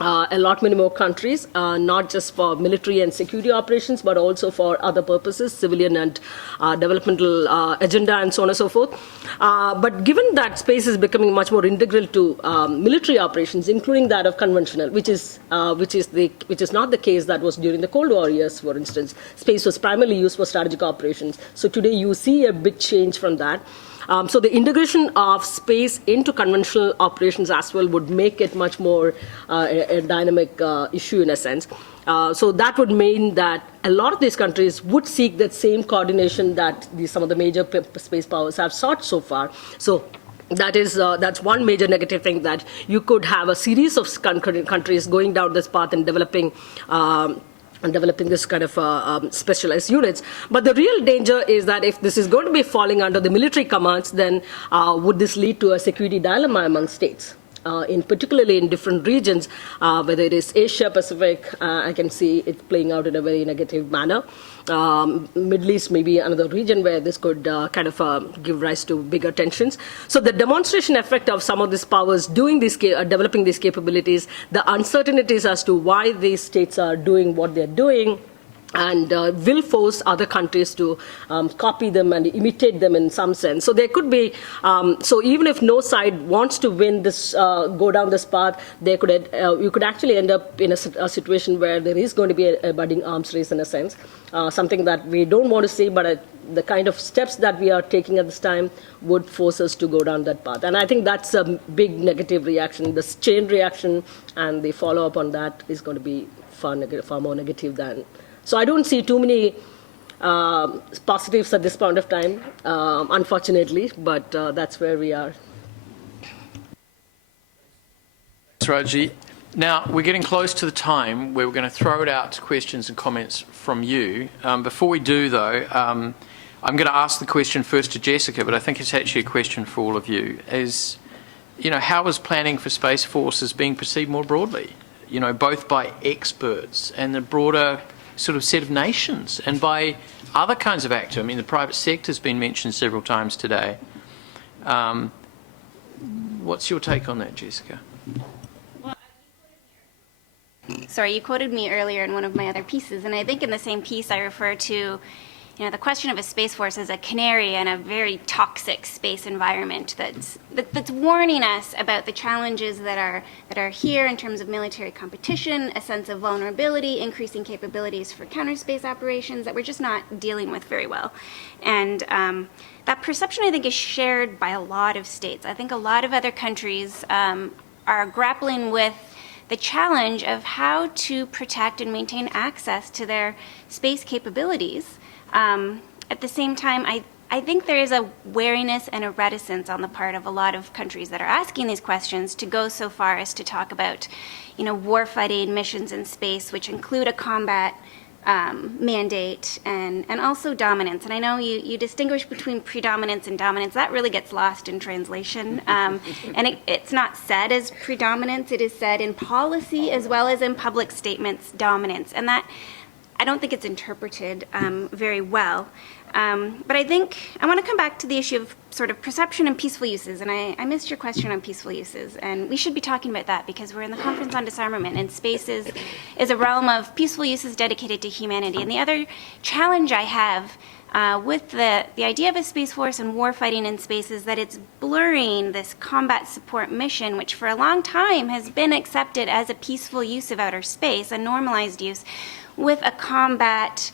a lot many more countries, not just for military and security operations, but also for other purposes, civilian and developmental agenda and so on and so forth. But given that space is becoming much more integral to military operations, including that of conventional, which is not the case that was during the Cold War years, for instance. Space was primarily used for strategic operations. So today you see a big change from that. So the integration of space into conventional operations as well would make it much more a dynamic issue in a sense. So that would mean that a lot of these countries would seek that same coordination that some of the major space powers have sought so far. So that's one major negative thing, that you could have a series of countries going down this path and developing this kind of specialized units. But the real danger is that if this is going to be falling under the military commands, then would this lead to a security dilemma among states? Particularly in different regions, whether it is Asia Pacific, I can see it playing out in a very negative manner. Middle East may be another region where this could give rise to bigger tensions. So the demonstration effect of some of these powers developing these capabilities, the uncertainties as to why these states are doing what they're doing, and will force other countries to copy them and imitate them in some sense. So there could be, so even if no side wants to win this, go down this path, you could actually end up in a situation where there is going to be a budding arms race in a sense, something that we don't want to see, but the kind of steps that we are taking at this time would force us to go down that path. And I think that's a big negative reaction. This chain reaction and the follow-up on that is going to be far more negative than. So I don't see too many positives at this point of time, unfortunately, but that's where we are. Thanks, Raji. Now, we're getting close to the time where we're going to throw it out to questions and comments from you. Before we do, though, I'm going to ask the question first to Jessica, but I think it's actually a question for all of you. How is planning for Space Force being perceived more broadly? Both by experts and the broader sort of set of nations and by other kinds of actors. I mean, the private sector has been mentioned several times today. What's your take on that, Jessica? Sorry, you quoted me earlier in one of my other pieces, and I think in the same piece I refer to, the question of a space force as a canary in a very toxic space environment that's warning us about the challenges that are here in terms of military competition, a sense of vulnerability, increasing capabilities for counter space operations that we're just not dealing with very well. And that perception, I think, is shared by a lot of states. I think a lot of other countries are grappling with the challenge of how to protect and maintain access to their space capabilities. At the same time, I think there is a wariness and a reticence on the part of a lot of countries that are asking these questions to go so far as to talk about, warfighting missions in space, which include a combat mandate and also dominance. And I know you distinguish between predominance and dominance. That really gets lost in translation. And it's not said as predominance. It is said in policy as well as in public statements, dominance. And that, I don't think it's interpreted very well. But I think I want to come back to the issue of sort of perception and peaceful uses. And I missed your question on peaceful uses. And we should be talking about that because we're in the Conference on Disarmament, and space is a realm of peaceful uses dedicated to humanity. And the other challenge I have with the idea of a space force and warfighting in space is that it's blurring this combat support mission, which for a long time has been accepted as a peaceful use of outer space, a normalized use, with a combat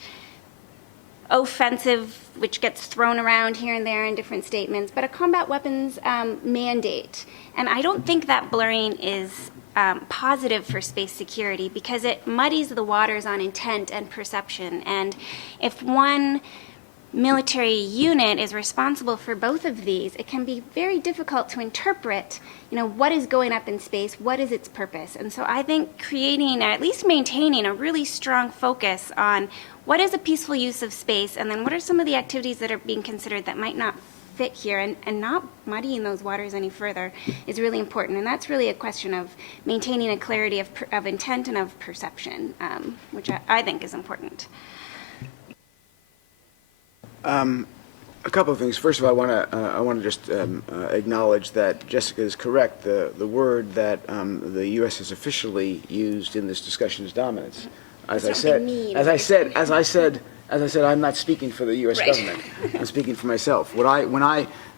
offensive, which gets thrown around here and there in different statements, but a combat weapons mandate. And I don't think that blurring is positive for space security because it muddies the waters on intent and perception. And if one military unit is responsible for both of these, it can be very difficult to interpret, what is going up in space, what is its purpose. And so I think creating, or at least maintaining, a really strong focus on what is a peaceful use of space, and then what are some of the activities that are being considered that might not fit here, and not muddying those waters any further is really important. And that's really a question of maintaining a clarity of intent and of perception, which I think is important. A couple of things. First of all, I want to just acknowledge that Jessica is correct. The word that the U.S. has officially used in this discussion is dominance. As I said, I'm not speaking for the U.S. government. I'm speaking for myself.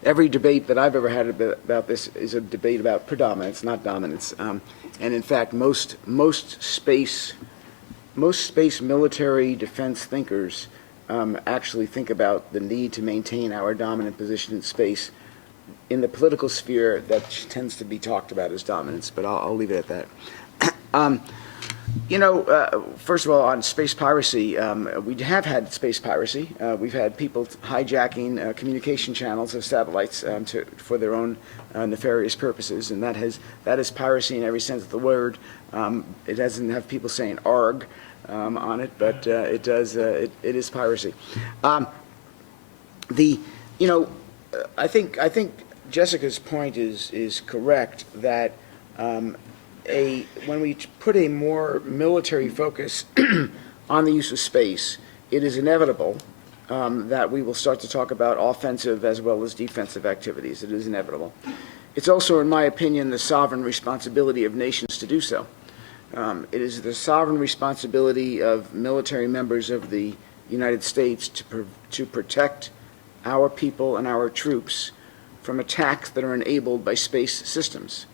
Every debate that I've ever had about this is a debate about predominance, not dominance. And in fact, most space military defense thinkers actually think about the need to maintain our dominant position in space. In the political sphere, that tends to be talked about as dominance, but I'll leave it at that. First of all, on space piracy, we have had space piracy. We've had people hijacking communication channels of satellites for their own nefarious purposes, and that is piracy in every sense of the word. It doesn't have people saying "arg" on it, but it does. It is piracy. I think Jessica's point is correct that when we put a more military focus on the use of space, it is inevitable that we will start to talk about offensive as well as defensive activities. It is inevitable. It's also, in my opinion, the sovereign responsibility of nations to do so. It is the sovereign responsibility of military members of the United States to protect our people and our troops from attacks that are enabled by space systems.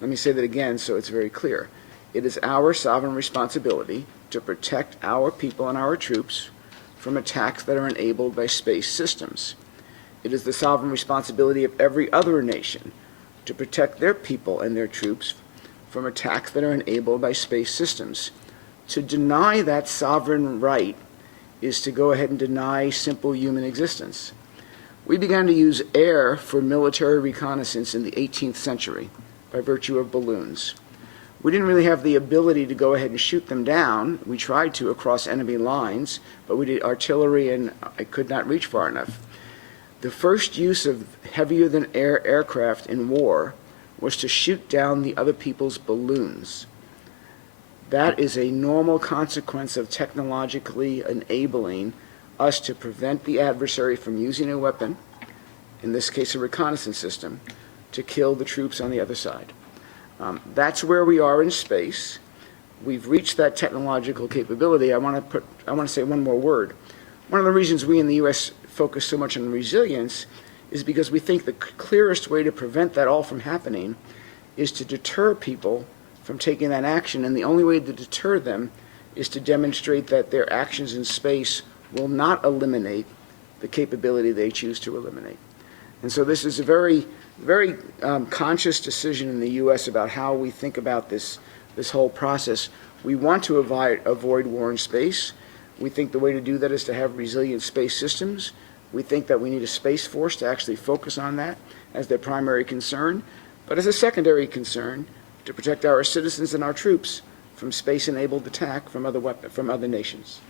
Let me say that again so it's very clear. It is our sovereign responsibility to protect our people and our troops from attacks that are enabled by space systems. It is the sovereign responsibility of every other nation to protect their people and their troops from attacks that are enabled by space systems. To deny that sovereign right is to go ahead and deny simple human existence. We began to use air for military reconnaissance in the 18th century by virtue of balloons. we didn't really have the ability to go ahead and shoot them down. We tried to across enemy lines, but we did artillery and I could not reach far enough. The first use of heavier-than-air aircraft in war was to shoot down the other people's balloons. That is a normal consequence of technologically enabling us to prevent the adversary from using a weapon, in this case a reconnaissance system, to kill the troops on the other side. That's where we are in space. We've reached that technological capability. I want to say one more word. One of the reasons we in the U.S. focus so much on resilience is because we think the clearest way to prevent that all from happening is to deter people from taking that action, and the only way to deter them is to demonstrate that their actions in space will not eliminate the capability they choose to eliminate. And so this is a very conscious decision in the U.S. about how we think about this whole process. We want to avoid war in space. We think the way to do that is to have resilient space systems. We think that we need a space force to actually focus on that as their primary concern, but as a secondary concern to protect our citizens and our troops from space-enabled attack from other nations.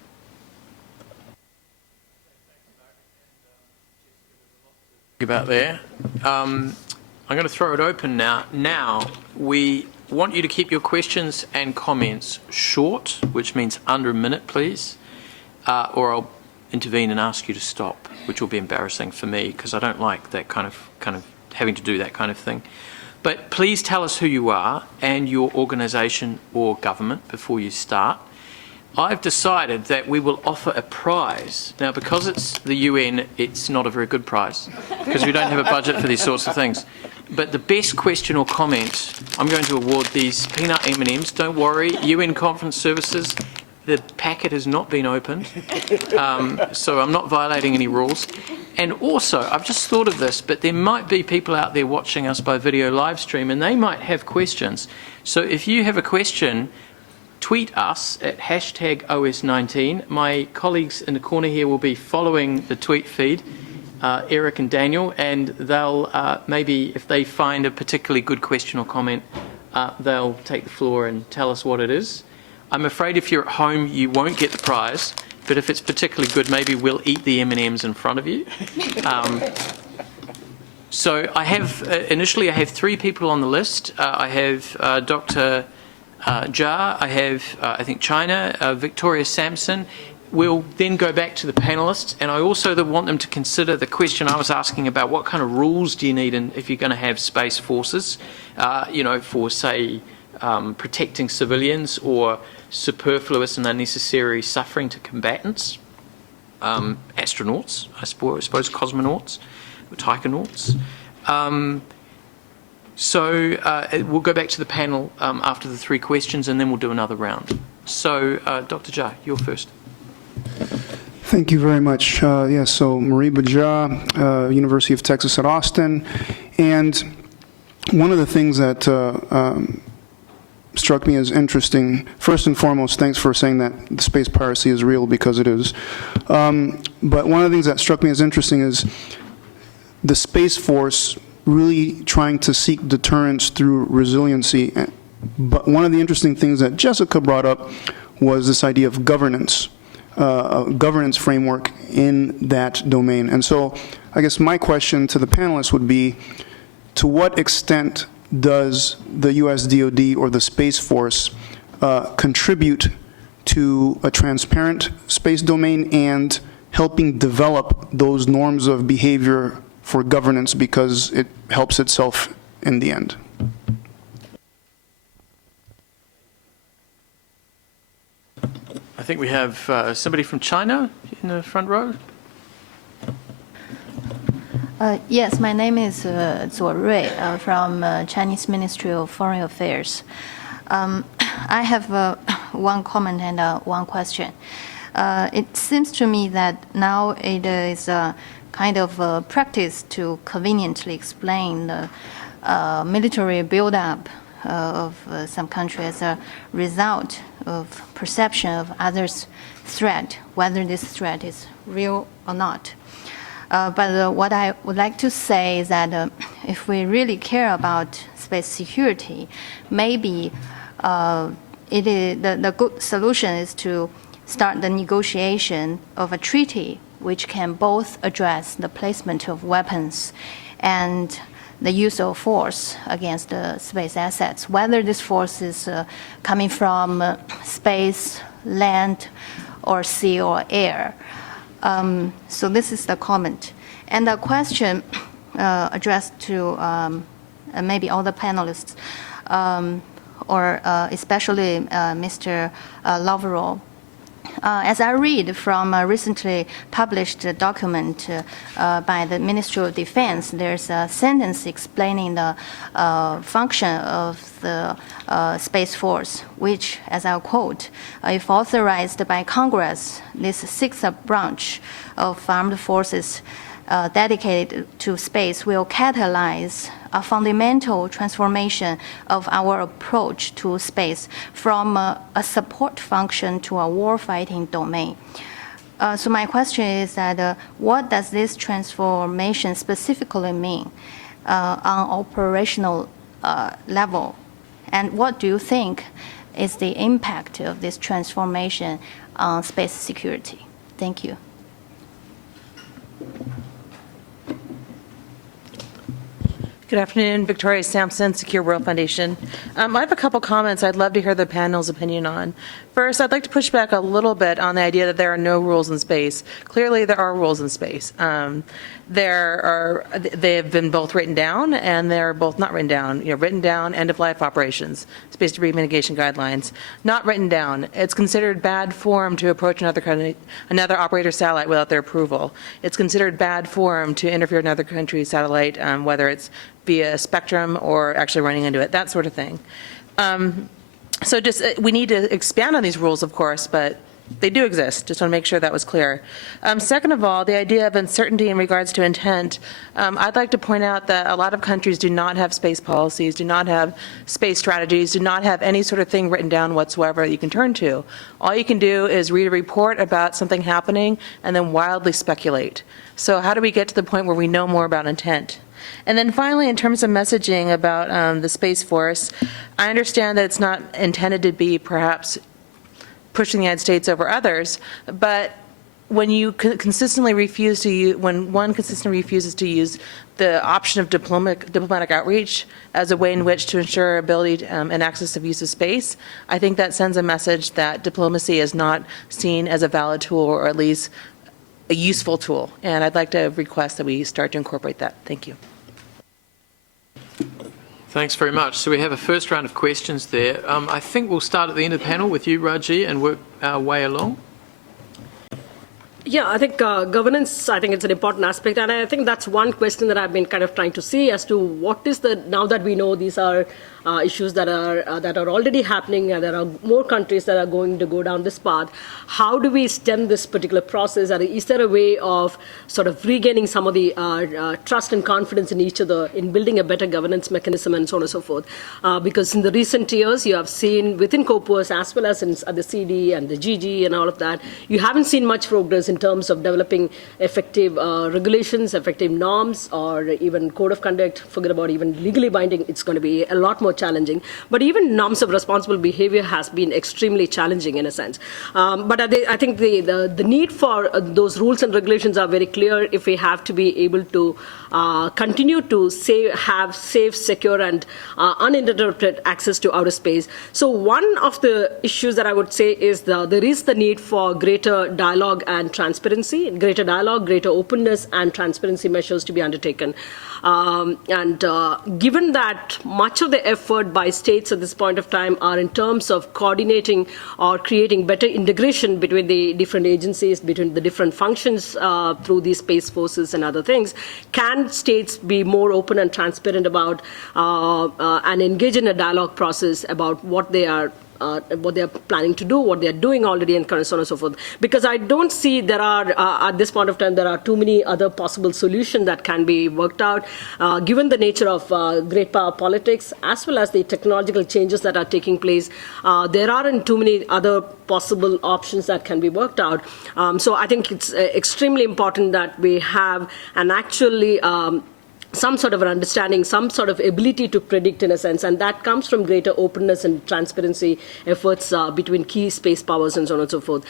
About there. I'm going to throw it open now. Now, we want you to keep your questions and comments short, which means under a minute, please, or I'll intervene and ask you to stop, which will be embarrassing for me because I don't like that kind of having to do that kind of thing. But please tell us who you are and your organisation or government before you start. I've decided that we will offer a prize. Now, because it's the UN, it's not a very good prize because we don't have a budget for these sorts of things. But the best question or comment, I'm going to award these peanut M&Ms. Don't worry, UN Conference Services, the packet has not been opened, so I'm not violating any rules. And also, I've just thought of this, but there might be people out there watching us by video live stream and they might have questions. So if you have a question, tweet us at #OS19. My colleagues in the corner here will be following the tweet feed, Eric and Daniel, and they'll maybe, if they find a particularly good question or comment, they'll take the floor and tell us what it is. I'm afraid if you're at home, you won't get the prize, but if it's particularly good, maybe we'll eat the M&Ms in front of you. So I have, initially I have 3 people on the list. I have Dr. Jha, I have, I think, China, Victoria Sampson. We'll then go back to the panellists, and I also want them to consider the question I was asking about what kind of rules do you need if you're going to have space forces, for, say, protecting civilians or superfluous and unnecessary suffering to combatants, astronauts, I suppose cosmonauts, or taikonauts. So we'll go back to the panel after the 3 questions, and then we'll do another round. So, Dr. Jha, you're first. Thank you very much. So Mariba Jha, University of Texas at Austin. And one of the things that struck me as interesting, first and foremost, thanks for saying that the space piracy is real, because it is. But one of the things that struck me as interesting is the Space Force really trying to seek deterrence through resiliency. But one of the interesting things that Jessica brought up was this idea of governance, a governance framework in that domain. And so I guess my question to the panelists would be, to what extent does the US DoD or the Space Force contribute to a transparent space domain and helping develop those norms of behavior for governance, because it helps itself in the end? I think we have somebody from China in the front row. Yes, my name is Zuo Rui from Chinese Ministry of Foreign Affairs. I have one comment and one question. It seems to me that now it is a kind of practice to conveniently explain the military buildup of some country as a result of perception of others' threat, whether this threat is real or not. But what I would like to say is that if we really care about space security, maybe the good solution is to start the negotiation of a treaty which can both address the placement of weapons and the use of force against the space assets, whether this force is coming from space, land, or sea or air. So this is the comment. And the question addressed to maybe all the panelists, or especially Mr. Lavrov. As I read from a recently published document by the Ministry of Defense, there's a sentence explaining the function of the Space Force, which, as I'll quote, if authorized by Congress, this sixth branch of armed forces dedicated to space will catalyze a fundamental transformation of our approach to space from a support function to a warfighting domain. So my question is that what does this transformation specifically mean on operational level? And what do you think is the impact of this transformation on space security? Thank you. Good afternoon, Victoria Sampson, Secure World Foundation. I have a couple comments I'd love to hear the panel's opinion on. First, I'd like to push back a little bit on the idea that there are no rules in space. Clearly, there are rules in space. They have been both written down and they're both not written down. Written down, end-of-life operations, space debris mitigation guidelines. Not written down. It's considered bad form to approach another operator satellite without their approval. It's considered bad form to interfere with another country's satellite, whether it's via spectrum or actually running into it, that sort of thing. So we need to expand on these rules, of course, but they do exist. Just want to make sure that was clear. Second of all, the idea of uncertainty in regards to intent. I'd like to point out that a lot of countries do not have space policies, do not have space strategies, do not have any sort of thing written down whatsoever that you can turn to. All you can do is read a report about something happening and then wildly speculate. So how do we get to the point where we know more about intent? And then finally, in terms of messaging about the Space Force, I understand that it's not intended to be perhaps pushing the United States over others, but when you consistently refuse to use, when one consistently refuses to use the option of diplomatic outreach as a way in which to ensure ability and access of use of space, I think that sends a message that diplomacy is not seen as a valid tool, or at least a useful tool. And I'd like to request that we start to incorporate that. Thank you. Thanks very much. So we have a first round of questions there. I think we'll start at the end of the panel with you, Raji, and work our way along. Yeah, I think governance, I think it's an important aspect. And I think that's one question that I've been kind of trying to see as to what is the, now that we know these are issues that are already happening, and there are more countries that are going to go down this path. How do we stem this particular process? Is there a way of sort of regaining some of the trust and confidence in each other in building a better governance mechanism and so on and so forth? Because in the recent years, you have seen within COPUOS as well as in the CD and the GG and all of that, you haven't seen much progress in terms of developing effective regulations, effective norms, or even code of conduct. Forget about even legally binding. It's going to be a lot more challenging. But even norms of responsible behavior has been extremely challenging in a sense. But I think the need for those rules and regulations are very clear if we have to be able to continue to have safe, secure, and uninterrupted access to outer space. So one of the issues that I would say is there is the need for greater dialogue and transparency, greater dialogue, greater openness, and transparency measures to be undertaken. Given that much of the effort by states at this point of time are in terms of coordinating or creating better integration between the different agencies, between the different functions through these space forces and other things, can states be more open and transparent about and engage in a dialogue process about what they are planning to do, what they're doing already, and so on and so forth. Because I don't see there are, at this point of time, there are too many other possible solutions that can be worked out, given the nature of great power politics, as well as the technological changes that are taking place. There aren't too many other possible options that can be worked out. So I think it's extremely important that we have an actually some sort of an understanding, some sort of ability to predict in a sense, and that comes from greater openness and transparency efforts between key space powers and so on and so forth.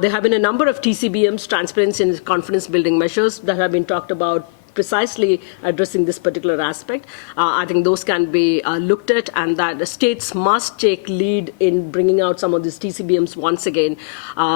There have been a number of TCBMs, transparency and confidence building measures, that have been talked about precisely addressing this particular aspect. I think those can be looked at, and that the states must take lead in bringing out some of these TCBMs once again,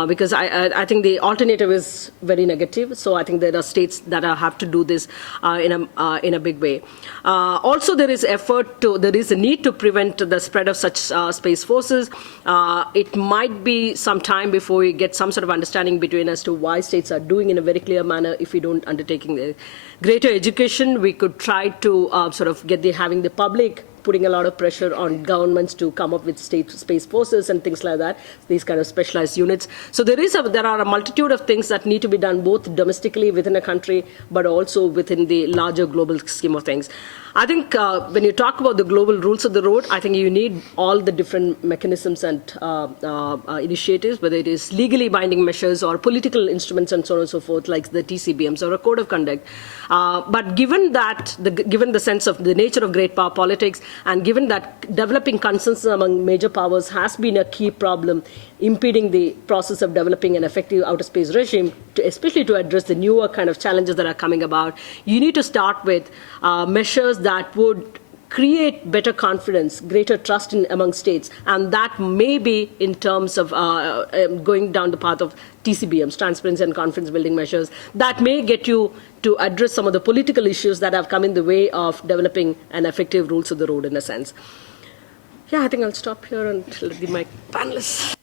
because I think the alternative is very negative. So I think there are states that have to do this in a big way. Also, there is a need to prevent the spread of such space forces. It might be some time before we get some sort of understanding between as to why states are doing in a very clear manner if we don't undertaking the greater education. We could try to sort of having the public putting a lot of pressure on governments to come up with state space forces and things like that, these kind of specialized units. So there are a multitude of things that need to be done both domestically within a country, but also within the larger global scheme of things. I think when you talk about the global rules of the road, I think you need all the different mechanisms and initiatives, whether it is legally binding measures or political instruments and so on and so forth, like the TCBMs or a code of conduct. But given the sense of the nature of great power politics, and given that developing consensus among major powers has been a key problem impeding the process of developing an effective outer space regime, especially to address the newer kind of challenges that are coming about, you need to start with measures that would create better confidence, greater trust among states, and that may be in terms of going down the path of TCBMs, transparency and confidence building measures, that may get you to address some of the political issues that have come in the way of developing an effective rules of the road in a sense. Yeah, I think I'll stop here and let my panelists.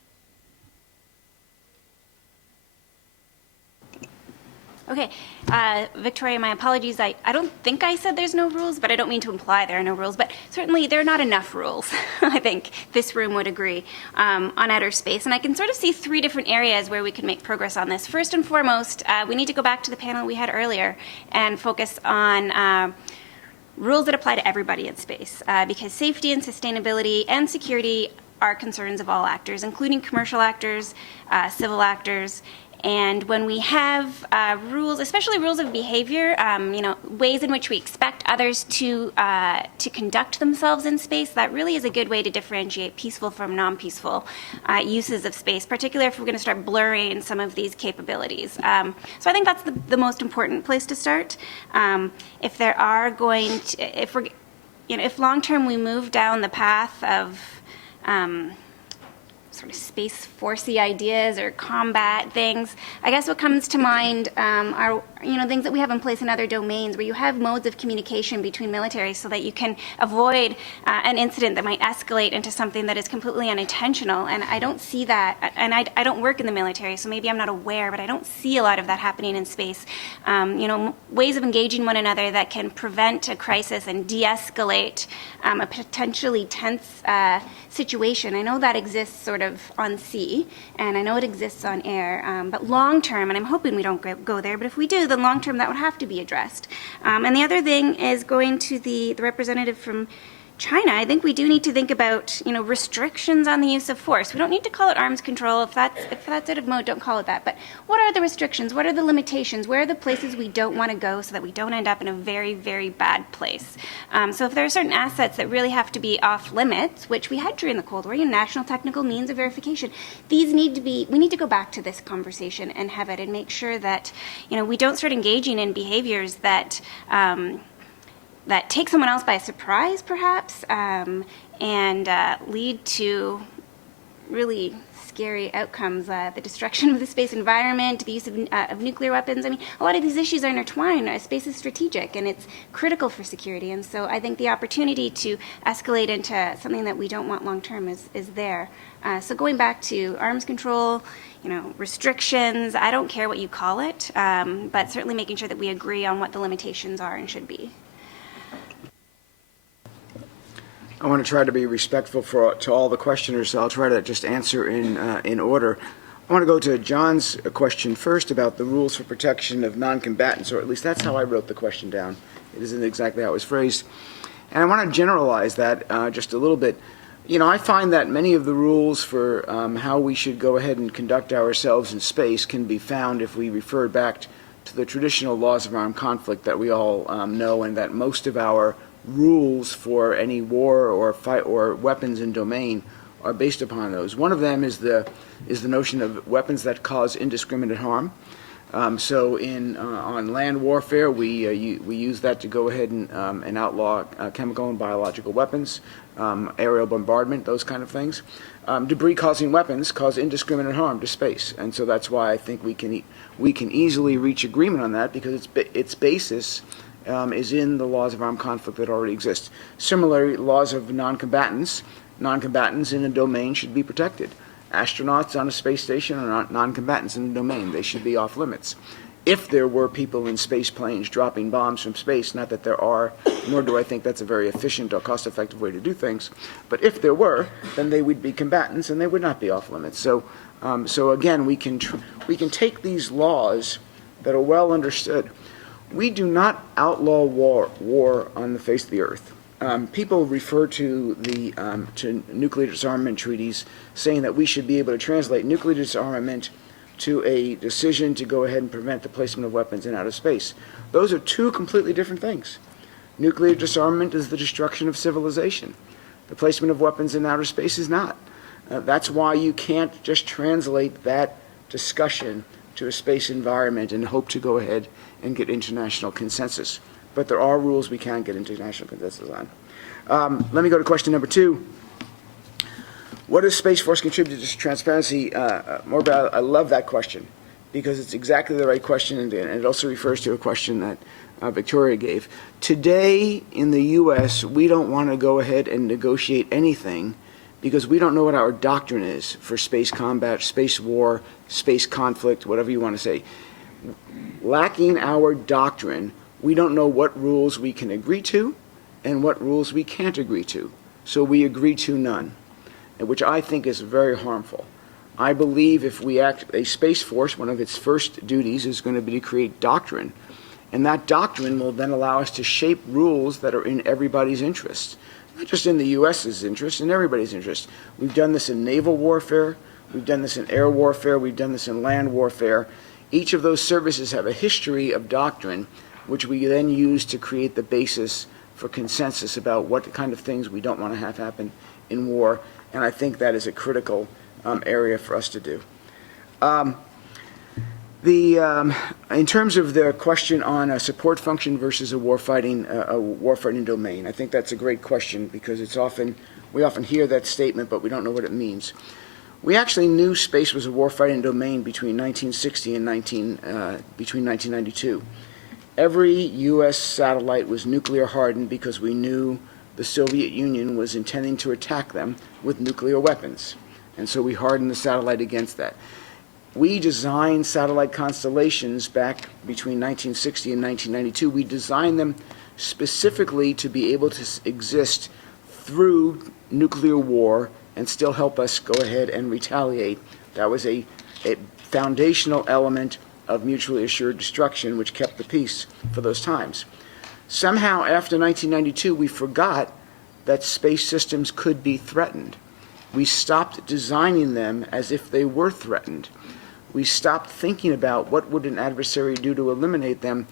Okay, Victoria, my apologies. I don't think I said there's no rules, but I don't mean to imply there are no rules. But certainly there are not enough rules. I think this room would agree on outer space. And I can sort of see three different areas where we can make progress on this. First and foremost, we need to go back to the panel we had earlier and focus on rules that apply to everybody in space, because safety and sustainability and security are concerns of all actors, including commercial actors, civil actors. And when we have rules, especially rules of behavior, ways in which we expect others to conduct themselves in space, that really is a good way to differentiate peaceful from non-peaceful uses of space, particularly if we're going to start blurring some of these capabilities. So I think that's the most important place to start. If there are going to, if long-term we move down the path of sort of space forcey ideas or combat things, I guess what comes to mind are things that we have in place in other domains where you have modes of communication between militaries so that you can avoid an incident that might escalate into something that is completely unintentional. And I don't see that, and I don't work in the military, so maybe I'm not aware, but I don't see a lot of that happening in space. Ways of engaging one another that can prevent a crisis and de-escalate a potentially tense situation. I know that exists sort of on sea, and I know it exists on air, but long term, and I'm hoping we don't go there, but if we do, then long term that would have to be addressed. And the other thing is going to the representative from China. I think we do need to think about, restrictions on the use of force. We don't need to call it arms control. If that's out of mode, don't call it that. But what are the restrictions? What are the limitations? Where are the places we don't want to go so that we don't end up in a very, very bad place? So if there are certain assets that really have to be off limits, which we had during the Cold War, national technical means of verification, we need to go back to this conversation and have it and make sure that, we don't start engaging in behaviors that that take someone else by surprise, perhaps, and lead to really scary outcomes, the destruction of the space environment, the use of nuclear weapons. I mean, a lot of these issues are intertwined. Space is strategic, and it's critical for security. And so I think the opportunity to escalate into something that we don't want long-term is there. So going back to arms control, restrictions, I don't care what you call it, but certainly making sure that we agree on what the limitations are and should be. I want to try to be respectful to all the questioners, so I'll try to just answer in order. I want to go to John's question first about the rules for protection of non-combatants, or at least that's how I wrote the question down. It isn't exactly how it was phrased. And I want to generalize that just a little bit. I find that many of the rules for how we should go ahead and conduct ourselves in space can be found if we refer back to the traditional laws of armed conflict that we all know, and that most of our rules for any war or fight or weapons in domain are based upon those. One of them is the notion of weapons that cause indiscriminate harm. So on land warfare, we use that to go ahead and outlaw chemical and biological weapons, aerial bombardment, those kind of things. Debris-causing weapons cause indiscriminate harm to space, and so that's why I think we can easily reach agreement on that, because its basis is in the laws of armed conflict that already exist. Similarly, laws of non-combatants in a domain should be protected. Astronauts on a space station are not non-combatants in the domain. They should be off limits. If there were people in space planes dropping bombs from space, not that there are, nor do I think that's a very efficient or cost-effective way to do things, but if there were, then they would be combatants and they would not be off limits. So again, we can take these laws that are well understood. We do not outlaw war on the face of the earth. People refer to to nuclear disarmament treaties, saying that we should be able to translate nuclear disarmament to a decision to go ahead and prevent the placement of weapons in outer space. Those are two completely different things. Nuclear disarmament is the destruction of civilization. The placement of weapons in outer space is not. That's why you can't just translate that discussion to a space environment and hope to go ahead and get international consensus. But there are rules we can get international consensus on. Let me go to question number 2. What does Space Force contribute to transparency? Morbid, I love that question, because it's exactly the right question, and it also refers to a question that Victoria gave. Today in the U.S., we don't want to go ahead and negotiate anything because we don't know what our doctrine is for space combat, space war, space conflict, whatever you want to say. Lacking our doctrine, we don't know what rules we can agree to and what rules we can't agree to. So we agree to none, which I think is very harmful. I believe if we act, a Space Force, one of its first duties is going to be to create doctrine. And that doctrine will then allow us to shape rules that are in everybody's interest. Not just in the U.S.'s interest, in everybody's interest. We've done this in naval warfare, we've done this in air warfare, we've done this in land warfare. Each of those services have a history of doctrine, which we then use to create the basis for consensus about what kind of things we don't want to have happen in war. And I think that is a critical area for us to do. In terms of the question on a support function versus a warfighting domain, I think that's a great question, because we often hear that statement, but we don't know what it means. We actually knew space was a warfighting domain between 1960 and between 1992. Every U.S. satellite was nuclear hardened because we knew the Soviet Union was intending to attack them with nuclear weapons. And so we hardened the satellite against that. We designed satellite constellations back between 1960 and 1992. We designed them specifically to be able to exist through nuclear war and still help us go ahead and retaliate. That was a foundational element of mutually assured destruction, which kept the peace for those times. Somehow, after 1992, we forgot that space systems could be threatened. We stopped designing them as if they were threatened. We stopped thinking about what would an adversary do to eliminate them.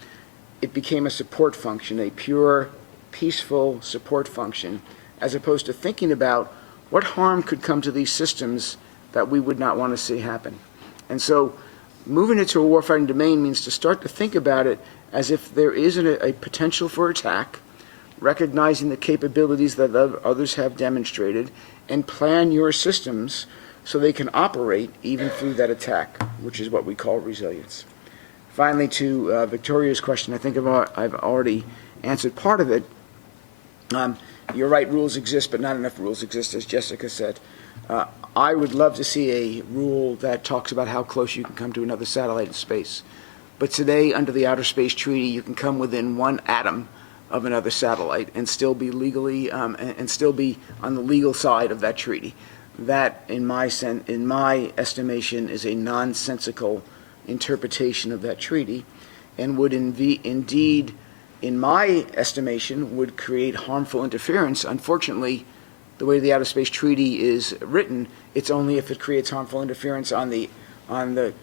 It became a support function, a pure, peaceful support function, as opposed to thinking about what harm could come to these systems that we would not want to see happen. And so moving it to a warfighting domain means to start to think about it as if there is a potential for attack, recognizing the capabilities that others have demonstrated, and plan your systems so they can operate even through that attack, which is what we call resilience. Finally, to Victoria's question, I think I've already answered part of it. You're right, rules exist, but not enough rules exist, as Jessica said. I would love to see a rule that talks about how close you can come to another satellite in space. But today, under the Outer Space Treaty, you can come within one atom of another satellite and still be legally and still be on the legal side of that treaty. That, in my estimation, is a nonsensical interpretation of that treaty, and would indeed, in my estimation, would create harmful interference. Unfortunately, the way the Outer Space Treaty is written, it's only if it creates harmful interference on the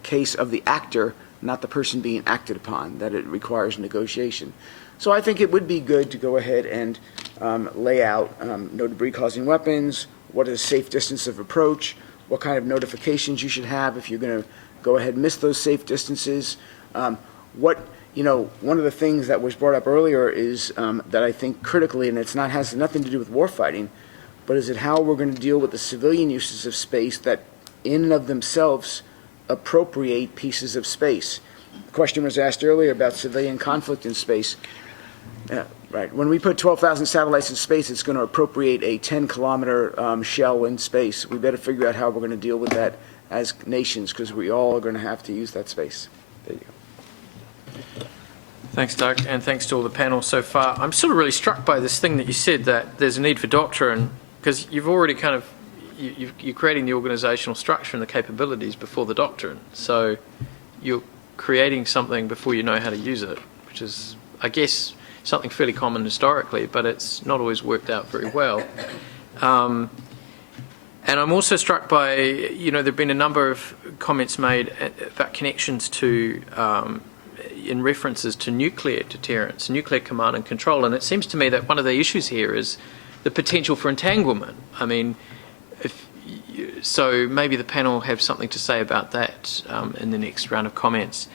case of the actor, not the person being acted upon, that it requires negotiation. So I think it would be good to go ahead and lay out no debris-causing weapons, what is a safe distance of approach, what kind of notifications you should have if you're going to go ahead and miss those safe distances. One of the things that was brought up earlier is that I think critically, and has nothing to do with warfighting, but is it how we're going to deal with the civilian uses of space that in and of themselves appropriate pieces of space. The question was asked earlier about civilian conflict in space. Right. When we put 12,000 satellites in space, it's going to appropriate a 10-kilometer shell in space. We better figure out how we're going to deal with that as nations, because we all are going to have to use that space. There you go. Thanks, Doug, and thanks to all the panel so far. I'm sort of really struck by this thing that you said, that there's a need for doctrine, because you've already kind of, you're creating the organizational structure and the capabilities before the doctrine. So you're creating something before you know how to use it, which is, I guess, something fairly common historically, but it's not always worked out very well. And I'm also struck by, there have been a number of comments made about connections to, in references to nuclear deterrence, nuclear command and control. And it seems to me that one of the issues here is the potential for entanglement. I mean, so maybe the panel will have something to say about that in the next round of comments.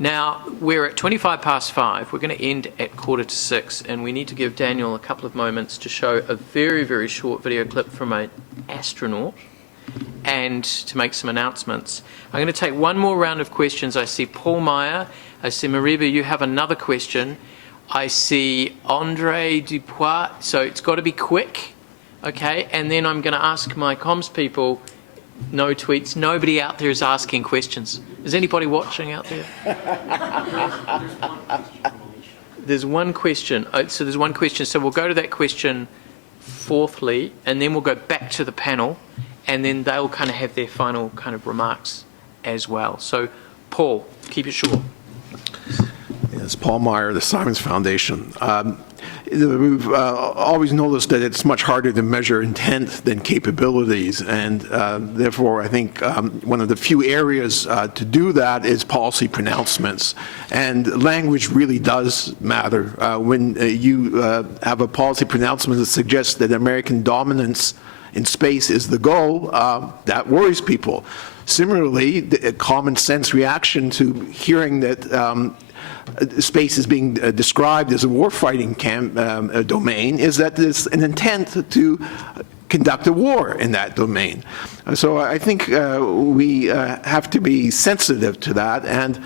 Now, we're at 5:25. We're going to end at 5:45, and we need to give Daniel a couple of moments to show a very, very short video clip from an astronaut and to make some announcements. I'm going to take one more round of questions. I see Paul Meyer. I see Mariba, you have another question. I see Andre Dupois, so it's got to be quick, okay? And then I'm going to ask my comms people, no tweets, nobody out there is asking questions. Is anybody watching out there? There's one question. So there's one question. So we'll go to that question fourthly, and then we'll go back to the panel, and then they'll kind of have their final kind of remarks as well. So, Paul, keep it short. Yes, Paul Meyer, the Simons Foundation. We've always noticed that it's much harder to measure intent than capabilities, and therefore I think one of the few areas to do that is policy pronouncements. And language really does matter. When you have a policy pronouncement that suggests that American dominance in space is the goal, that worries people. Similarly, the common sense reaction to hearing that space is being described as a warfighting domain is that there's an intent to conduct a war in that domain. So I think we have to be sensitive to that. And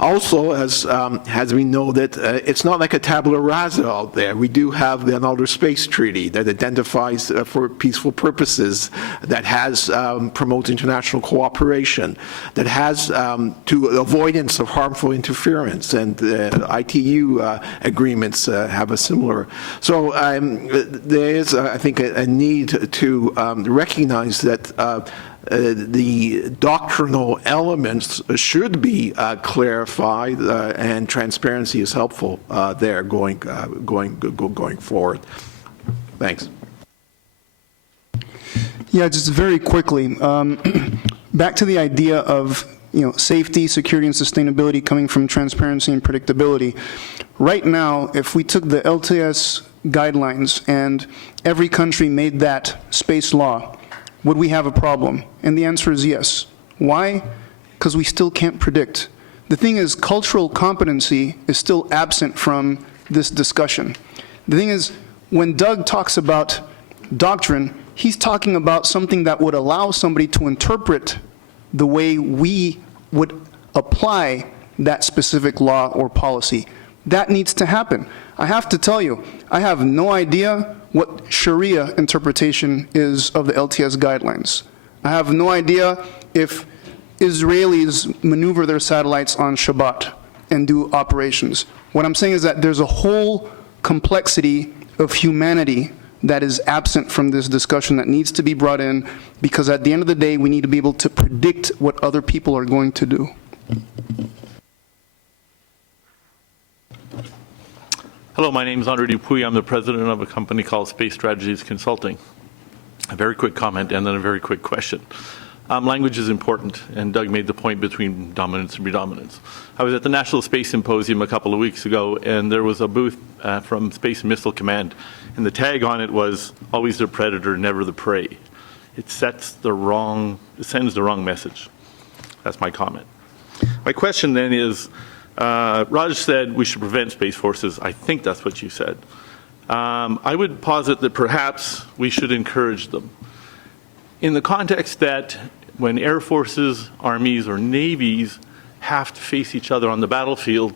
also, as we know, that it's not like a tabula rasa out there. We do have the Outer Space Treaty that identifies for peaceful purposes, that has promotes international cooperation, that has to avoidance of harmful interference, and ITU agreements have a similar. So there is, I think, a need to recognize that the doctrinal elements should be clarified, and transparency is helpful there going forward. Thanks. Yeah, just very quickly, back to the idea of safety, security, and sustainability coming from transparency and predictability. Right now, if we took the LTS guidelines and every country made that space law, would we have a problem? And the answer is yes. Why? Because we still can't predict. The thing is, cultural competency is still absent from this discussion. The thing is, when Doug talks about doctrine, he's talking about something that would allow somebody to interpret the way we would apply that specific law or policy. That needs to happen. I have to tell you, I have no idea what Sharia interpretation is of the LTS guidelines. I have no idea if Israelis maneuver their satellites on Shabbat and do operations. What I'm saying is that there's a whole complexity of humanity that is absent from this discussion that needs to be brought in, because at the end of the day, we need to be able to predict what other people are going to do. Hello, my name is Andre Dupuis. I'm the president of a company called Space Strategies Consulting. A very quick comment and then a very quick question. Language is important, and Doug made the point between dominance and predominance. I was at the National Space Symposium a couple of weeks ago, and there was a booth from Space and Missile Command, and the tag on it was, always the predator, never the prey. It sends the wrong message. That's my comment. My question then is, Raj said we should prevent Space Forces. I think that's what you said. I would posit that perhaps we should encourage them. In the context that when air forces, armies, or navies have to face each other on the battlefield,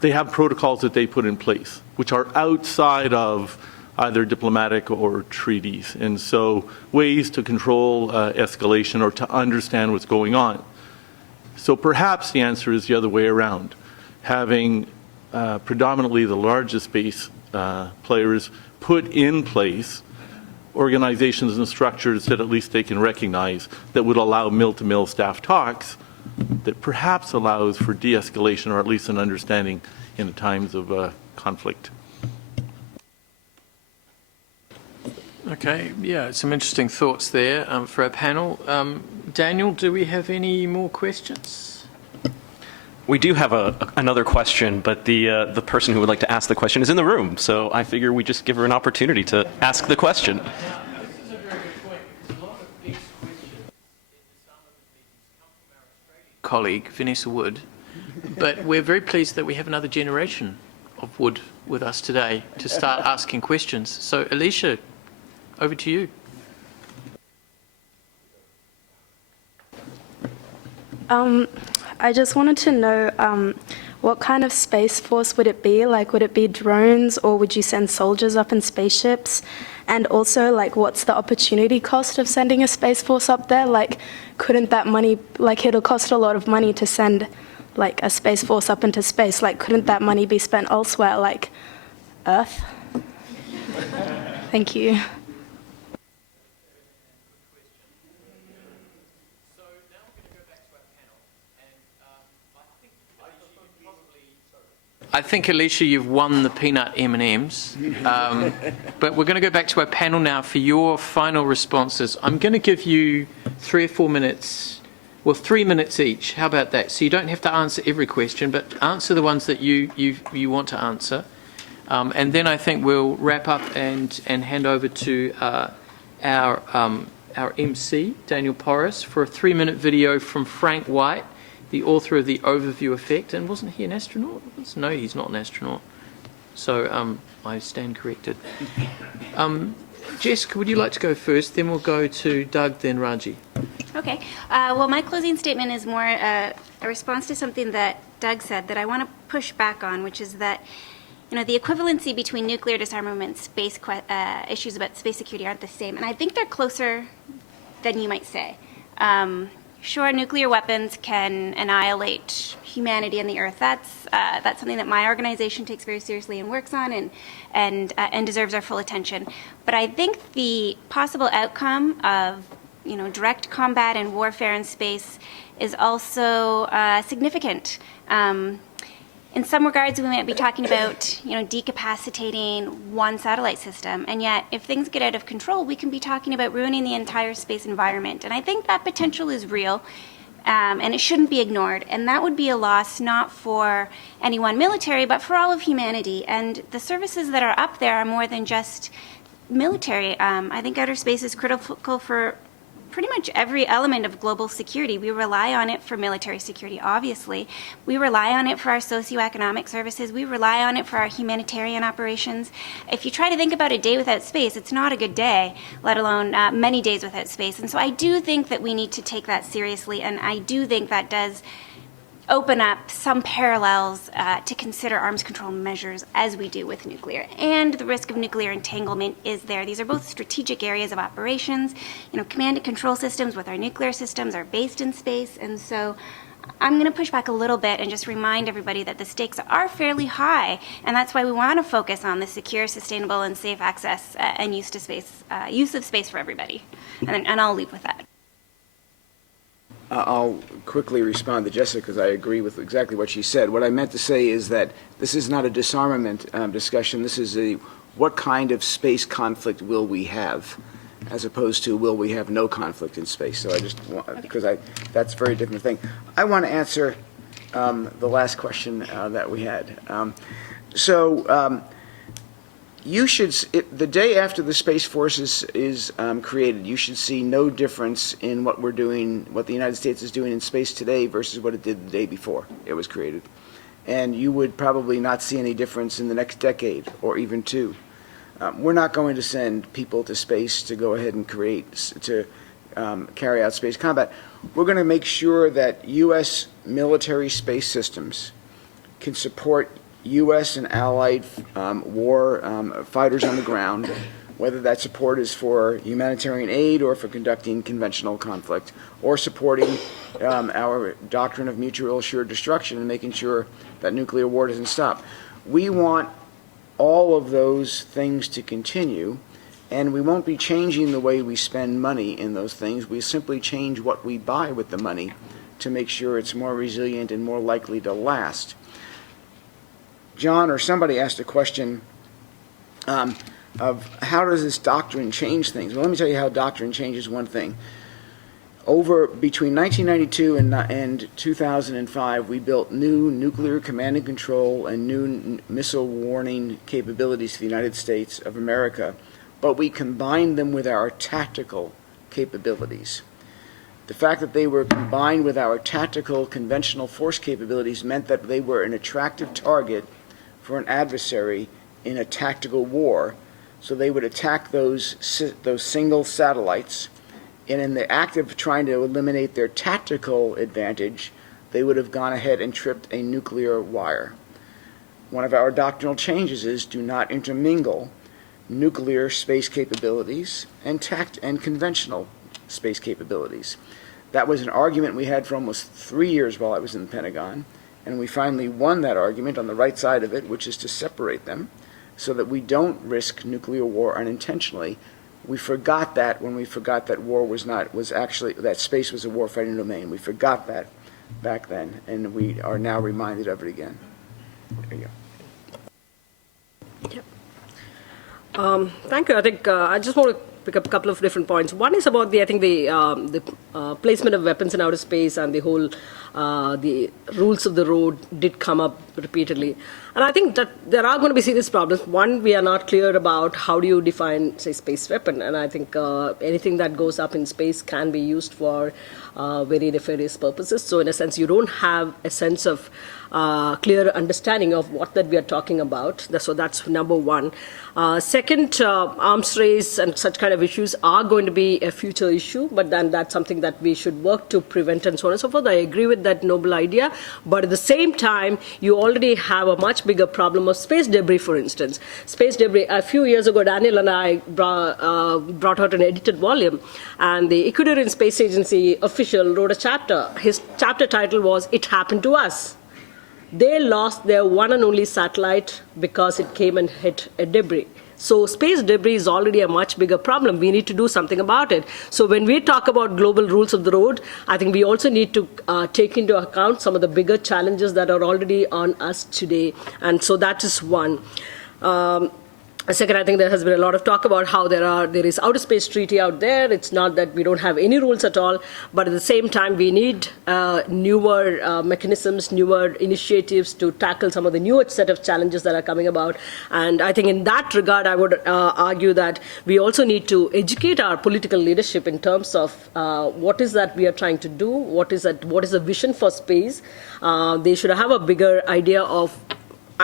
they have protocols that they put in place, which are outside of either diplomatic or treaties. And so ways to control escalation or to understand what's going on. So perhaps the answer is the other way around. Having predominantly the largest space players put in place organizations and structures that at least they can recognize that would allow mill-to-mill staff talks that perhaps allows for de-escalation or at least an understanding in times of conflict. Okay, yeah, some interesting thoughts there for our panel. Daniel, do we have any more questions? We do have another question, but the person who would like to ask the question is in the room, so I figure we just give her an opportunity to ask the question. Colleague, Vanessa Wood, but we're very pleased that we have another generation of Wood with us today to start asking questions. So, Alicia, over to you. I just wanted to know what kind of space force would it be? Like, would it be drones, or would you send soldiers up in spaceships? And also, like, what's the opportunity cost of sending a space force up there? Like, couldn't that money, like, it'll cost a lot of money to send, like, a space force up into space. Like, couldn't that money be spent elsewhere, like Earth? Thank you. I think, Alicia, you've won the peanut M&Ms, but we're going to go back to our panel now for your final responses. I'm going to give you 3 or 4 minutes, well, 3 minutes each. How about that? So you don't have to answer every question, but answer the ones that you want to answer. And then I think we'll wrap up and hand over to our MC, Daniel Porras, for a 3-minute video from Frank White, the author of The Overview Effect. And wasn't he an astronaut? No, he's not an astronaut. So I stand corrected. Jessica, would you like to go first? Then we'll go to Doug, then Raji. Okay. Well, my closing statement is more a response to something that Doug said that I want to push back on, which is that, you know, the equivalency between nuclear disarmament and space issues about space security aren't the same. And I think they're closer than you might say. Sure, nuclear weapons can annihilate humanity and the Earth. That's something that my organization takes very seriously and works on, and deserves our full attention. But I think the possible outcome of, you know, direct combat and warfare in space is also significant. In some regards, we might be talking about, you know, decapacitating one satellite system, and yet if things get out of control, we can be talking about ruining the entire space environment. And I think that potential is real, and it shouldn't be ignored. And that would be a loss not for any one military, but for all of humanity. And the services that are up there are more than just military. I think outer space is critical for pretty much every element of global security. We rely on it for military security, obviously. We rely on it for our socioeconomic services. We rely on it for our humanitarian operations. If you try to think about a day without space, it's not a good day, let alone many days without space. And so I do think that we need to take that seriously, and I do think that does open up some parallels to consider arms control measures as we do with nuclear. And the risk of nuclear entanglement is there. These are both strategic areas of operations. You know, command and control systems with our nuclear systems are based in space. And so I'm going to push back a little bit and just remind everybody that the stakes are fairly high. And that's why we want to focus on the secure, sustainable, and safe access and use of space for everybody. And I'll leave with that. I'll quickly respond to Jessica because I agree with exactly what she said. What I meant to say is that this is not a disarmament discussion. This is a what kind of space conflict will we have? as opposed to will we have no conflict in space. So I just want, because that's a very different thing. I want to answer the last question that we had. You should, the day after the Space Force is created, you should see no difference in what we're doing, what the United States is doing in space today versus what it did the day before it was created. And you would probably not see any difference in the next decade or even two. We're not going to send people to space to go ahead and carry out space combat. We're going to make sure that U.S. military space systems can support U.S. and allied war fighters on the ground, whether that support is for humanitarian aid or for conducting conventional conflict, or supporting our doctrine of mutual assured destruction and making sure that nuclear war doesn't stop. We want all of those things to continue, and we won't be changing the way we spend money in those things. We simply change what we buy with the money to make sure it's more resilient and more likely to last. John or somebody asked a question of how does this doctrine change things? Well, let me tell you how doctrine changes one thing. Between 1992 and 2005, we built new nuclear command and control and new missile warning capabilities to the United States of America, but we combined them with our tactical capabilities. The fact that they were combined with our tactical conventional force capabilities meant that they were an attractive target for an adversary in a tactical war. So they would attack those single satellites, and in the act of trying to eliminate their tactical advantage, they would have gone ahead and tripped a nuclear wire. One of our doctrinal changes is do not intermingle nuclear space capabilities and conventional space capabilities. That was an argument we had for almost 3 years while I was in the Pentagon, and we finally won that argument on the right side of it, which is to separate them so that we don't risk nuclear war unintentionally. We forgot that when we forgot that that space was a warfighting domain. We forgot that back then, and we are now reminded of it again. There you go. Thank you. I think I just want to pick up a couple of different points. One is about the placement of weapons in outer space, and the whole the rules of the road did come up repeatedly. And I think that there are going to be serious problems. One, we are not clear about how do you define, say, space weapon. And I think anything that goes up in space can be used for very nefarious purposes. So in a sense, you don't have a sense of clear understanding of what that we are talking about. So that's number one. Second, arms race and such kind of issues are going to be a future issue, but then that's something that we should work to prevent and so on and so forth. I agree with that noble idea, but at the same time, you already have a much bigger problem of space debris, for instance. Space debris, a few years ago, Daniel and I brought out an edited volume, and the Ecuadorian Space Agency official wrote a chapter. His chapter title was, "It Happened to Us." They lost their one and only satellite because it came and hit a debris. So space debris is already a much bigger problem. We need to do something about it. So when we talk about global rules of the road, I think we also need to take into account some of the bigger challenges that are already on us today. And so that is one. Second, I think there has been a lot of talk about how there is outer space treaty out there. It's not that we don't have any rules at all, but at the same time, we need newer mechanisms, newer initiatives to tackle some of the newer set of challenges that are coming about. And I think in that regard, I would argue that we also need to educate our political leadership in terms of what is that we are trying to do, what is the vision for space. They should have a bigger idea of.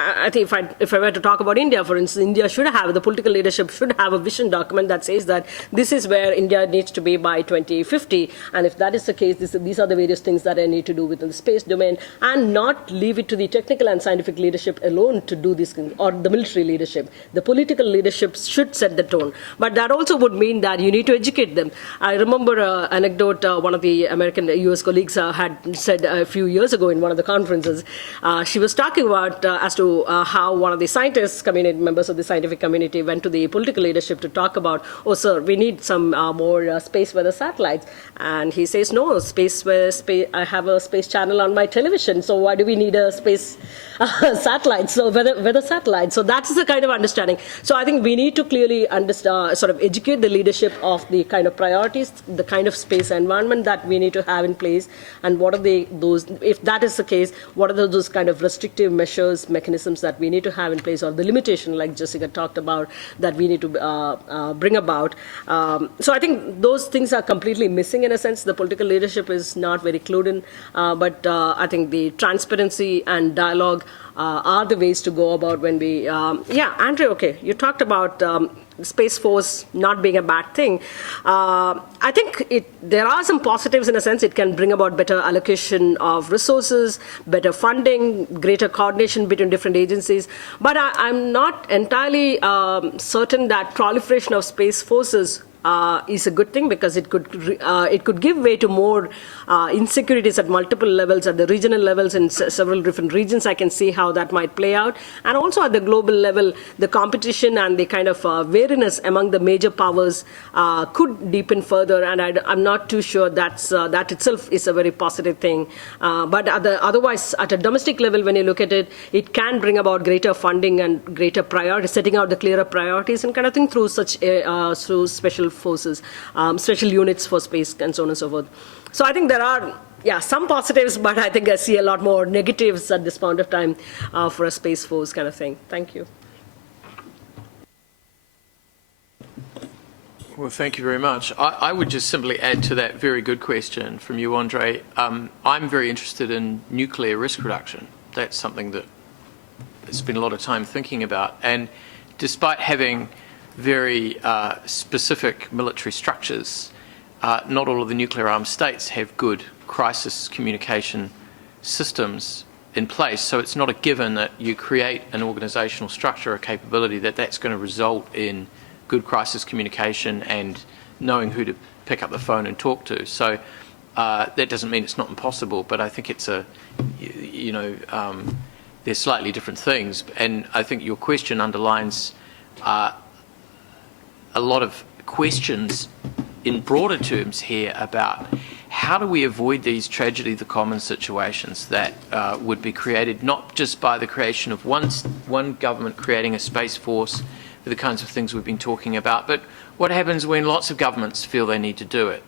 I think if I were to talk about India, for instance, the political leadership should have a vision document that says that this is where India needs to be by 2050. And if that is the case, these are the various things that I need to do within the space domain, and not leave it to the technical and scientific leadership alone to do these things, or the military leadership. The political leadership should set the tone. But that also would mean that you need to educate them. I remember an anecdote one of the American US colleagues had said a few years ago in one of the conferences. She was talking about as to to how one of the scientists community, members of the scientific community went to the political leadership to talk about, oh, sir, we need some more space weather satellites. And he says, no, I have a space channel on my television, so why do we need a space satellite, so weather satellite? So that's the kind of understanding. So I think we need to clearly understand, sort of educate the leadership of the kind of priorities, the kind of space environment that we need to have in place, and what are those, if that is the case, what are those kind of restrictive measures, mechanisms that we need to have in place, or the limitation, like Jessica talked about, that we need to bring about. So I think those things are completely missing in a sense. The political leadership is not very clued in, but I think the transparency and dialogue are the ways to go about when we, yeah, Andrew, okay, you talked about Space Force not being a bad thing. I think there are some positives in a sense. It can bring about better allocation of resources, better funding, greater coordination between different agencies. But I'm not entirely certain that proliferation of space forces is a good thing, because it could give way to more insecurities at multiple levels, at the regional levels in several different regions. I can see how that might play out, and also at the global level, the competition and the kind of wariness among the major powers could deepen further. And I'm not too sure that itself is a very positive thing. But otherwise, at a domestic level, when you look at it, it can bring about greater funding and greater priorities, setting out the clearer priorities and kind of thing through such through special forces, special units for space, and so on and so forth. So I think there are, yeah, some positives, but I think I see a lot more negatives at this point of time for a space force kind of thing. Thank you. Well, thank you very much. I would just simply add to that very good question from you, Andre. I'm very interested in nuclear risk reduction. That's something that I spent a lot of time thinking about. And despite having very specific military structures, not all of the nuclear armed states have good crisis communication systems in place. So it's not a given that you create an organizational structure or capability that's going to result in good crisis communication and knowing who to pick up the phone and talk to. So that doesn't mean it's not impossible, but I think it's they're slightly different things. And I think your question underlines a lot of questions in broader terms here about how do we avoid these tragedy of the commons situations that would be created not just by the creation of one government creating a space force for the kinds of things we've been talking about, but what happens when lots of governments feel they need to do it.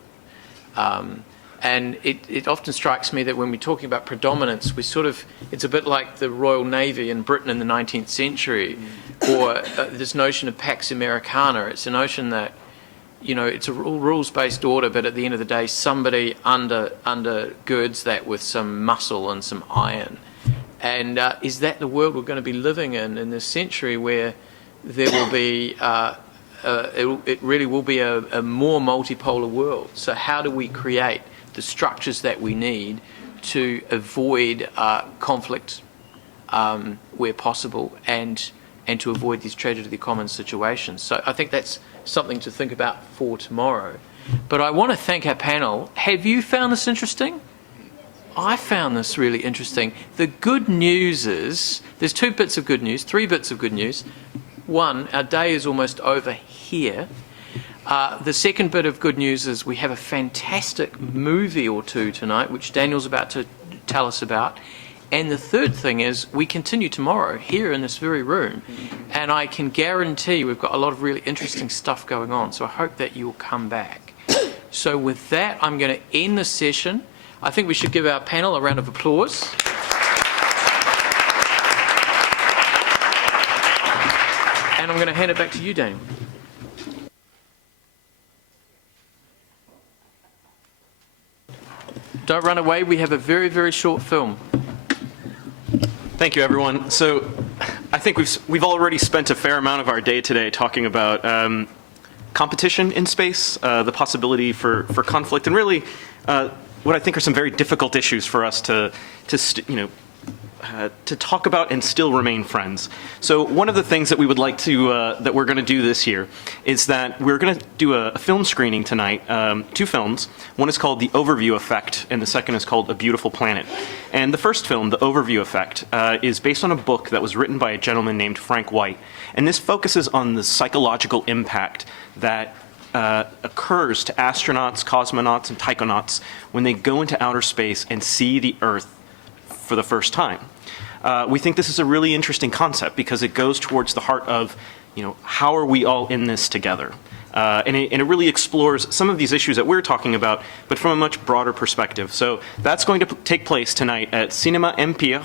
And it often strikes me that when we're talking about predominance, it's a bit like the Royal Navy in Britain in the 19th century, or this notion of Pax Americana. It's a notion that, it's a rules-based order, but at the end of the day, somebody undergirds that with some muscle and some iron. And is that the world we're going to be living in this century, where there will be, it really will be a more multipolar world? So how do we create the structures that we need to avoid conflict where possible and to avoid these tragedy of the commons situations? So I think that's something to think about for tomorrow. But I want to thank our panel. Have you found this interesting? I found this really interesting. The good news is, there's three bits of good news. One, our day is almost over here. The second bit of good news is we have a fantastic movie or two tonight, which Daniel's about to tell us about. And the third thing is we continue tomorrow here in this very room. And I can guarantee we've got a lot of really interesting stuff going on. So I hope that you'll come back. So with that, I'm going to end the session. I think we should give our panel a round of applause. And I'm going to hand it back to you, Daniel. Don't run away. We have a very, very short film. Thank you, everyone. So I think we've already spent a fair amount of our day today talking about competition in space, the possibility for conflict, and really what I think are some very difficult issues for us to talk about and still remain friends. So one of the things that we would like to, that we're going to do this year is that we're going to do a film screening tonight, 2 films. One is called The Overview Effect, and the second is called A Beautiful Planet. And the first film, The Overview Effect, is based on a book that was written by a gentleman named Frank White. And this focuses on the psychological impact that occurs to astronauts, cosmonauts, and taikonauts when they go into outer space and see the Earth for the first time. We think this is a really interesting concept because it goes towards the heart of, how are we all in this together? And it really explores some of these issues that we're talking about, but from a much broader perspective. So that's going to take place tonight at Cinéma Empire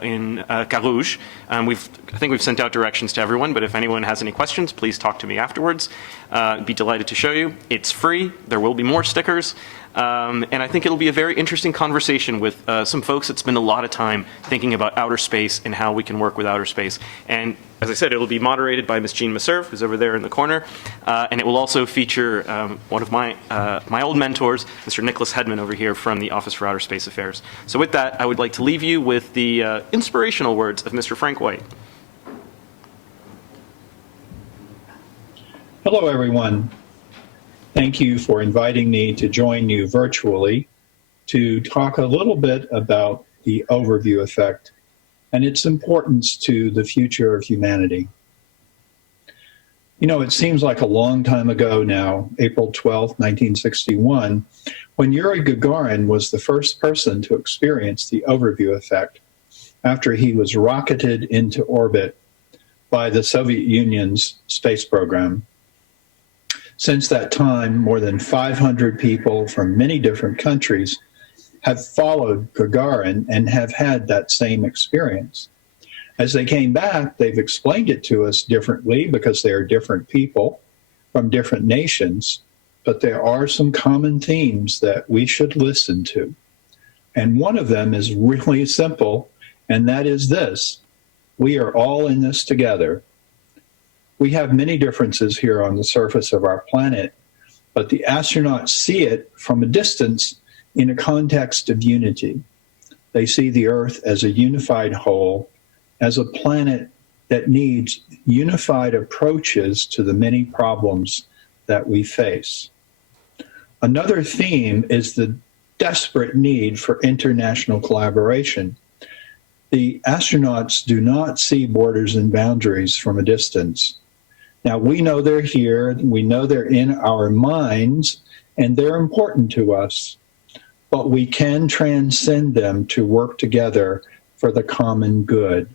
in Carouge. I think we've sent out directions to everyone, but if anyone has any questions, please talk to me afterwards. I'd be delighted to show you. It's free. There will be more stickers. And I think it'll be a very interesting conversation with some folks that spend a lot of time thinking about outer space and how we can work with outer space. And as I said, it'll be moderated by Ms. Jean Messerve, who's over there in the corner. And it will also feature one of my old mentors, Mr. Nicholas Hedman over here from the Office for Outer Space Affairs. So with that, I would like to leave you with the inspirational words of Mr. Frank White. Hello, everyone. Thank you for inviting me to join you virtually to talk a little bit about the overview effect and its importance to the future of humanity. It seems like a long time ago now, April 12, 1961, when Yuri Gagarin was the first person to experience the overview effect after he was rocketed into orbit by the Soviet Union's space program. Since that time, more than 500 people from many different countries have followed Gagarin and have had that same experience. As they came back, they've explained it to us differently because they are different people from different nations, but there are some common themes that we should listen to. And one of them is really simple, and that is this: we are all in this together. We have many differences here on the surface of our planet, but the astronauts see it from a distance in a context of unity. They see the Earth as a unified whole, as a planet that needs unified approaches to the many problems that we face. Another theme is the desperate need for international collaboration. The astronauts do not see borders and boundaries from a distance. Now, we know they're here, we know they're in our minds, and they're important to us, but we can transcend them to work together for the common good.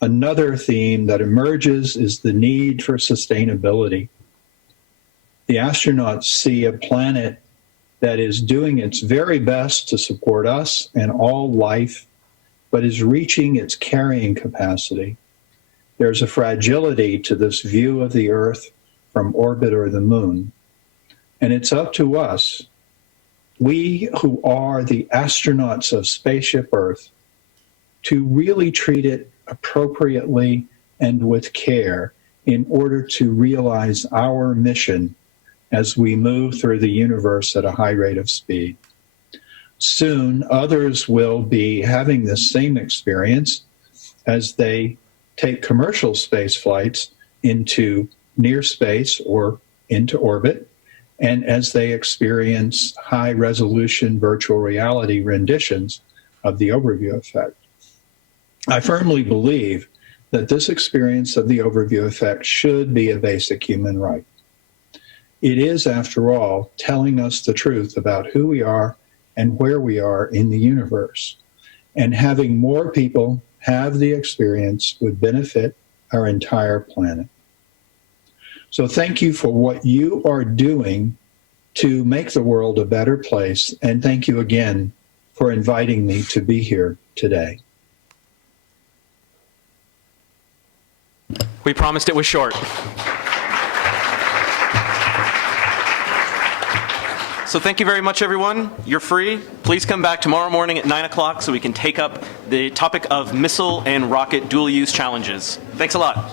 Another theme that emerges is the need for sustainability. The astronauts see a planet that is doing its very best to support us and all life, but is reaching its carrying capacity. There's a fragility to this view of the Earth from orbit or the moon. And it's up to us, we who are the astronauts of Spaceship Earth, to really treat it appropriately and with care in order to realize our mission as we move through the universe at a high rate of speed. Soon, others will be having the same experience as they take commercial space flights into near space or into orbit, and as they experience high-resolution virtual reality renditions of the overview effect. I firmly believe that this experience of the overview effect should be a basic human right. It is, after all, telling us the truth about who we are and where we are in the universe. And having more people have the experience would benefit our entire planet. So thank you for what you are doing to make the world a better place. And thank you again for inviting me to be here today. We promised it was short. So thank you very much, everyone. You're free. Please come back tomorrow morning at 9 o'clock so we can take up the topic of missile and rocket dual-use challenges. Thanks a lot.